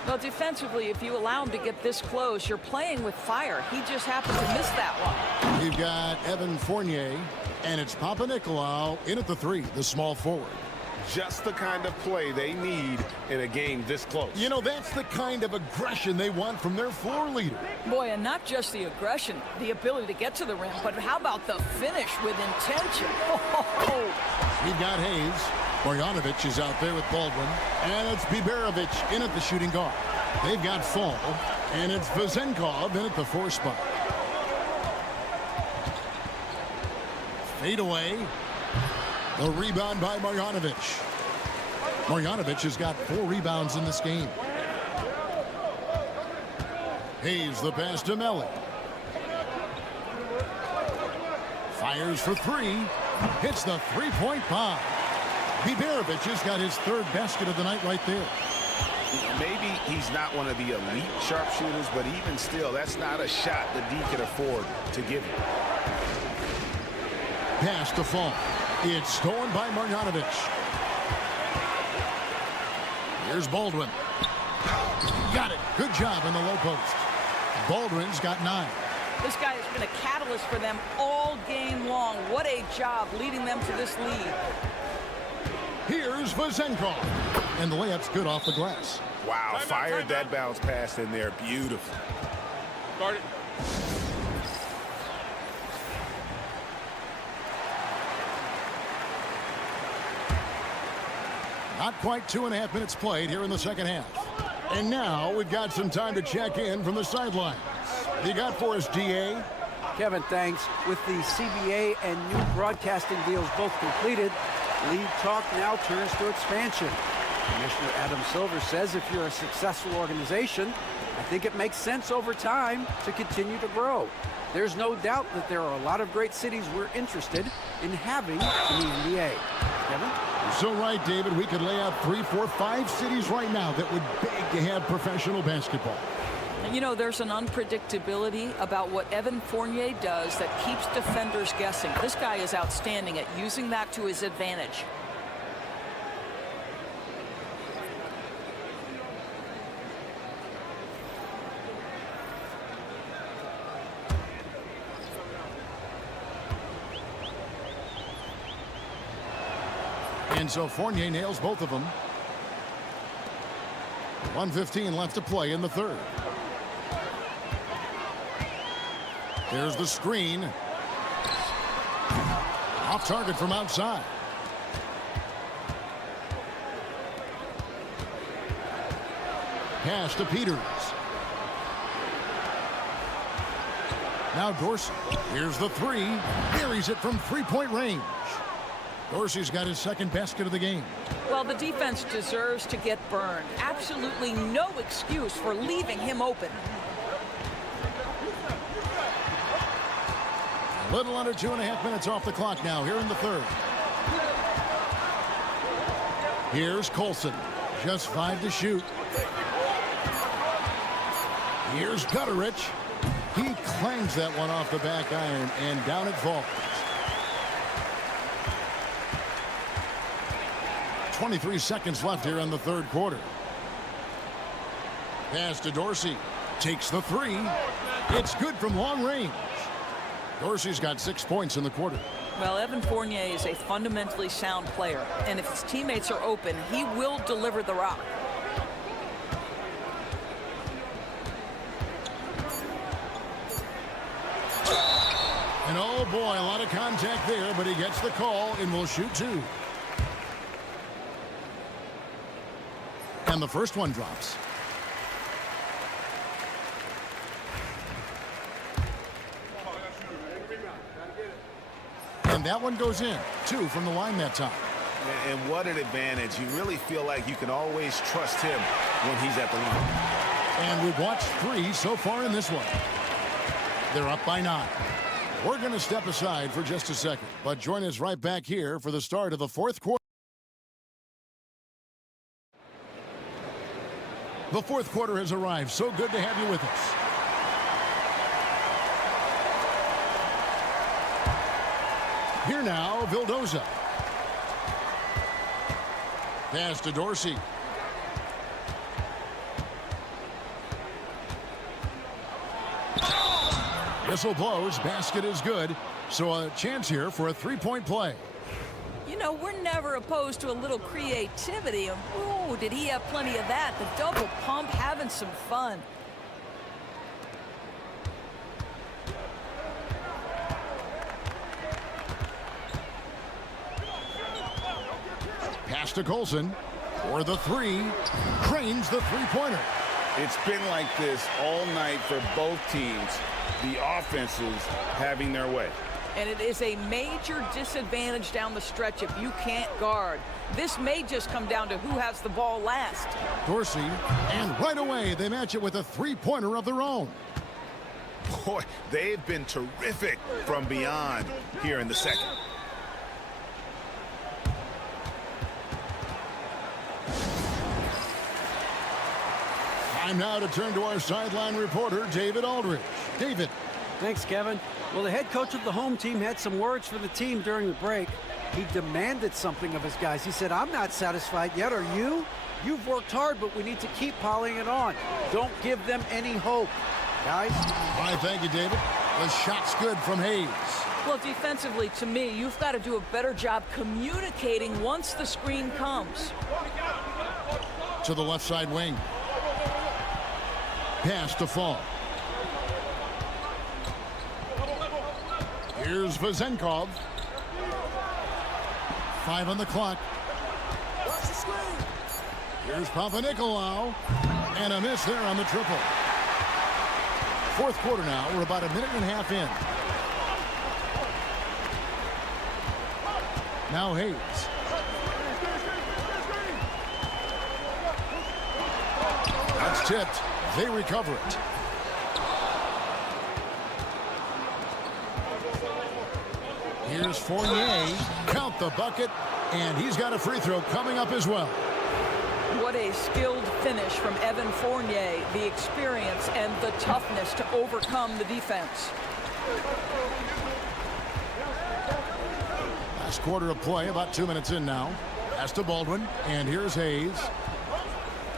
Well, defensively, if you allow him to get this close, you're playing with fire. He just happened to miss that one. We've got Evan Fournier, and it's Papanikolaou in at the 3, the small forward. Just the kind of play they need in a game this close. You know, that's the kind of aggression they want from their floor leader. Boy, and not just the aggression, the ability to get to the rim, but how about the finish with intention? We've got Hayes. Marjanovic is out there with Baldwin. And it's Biberovic in at the shooting guard. They've got Fall. And it's Vezenkov in at the 4 spot. Fade away. The rebound by Marjanovic. Marjanovic has got 4 rebounds in this game. Hayes the pass to Melli. Fires for 3. Hits the 3-point bomb. Biberovic has got his 3rd basket of the night right there. Maybe he's not one of the elite sharpshooters, but even still, that's not a shot that D can afford to give him. Pass to Fall. It's stolen by Marjanovic. Here's Baldwin. Got it. Good job in the low post. Baldwin's got 9. This guy has been a catalyst for them all game long. What a job leading them to this lead. Here's Vezenkov. And the layup's good off the glass. Wow, fired that bounce pass in there. Beautiful. Guard it. Not quite 2.5 minutes played here in the second half. And now we've got some time to check in from the sidelines. You got for us, GA? Kevin, thanks. With the CBA and new broadcasting deals both completed, league talk now turns to expansion. Commissioner Adam Silver says if you're a successful organization, I think it makes sense over time to continue to grow. There's no doubt that there are a lot of great cities we're interested in having in the NBA. Kevin? You're so right, David. We could lay out 3, 4, 5 cities right now that would beg to have professional basketball. You know, there's an unpredictability about what Evan Fournier does that keeps defenders guessing. This guy is outstanding at using that to his advantage. And so Fournier nails both of them. 1:15 left to play in the 3rd. There's the screen. Off target from outside. Pass to Peters. Now Dorsey. Here's the 3. Buries it from 3-point range. Dorsey's got his 2nd basket of the game. Well, the defense deserves to get burned. Absolutely no excuse for leaving him open. A little under 2.5 minutes off the clock now here in the 3rd. Here's Colson. Just 5 to shoot. Here's Gutterich. He clangs that one off the back iron and down it falls. 23 seconds left here in the 3rd quarter. Pass to Dorsey. Takes the 3. It's good from long range. Dorsey's got 6 points in the quarter. Well, Evan Fournier is a fundamentally sound player, and if his teammates are open, he will deliver the rock. And oh boy, a lot of contact there, but he gets the call and will shoot 2. And the first one drops. And that one goes in. 2 from the line that time. And what an advantage. You really feel like you can always trust him when he's at the line. And we've watched 3 so far in this one. They're up by 9. We're going to step aside for just a second, but join us right back here for the start of the fourth quarter. The fourth quarter has arrived. So good to have you with us. Here now, Vildoza. Pass to Dorsey. Whistle blows. Basket is good. So a chance here for a three-point play. You know, we're never opposed to a little creativity. Ooh, did he have plenty of that? The double pump, having some fun. Pass to Colson for the three. Drains the three-pointer. It's been like this all night for both teams. The offenses having their way. And it is a major disadvantage down the stretch if you can't guard. This may just come down to who has the ball last. Dorsey, and right away they match it with a three-pointer of their own. Boy, they've been terrific from beyond here in the second. Time now to turn to our sideline reporter, David Aldridge. David. Thanks, Kevin. Well, the head coach of the home team had some words for the team during the break. He demanded something of his guys. He said, I'm not satisfied yet. Are you? You've worked hard, but we need to keep piling it on. Don't give them any hope. Guys? All right, thank you, David. The shot's good from Hayes. Well, defensively, to me, you've got to do a better job communicating once the screen comes. To the left side wing. Pass to Fall. Here's Vezenkov. 5 on the clock. Here's Papanikolaou. And a miss there on the triple. Fourth quarter now. We're about a minute and a half in. Now Hayes. That's tipped. They recover it. Here's Fournier. Count the bucket. And he's got a free throw coming up as well. What a skilled finish from Evan Fournier. The experience and the toughness to overcome the defense. Last quarter of play, about 2 minutes in now. Pass to Baldwin. And here's Hayes.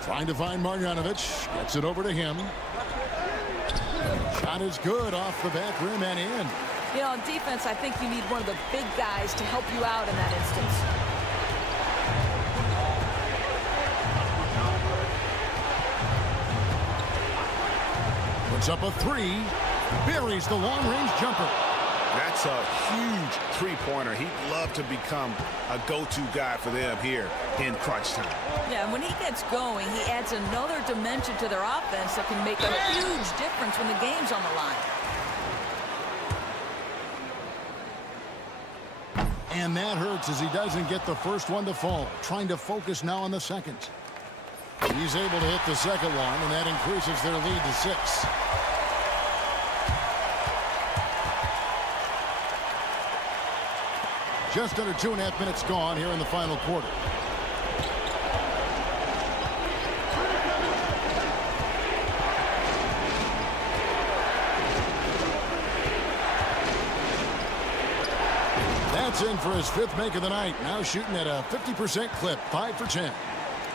Trying to find Marjanovic. Gets it over to him. Shot is good off the back rim and in. You know, on defense, I think you need one of the big guys to help you out in that instance. Puts up a three. Buries the long-range jumper. That's a huge three-pointer. He'd love to become a go-to guy for them here in crunch time. Yeah, and when he gets going, he adds another dimension to their offense that can make a huge difference when the game's on the line. And that hurts as he doesn't get the first one to fall. Trying to focus now on the second. He's able to hit the second one, and that increases their lead to 6. Just under 2.5 minutes gone here in the final quarter. That's in for his 5th make of the night. Now shooting at a 50% clip, 5 for 10.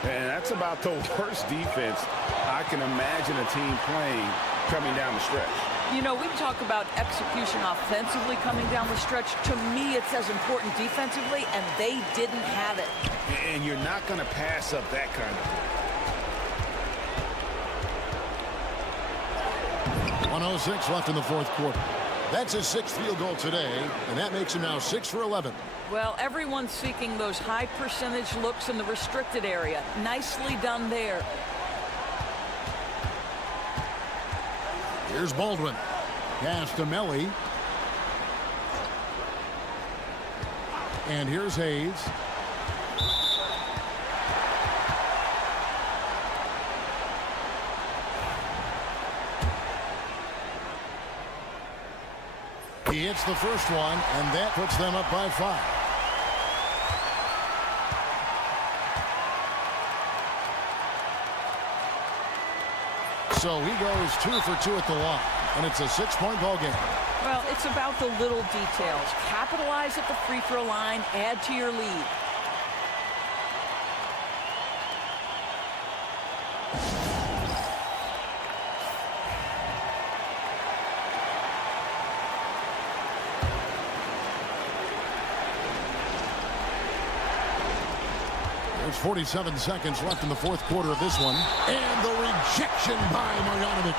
And that's about the worst defense I can imagine a team playing coming down the stretch. You know, we talk about execution offensively coming down the stretch. To me, it's as important defensively, and they didn't have it. And you're not going to pass up that kind of thing. 1:06 left in the fourth quarter. That's his 6th field goal today, and that makes him now 6 for 11. Well, everyone's seeking those high percentage looks in the restricted area. Nicely done there. Here's Baldwin. Pass to Melly. And here's Hayes. He hits the first one, and that puts them up by 5. So he goes 2 for 2 at the line, and it's a 6-point ball game. Well, it's about the little details. Capitalize at the free throw line, add to your lead. There's 47 seconds left in the fourth quarter of this one. And the rejection by Marjanovic.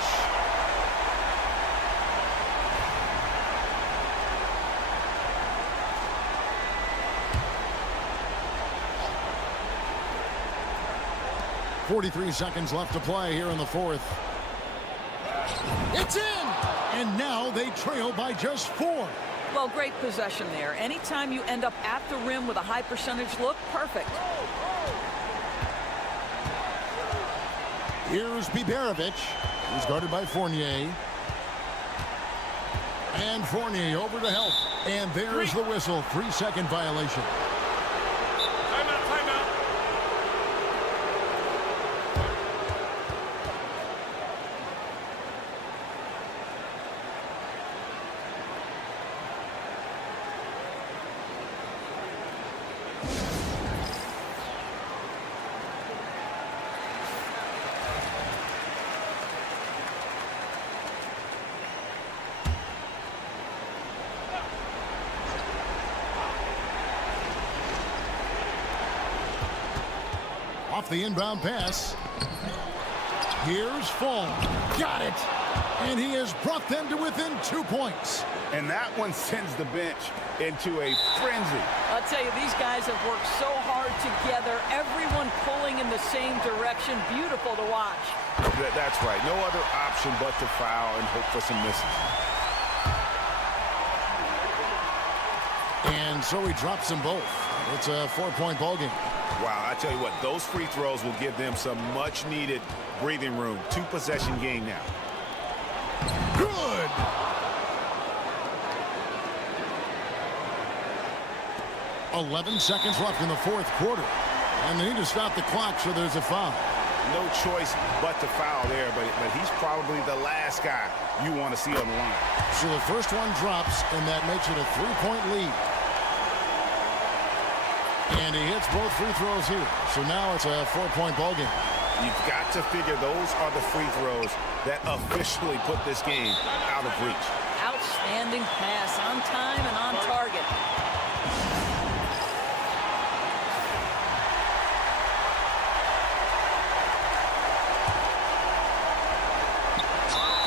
.43 seconds left to play here in the fourth. It's in! And now they trail by just 4. Well, great possession there. Anytime you end up at the rim with a high percentage look, perfect. Here's Biberovic, who's guarded by Fournier. And Fournier over to help. And there's the whistle. 3-second violation. Off the inbound pass. Here's Fall. Got it. And he has brought them to within 2 points. And that one sends the bench into a frenzy. I'll tell you, these guys have worked so hard together. Everyone pulling in the same direction. Beautiful to watch. That's right. No other option but to foul and hope for some misses. And so he drops them both. It's a 4-point ball game. Wow, I tell you what, those free throws will give them some much-needed breathing room. 2-possession game now. Good! .11 seconds left in the fourth quarter. And they need to stop the clock, so there's a foul. No choice but to foul there, but he's probably the last guy you want to see on the line. So the first one drops, and that makes it a 3-point lead. And he hits both free throws here. So now it's a 4-point ball game. You've got to figure those are the free throws that officially put this game out of reach. Outstanding pass, on time and on target.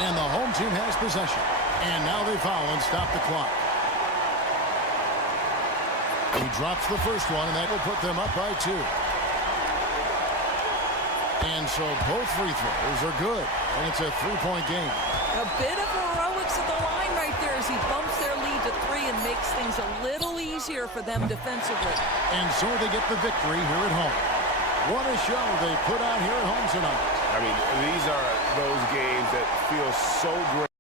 And the home team has possession. And now they foul and stop the clock. He drops the first one, and that will put them up by 2. And so both free throws are good, and it's a 3-point game. A bit of heroics at the line right there as he bumps their lead to 3 and makes things a little easier for them defensively. And so they get the victory here at home. What a show they put on here at home tonight. I mean, these are those games that feel so great.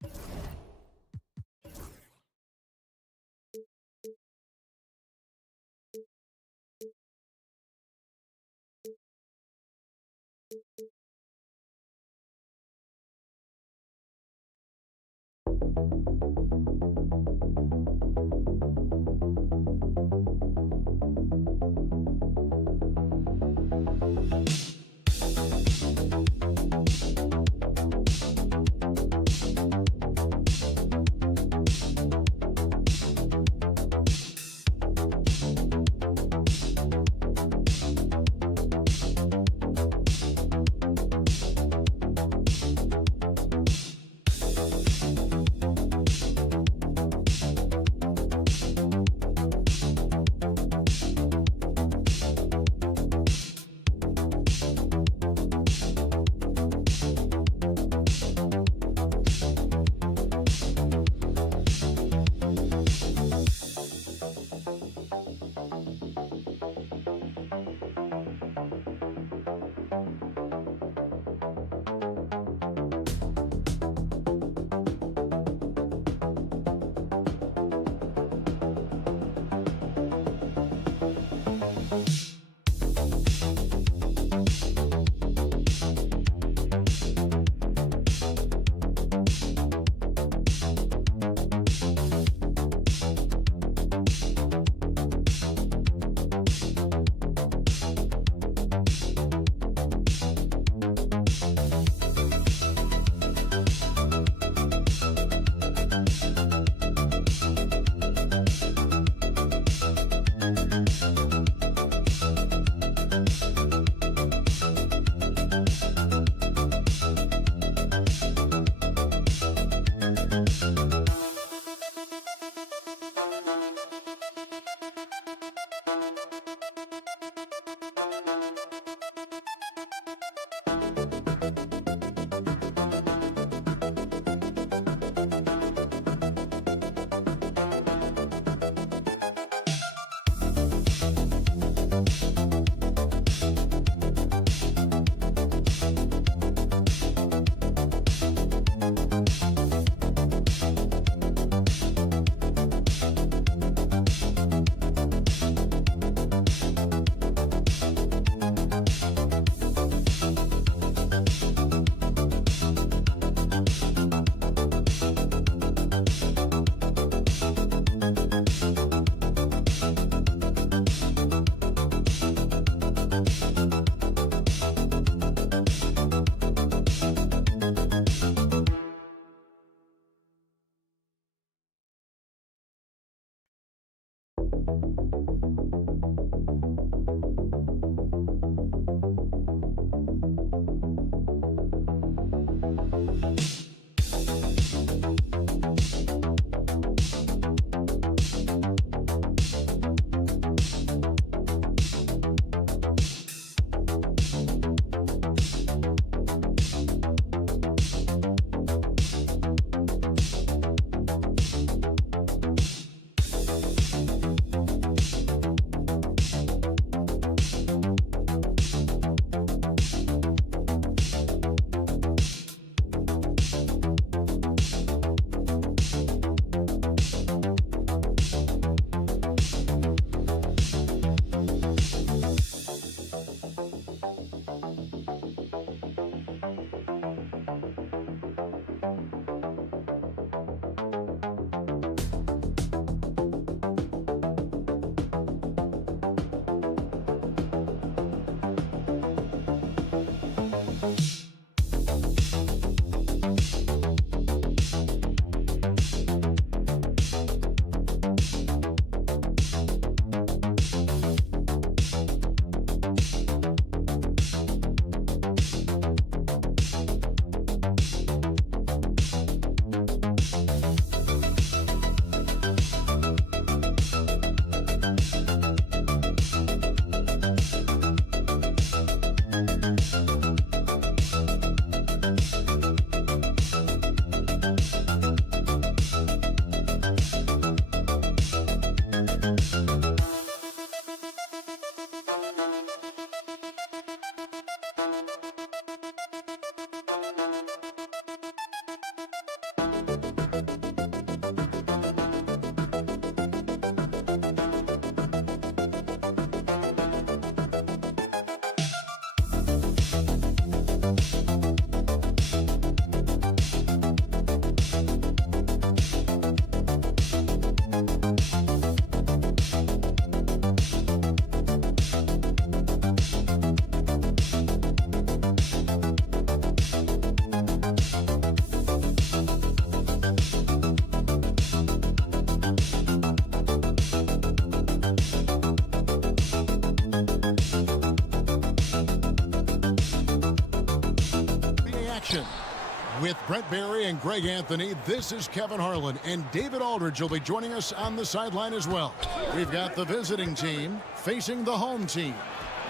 With Brent Barry and Greg Anthony, this is Kevin Harlan, and David Aldridge will be joining us on the sideline as well. We've got the visiting team facing the home team.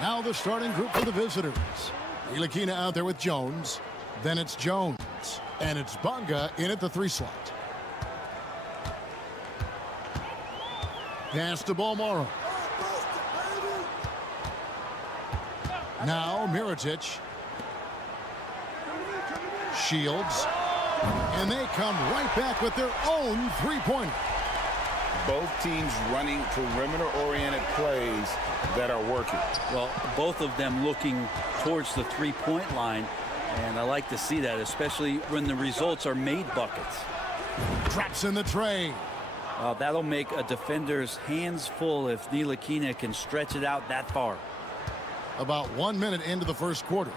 Now the starting group for the visitors. Ntilikina out there with Jones. Then it's Jones. And it's Bonga in at the 3 slot. Pass to Bolmaro. Now Mirotic. Shields. And they come right back with their own three-pointer. Both teams running perimeter-oriented plays that are working. Well, both of them looking towards the three-point line, and I like to see that, especially when the results are made buckets. Drops in the tray. That'll make a defender's hands full if Ntilikina can stretch it out that far. About 1 minute into the first quarter.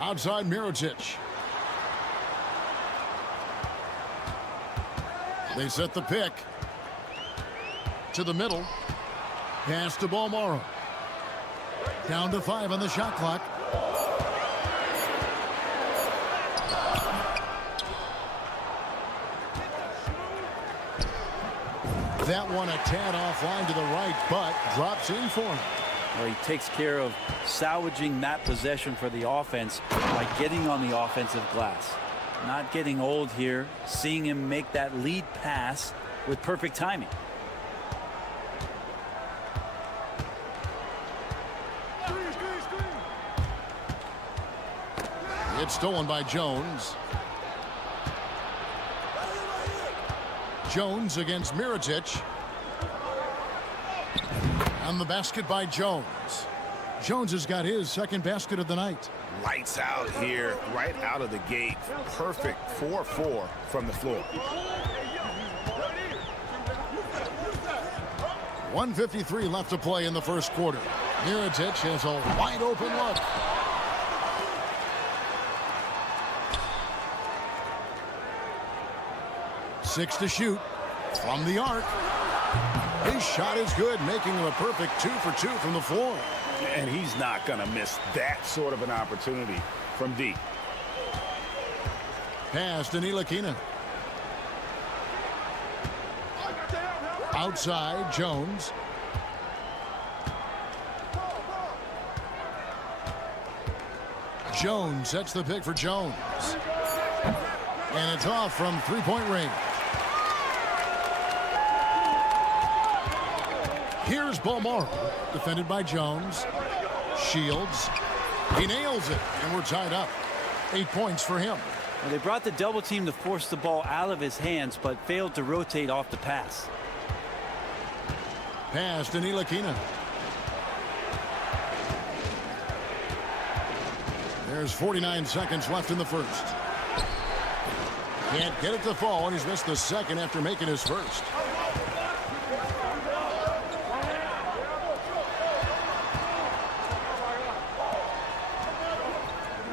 Outside Mirotic. They set the pick. To the middle. Pass to Bolmaro. Down to 5 on the shot clock. That one a tad offline to the right, but drops in for him. Well, he takes care of salvaging that possession for the offense by getting on the offensive glass. Not getting old here, seeing him make that lead pass with perfect timing. It's stolen by Jones. Jones against Mirotic. On the basket by Jones. Jones has got his second basket of the night. Lights out here, right out of the gate. Perfect 4-4 from the floor. 1:53 left to play in the first quarter. Mirotic has a wide open look. Six to shoot from the arc. His shot is good, making him a perfect 2 for 2 from the floor. And he's not going to miss that sort of an opportunity from deep. Pass to Ntilikina. Outside, Jones. Jones sets the pick for Jones. And it's off from three-point range. Here's Bolmaro, defended by Jones. Shields. He nails it, and we're tied up. 8 points for him. Well, they brought the double team to force the ball out of his hands, but failed to rotate off the pass. Pass to Ntilikina. There's 49 seconds left in the first. Can't get it to fall, and he's missed the second after making his first.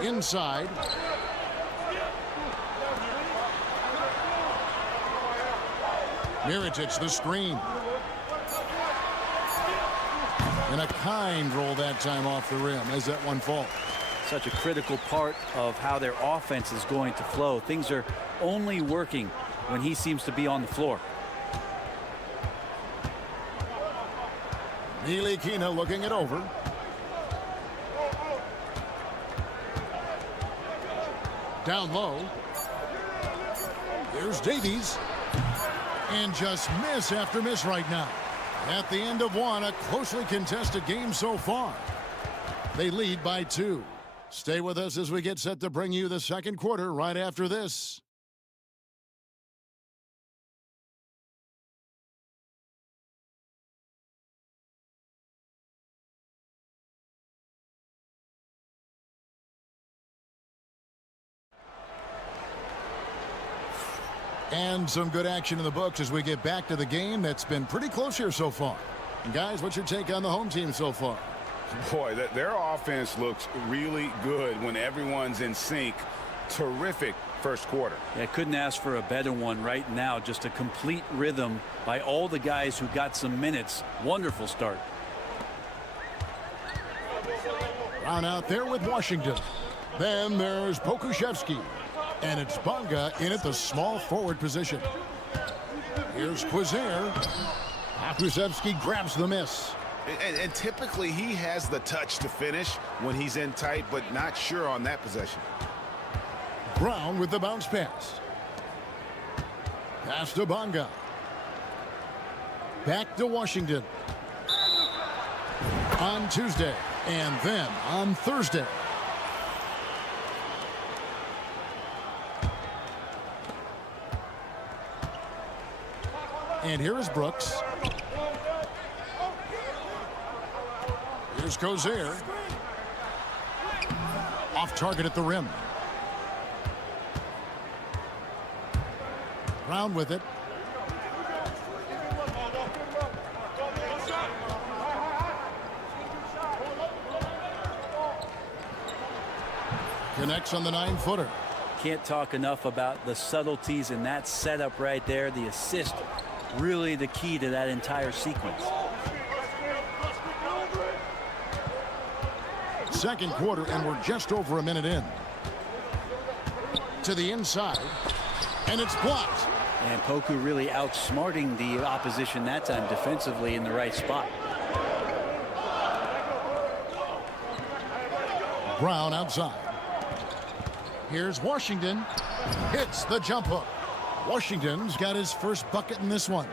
Inside. Mirotic, the screen. And a kind roll that time off the rim as that one falls. Such a critical part of how their offense is going to flow. Things are only working when he seems to be on the floor. Ntilikina looking it over. Down low. Here's Davies. And just miss after miss right now. At the end of one, a closely contested game so far. They lead by 2. Stay with us as we get set to bring you the second quarter right after this. And some good action in the books as we get back to the game that's been pretty close here so far. And guys, what's your take on the home team so far? Boy, their offense looks really good when everyone's in sync. Terrific first quarter. Yeah, couldn't ask for a better one right now. Just a complete rhythm by all the guys who got some minutes. Wonderful start. Brown out there with Washington. Then there's Pokusevski. And it's Bonga in at the small forward position. Here's Quizer. Pokusevski grabs the miss. And typically he has the touch to finish when he's in tight, but not sure on that possession. Brown with the bounce pass. Pass to Bonga. Back to Washington. On Tuesday and then on Thursday. And here is Brooks. Here's Quizer. Off target at the rim. Brown with it. Connects on the 9-footer. Can't talk enough about the subtleties in that setup right there. The assist, really the key to that entire sequence. Second quarter, and we're just over a minute in. To the inside, and it's blocked. And Poku really outsmarting the opposition that time defensively in the right spot. Brown outside. Here's Washington. Hits the jump hook. Washington's got his first bucket in this one.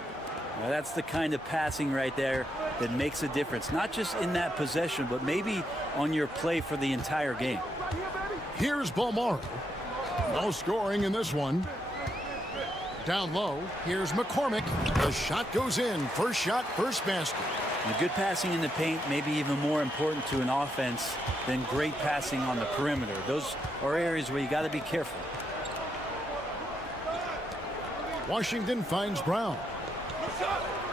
Now that's the kind of passing right there that makes a difference. Not just in that possession, but maybe on your play for the entire game. Here's Bolmaro. No scoring in this one. Down low, here's McCormick. The shot goes in. First shot, first basket. And good passing in the paint may be even more important to an offense than great passing on the perimeter. Those are areas where you got to be careful. Washington finds Brown.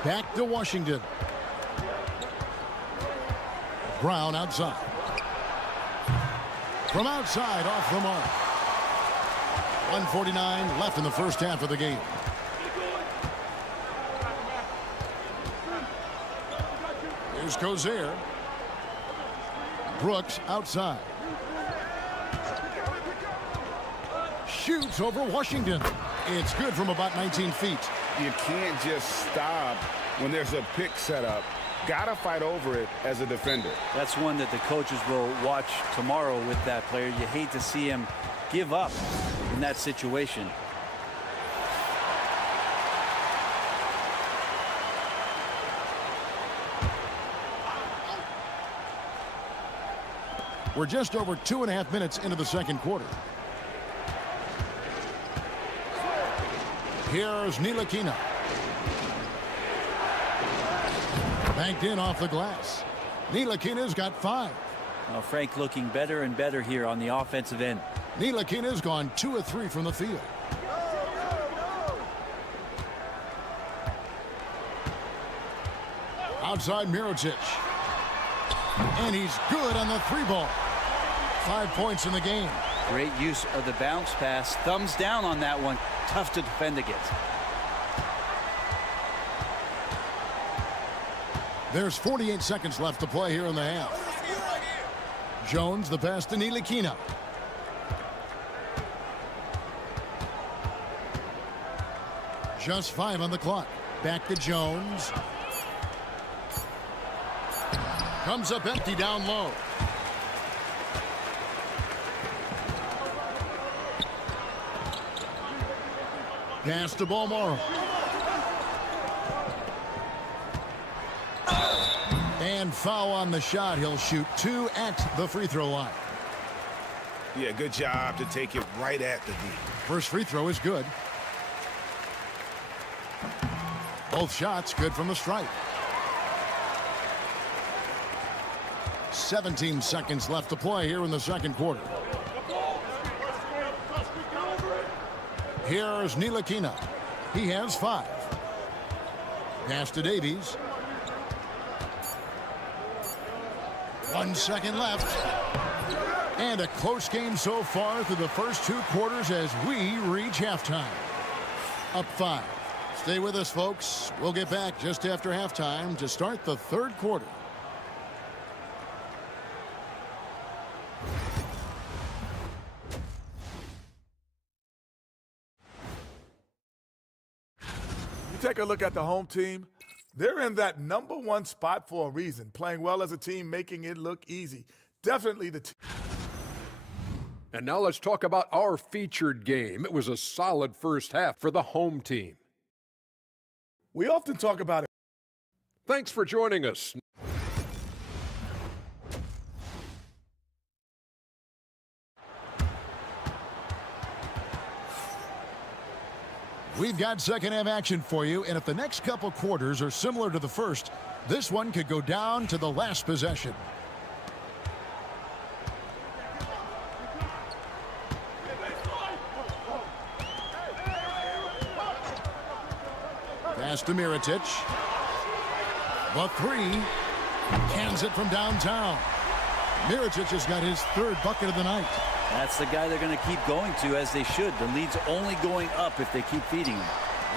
Back to Washington. Brown outside. From outside, off the mark. 1:49 left in the first half of the game. Here's Cozier. Brooks outside. Shoots over Washington. It's good from about 19 feet. You can't just stop when there's a pick set up. Gotta fight over it as a defender. That's one that the coaches will watch tomorrow with that player. You hate to see him give up in that situation. We're just over 2.5 minutes into the second quarter. Here's Ntilikina. Banked in off the glass. Ntilikina's got 5. Well, Frank looking better and better here on the offensive end. Ntilikina's gone 2 of 3 from the field. Outside Mirotic. And he's good on the 3-ball. 5 points in the game. Great use of the bounce pass. Thumbs down on that one. Tough to defend against. There's 48 seconds left to play here in the half. Jones, the pass to Ntilikina. Just 5 on the clock. Back to Jones. Comes up empty down low. Pass to Balmoro. And foul on the shot. He'll shoot 2 at the free throw line. Yeah, good job to take it right at the D. First free throw is good. Both shots good from the stripe. 17 seconds left to play here in the second quarter. Here's Ntilikina. He has 5. Pass to Davies. 1 second left. And a close game so far through the first 2 quarters as we reach halftime. Up 5. Stay with us, folks. We'll get back just after halftime to start the third quarter. Take a look at the home team. They're in that #1 spot for a reason, playing well as a team, making it look easy. Definitely the team. And now let's talk about our featured game. It was a solid first half for the home team. We often talk about it. Thanks for joining us. We've got second half action for you, and if the next couple quarters are similar to the first, this one could go down to the last possession. Pass to Mirotic. The 3. Cans it from downtown. Mirotic has got his 3rd bucket of the night. That's the guy they're going to keep going to, as they should. The lead's only going up if they keep feeding him.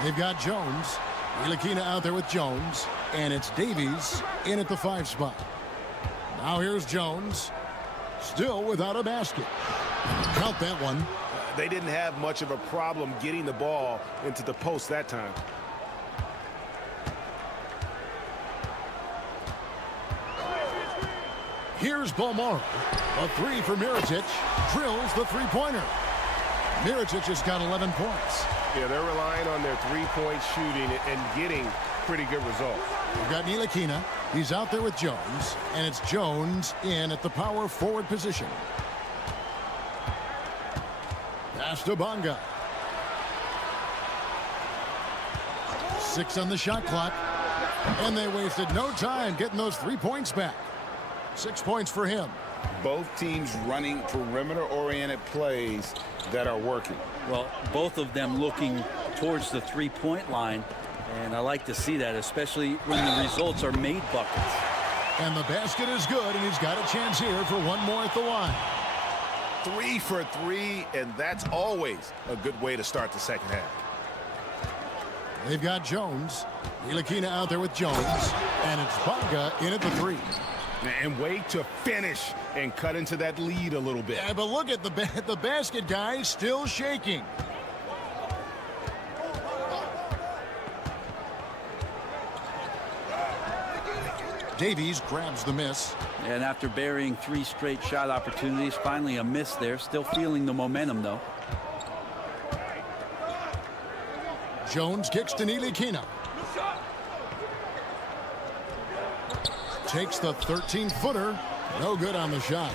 They've got Jones. Ntilikina out there with Jones. And it's Davies in at the 5 spot. Now here's Jones. Still without a basket. Count that one. They didn't have much of a problem getting the ball into the post that time. Here's Balmoro. A 3 for Mirotic. Drills the 3-pointer. Mirotic has got 11 points. Yeah, they're relying on their 3-point shooting and getting pretty good results. We've got Ntilikina. He's out there with Jones. And it's Jones in at the power forward position. Pass to Bonga. 6 on the shot clock. And they wasted no time getting those 3 points back. 6 points for him. Both teams running perimeter-oriented plays that are working. Well, both of them looking towards the 3-point line, and I like to see that, especially when the results are made buckets. And the basket is good, and he's got a chance here for one more at the line. 3 for 3, and that's always a good way to start the second half. They've got Jones. Ntilikina out there with Jones. And it's Bonga in at the 3. And wait to finish and cut into that lead a little bit. Yeah, but look at the basket, guys, still shaking. Davies grabs the miss. And after burying 3 straight shot opportunities, finally a miss there. Still feeling the momentum, though. Jones kicks to Ntilikina. Takes the 13-footer. No good on the shot.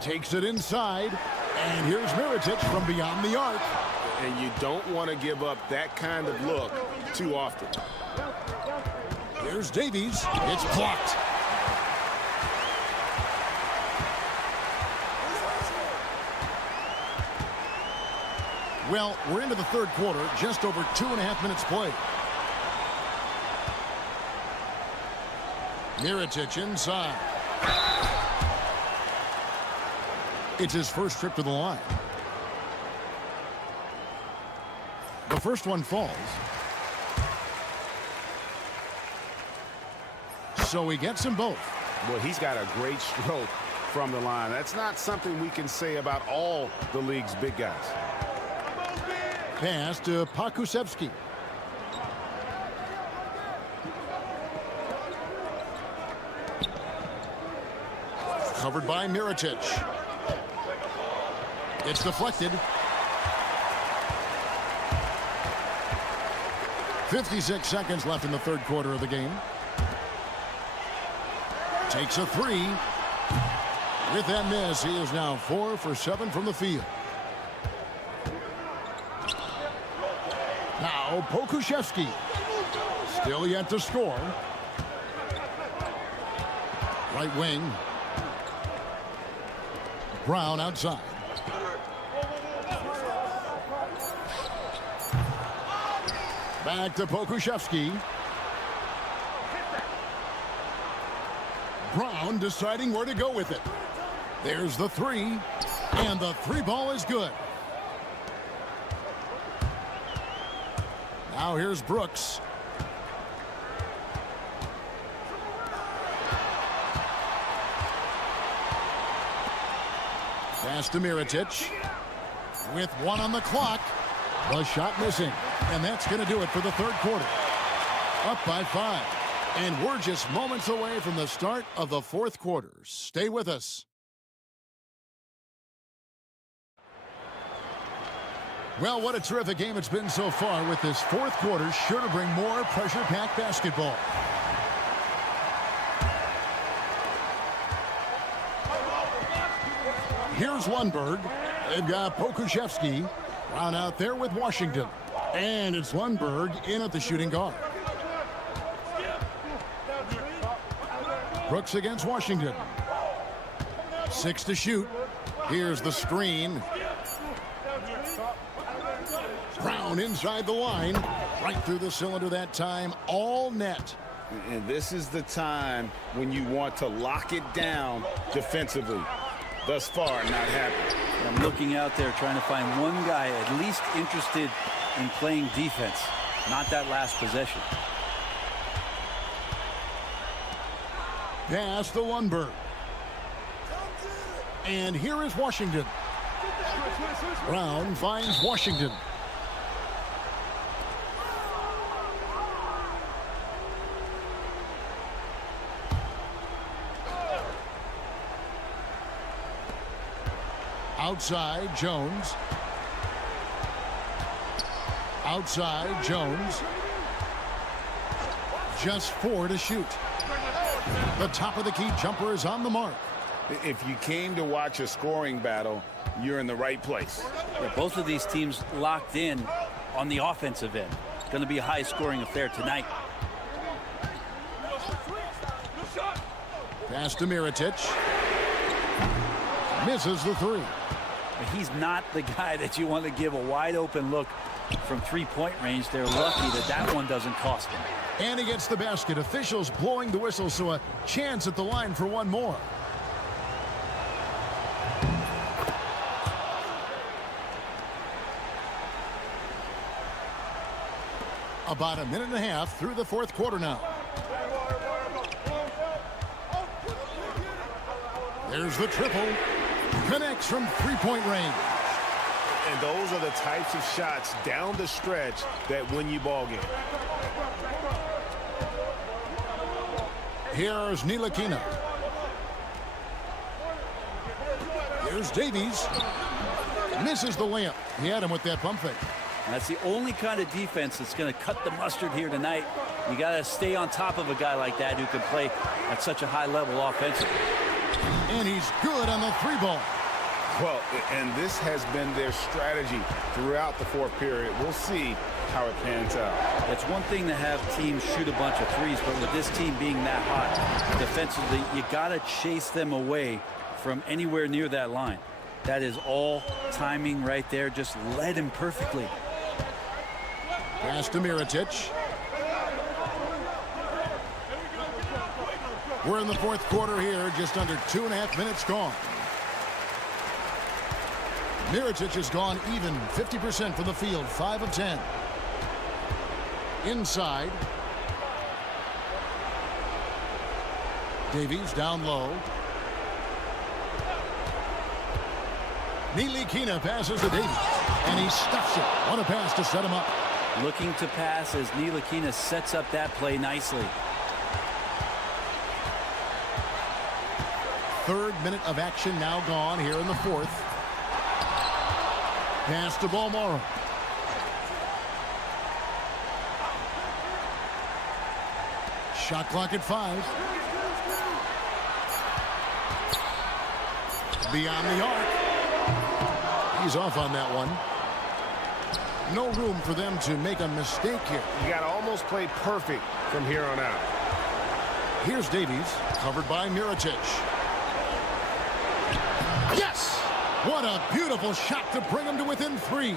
Takes it inside. And here's Mirotic from beyond the arc. And you don't want to give up that kind of look too often. Here's Davies. It's blocked. Well, we're into the third quarter, just over 2.5 minutes played. Mirotic inside. It's his first trip to the line. The first one falls. So he gets them both. Well, he's got a great stroke from the line. That's not something we can say about all the league's big guys. Pass to Pokusevski. Covered by Mirotic. It's deflected. 56 seconds left in the third quarter of the game. Takes a 3. With that miss, he is now 4 for 7 from the field. Now Pokusevski. Still yet to score. Right wing. Brown outside. Back to Pokusevski. Brown deciding where to go with it. There's the 3. And the 3 ball is good. Now here's Brooks. Pass to Mirotic. With 1 on the clock. The shot missing. And that's going to do it for the third quarter. Up by 5. And we're just moments away from the start of the fourth quarter. Stay with us. Well, what a terrific game it's been so far, with this fourth quarter sure to bring more pressure-packed basketball. Here's Lundberg. They've got Pokusevski. Brown out there with Washington. And it's Lundberg in at the shooting guard. Brooks against Washington. 6 to shoot. Here's the screen. Brown inside the line. Right through the cylinder that time. All net. And this is the time when you want to lock it down defensively. Thus far, not happening. I'm looking out there trying to find one guy at least interested in playing defense. Not that last possession. Pass to Lundberg. And here is Washington. Brown finds Washington. Outside, Jones. Outside, Jones. Just 4 to shoot. The top of the key jumper is on the mark. If you came to watch a scoring battle, you're in the right place. Yeah, both of these teams locked in on the offensive end. Going to be a high-scoring affair tonight. Pass to Mirotic. Misses the 3. He's not the guy that you want to give a wide-open look from three-point range. They're lucky that that one doesn't cost him. And he gets the basket. Officials blowing the whistle, so a chance at the line for one more. About a minute and a half through the fourth quarter now. There's the triple. Connects from three-point range. And those are the types of shots down the stretch that win you ball game. Here's Ntilikina. Here's Davies. Misses the layup. He had him with that pump fake. That's the only kind of defense that's going to cut the mustard here tonight. You got to stay on top of a guy like that who can play at such a high level offensively. And he's good on the three ball. Well, and this has been their strategy throughout the fourth period. We'll see how it pans out. It's one thing to have teams shoot a bunch of threes, but with this team being that hot defensively, you got to chase them away from anywhere near that line. That is all timing right there. Just led him perfectly. Pass to Mirotic. We're in the fourth quarter here, just under 2.5 minutes gone. Mirotic has gone even 50% from the field, 5 of 10. Inside. Davies down low. Ntilikina passes to Davies, and he stuffs it. What a pass to set him up. Looking to pass as Ntilikina sets up that play nicely. Third minute of action now gone here in the fourth. Pass to Balmoro. Shot clock at 5. Beyond the arc. He's off on that one. No room for them to make a mistake here. You got to almost play perfect from here on out. Here's Davies, covered by Mirotic. Yes! What a beautiful shot to bring him to within 3.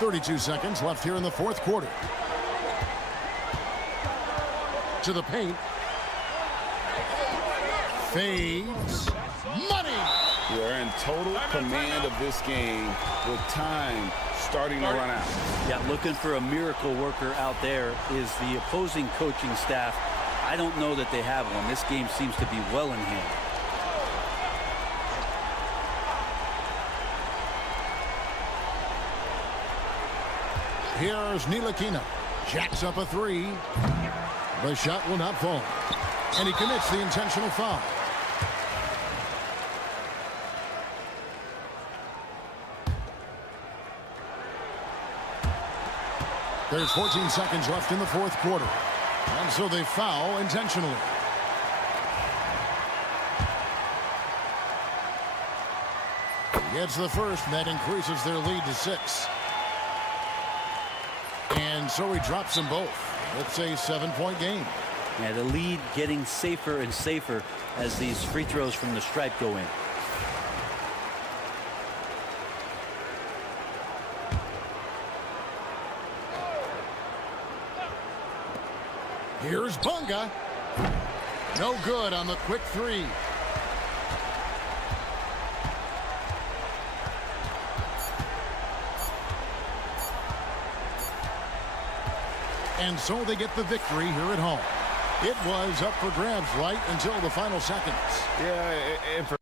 32 seconds left here in the fourth quarter. To the paint. Fades. Money! They're in total command of this game with time starting to run out. Yeah, looking for a miracle worker out there is the opposing coaching staff. I don't know that they have one. This game seems to be well in hand. Here's Ntilikina. Jacks up a 3. The shot will not fall. And he commits the intentional foul. There's 14 seconds left in the fourth quarter. And so they foul intentionally. Gets the first, and that increases their lead to 6. And so he drops them both. It's a 7-point game. Yeah, the lead getting safer and safer as these free throws from the stripe go in. Here's Bunga. No good on the quick 3. And so they get the victory here at home. It was up for grabs right until the final seconds. Yeah, and for